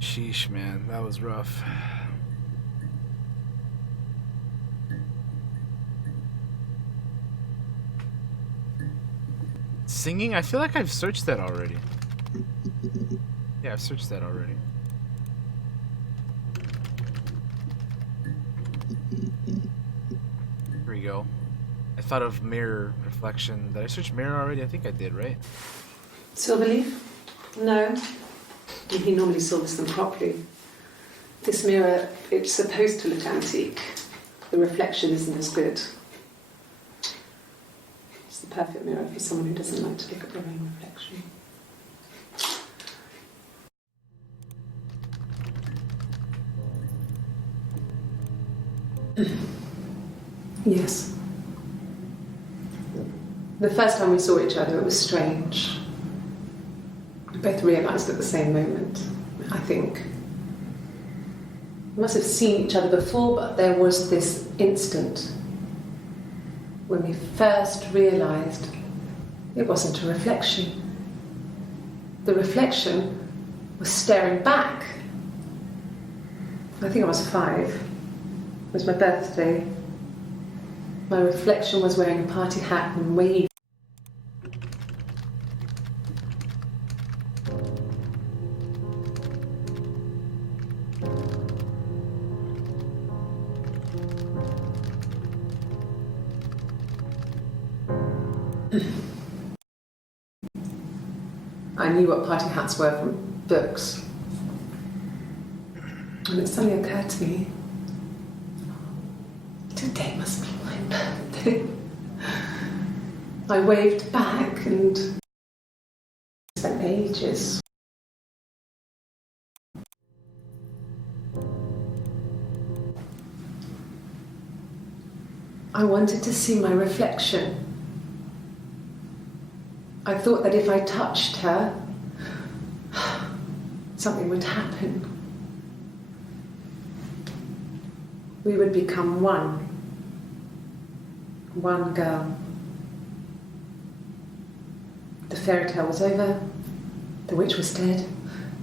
Sheesh, man, that was rough. Singing? I feel like I've searched that already. Yeah, I've searched that already. Here we go. I thought of mirror reflection. Did I search mirror already? I think I did, right? Silverleaf? No. He normally silvers them properly. This mirror, it's supposed to look antique. The reflection isn't as good. It's the perfect mirror for someone who doesn't like to look at their own reflection. Yes. The first time we saw each other, it was strange. We both realised at the same moment, I think. We must have seen each other before, but there was this instant when we first realised it wasn't a reflection. The reflection was staring back. I think I was 5. It was my birthday. My reflection was wearing a party hat and waving. I knew what party hats were from books. And it suddenly occurred to me, today must be my birthday. I waved back and spent ages. I wanted to see my reflection. I thought that if I touched her, something would happen. We would become one. One girl. The fairy tale was over, the witch was dead,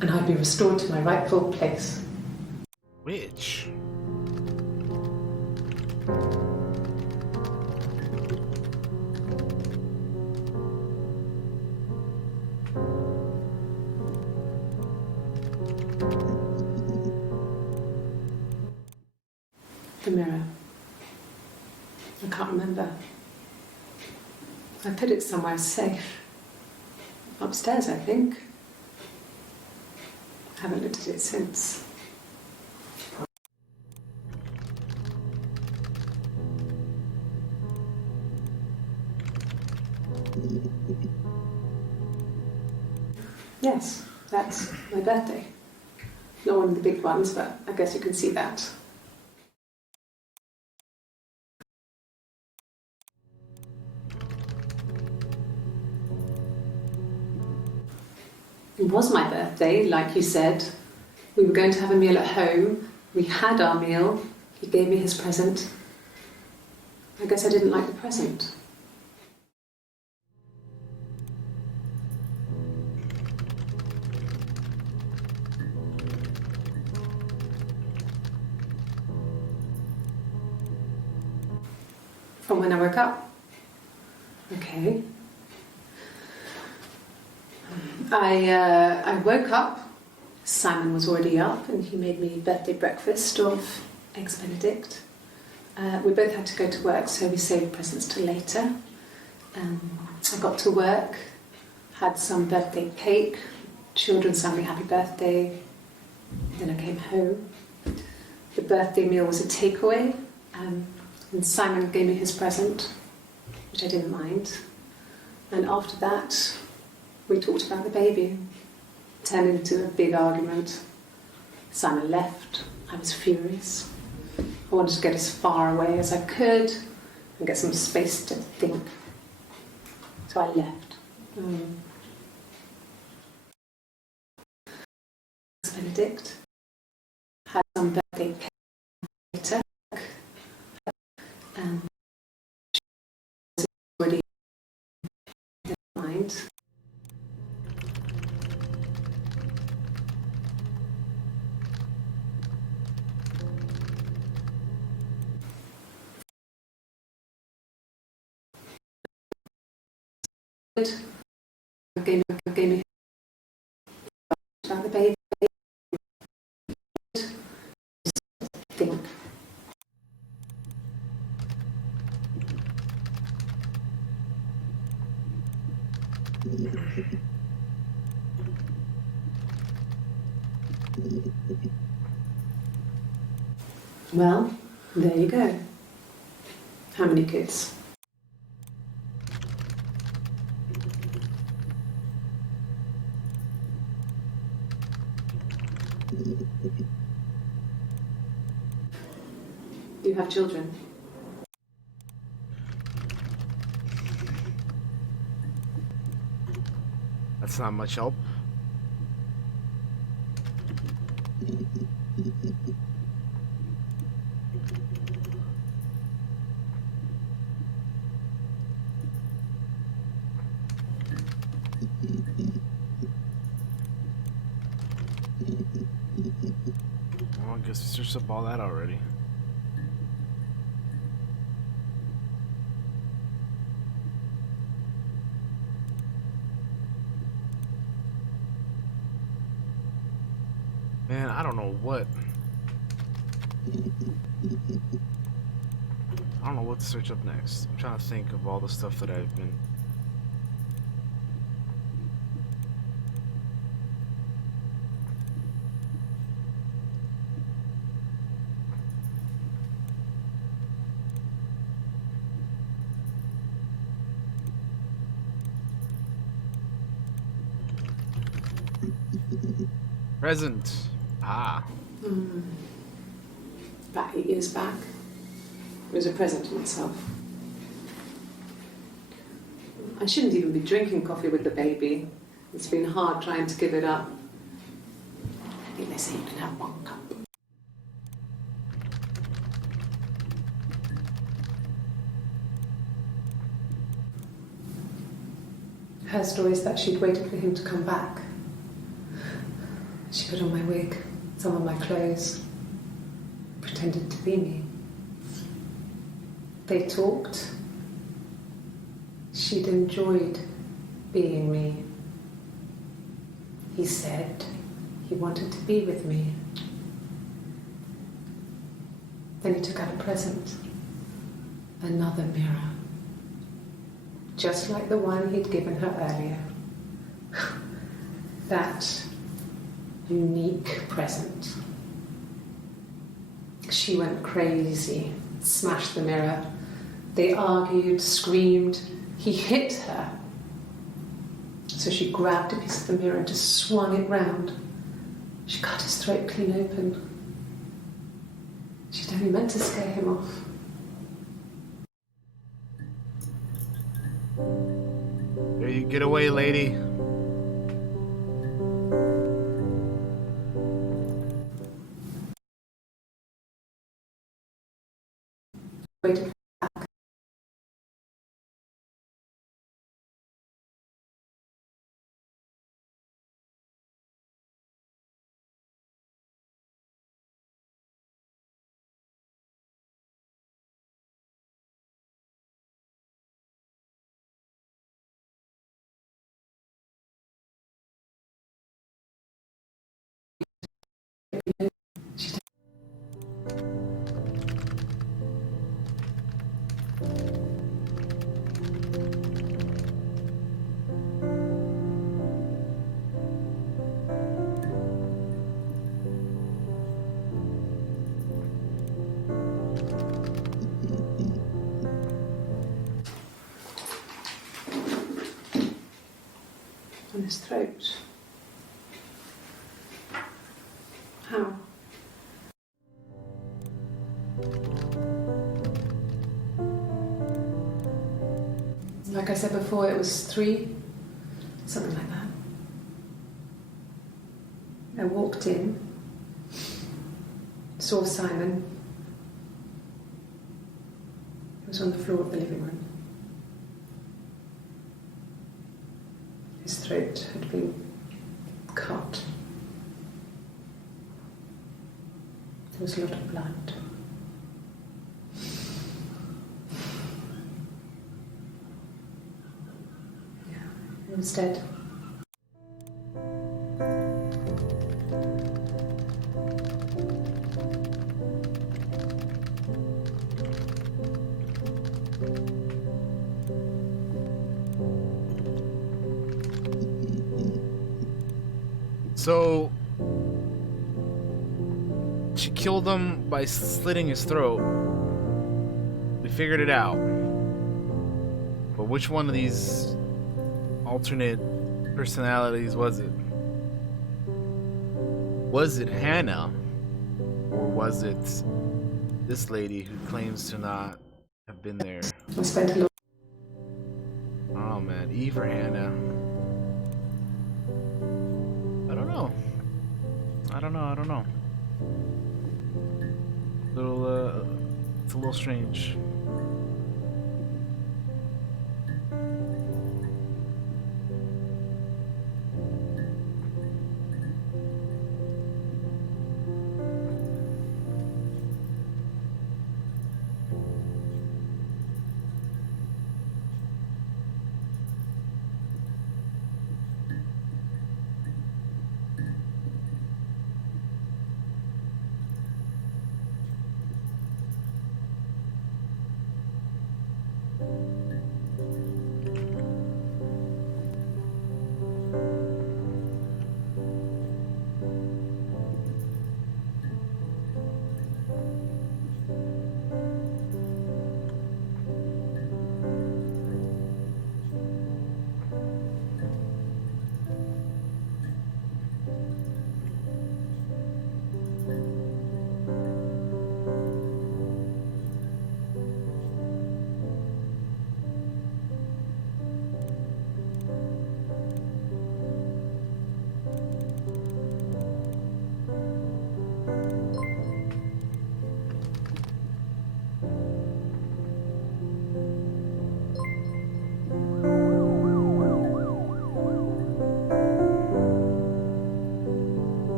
and I'd be restored to my rightful place. Witch? The mirror. I can't remember. I put it somewhere safe. Upstairs, I think. I haven't looked at it since. Yes, that's my birthday. Not one of the big ones, but I guess you can see that. It was my birthday, like you said. We were going to have a meal at home. We had our meal. He gave me his present. I guess I didn't like the present. From when I woke up. Okay. I woke up. Simon was already up and he made me birthday breakfast of eggs Benedict. We both had to go to work, so we saved presents till later. I got to work, had some birthday cake, children sang me happy birthday. Then I came home. The birthday meal was a takeaway, and Simon gave me his present, which I didn't mind. And after that, we talked about the baby. Turned into a big argument. Simon left. I was furious. I wanted to get as far away as I could and get some space to think. So I left. Benedict had some birthday cake later. She was already in mind. Gave me about the baby. Think. Well, there you go. How many kids? Do you have children? That's not much help. Well, I guess we searched up all that already. Man, I don't know what. I don't know what to search up next. I'm trying to think of all the stuff that I've been. Present. Ah. About 8 years back. It was a present to myself. I shouldn't even be drinking coffee with the baby. It's been hard trying to give it up. I think they say you can have 1 cup. Her story is that she'd waited for him to come back. She put on my wig, some of my clothes, pretended to be me. They talked. She'd enjoyed being me. He said he wanted to be with me. Then he took out a present. Another mirror. Just like the one he'd given her earlier. That unique present. She went crazy, smashed the mirror. They argued, screamed. He hit her. So she grabbed a piece of the mirror and just swung it round. She cut his throat clean open. She'd only meant to scare him off. There you get away, lady. Waited. On his throat. How? Like I said before, it was 3, something like that. I walked in, saw Simon. He was on the floor of the living room. His throat had been cut. There was a lot of blood. Yeah, he was dead. So she killed him by slitting his throat. We figured it out. But which one of these alternate personalities was it? Was it Hannah? Or was it this lady who claims to not have been there? I spent a lot. Oh man, Eve or Hannah? I don't know. It's a little strange.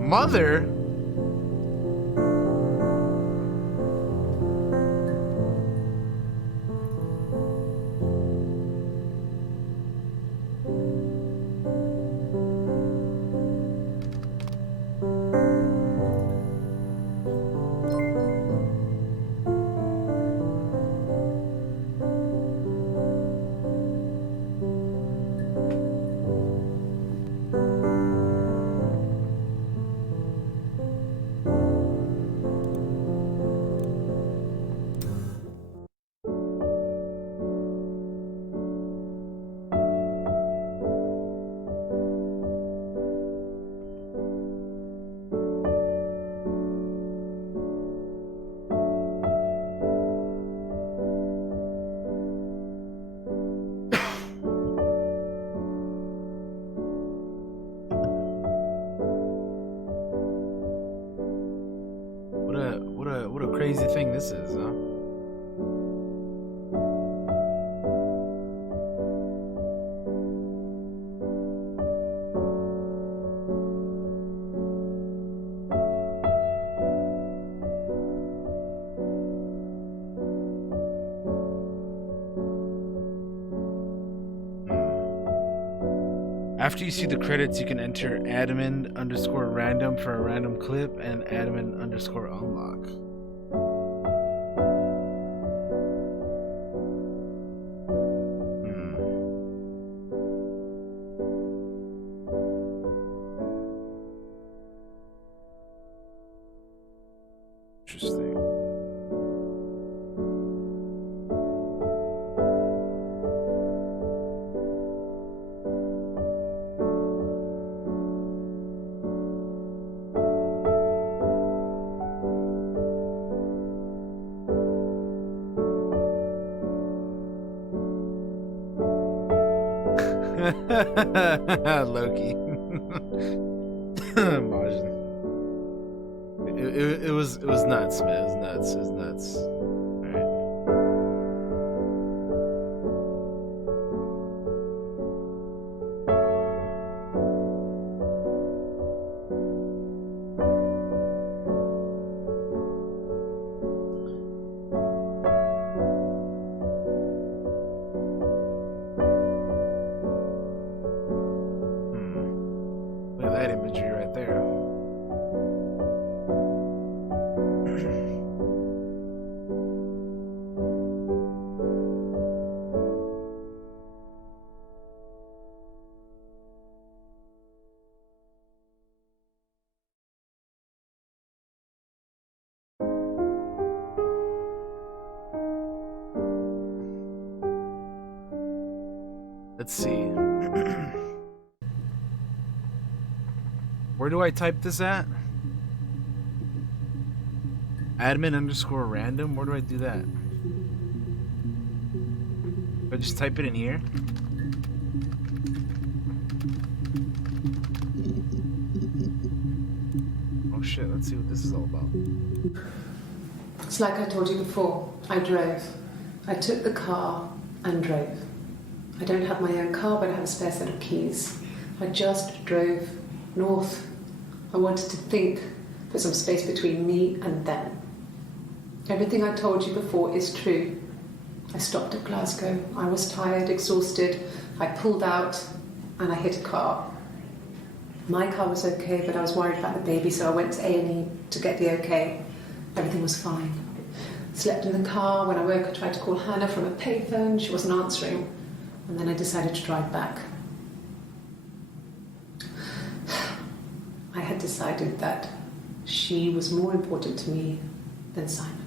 Mother? this is, huh? After you see the credits, you can enter admin_random for a random clip and admin_unlock. Interesting. Loki. Majin. It was nuts, man. It was nuts. It was nuts. All right. Look at that imagery right there. Let's see. Where do I type this at? Admin_random? Where do I do that? Do I just type it in here? Oh shit, let's see what this is all about. It's like I told you before, I drove. I took the car and drove. I don't have my own car, but I have a spare set of keys. I just drove north. I wanted to think, put some space between me and them. Everything I told you before is true. I stopped at Glasgow. I was tired, exhausted. I pulled out and I hit a car. My car was okay, but I was worried about the baby, so I went to A&E to get the okay. Everything was fine. Slept in the car. When I woke, I tried to call Hannah from a payphone. She wasn't answering. And then I decided to drive back. I had decided that she was more important to me than Simon.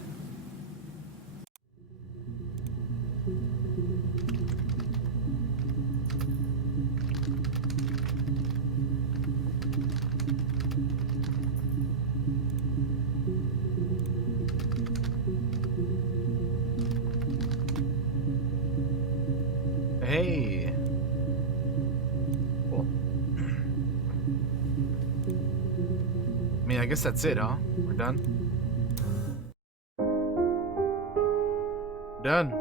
Hey. Cool. I mean, I guess that's it, huh? We're done? Done.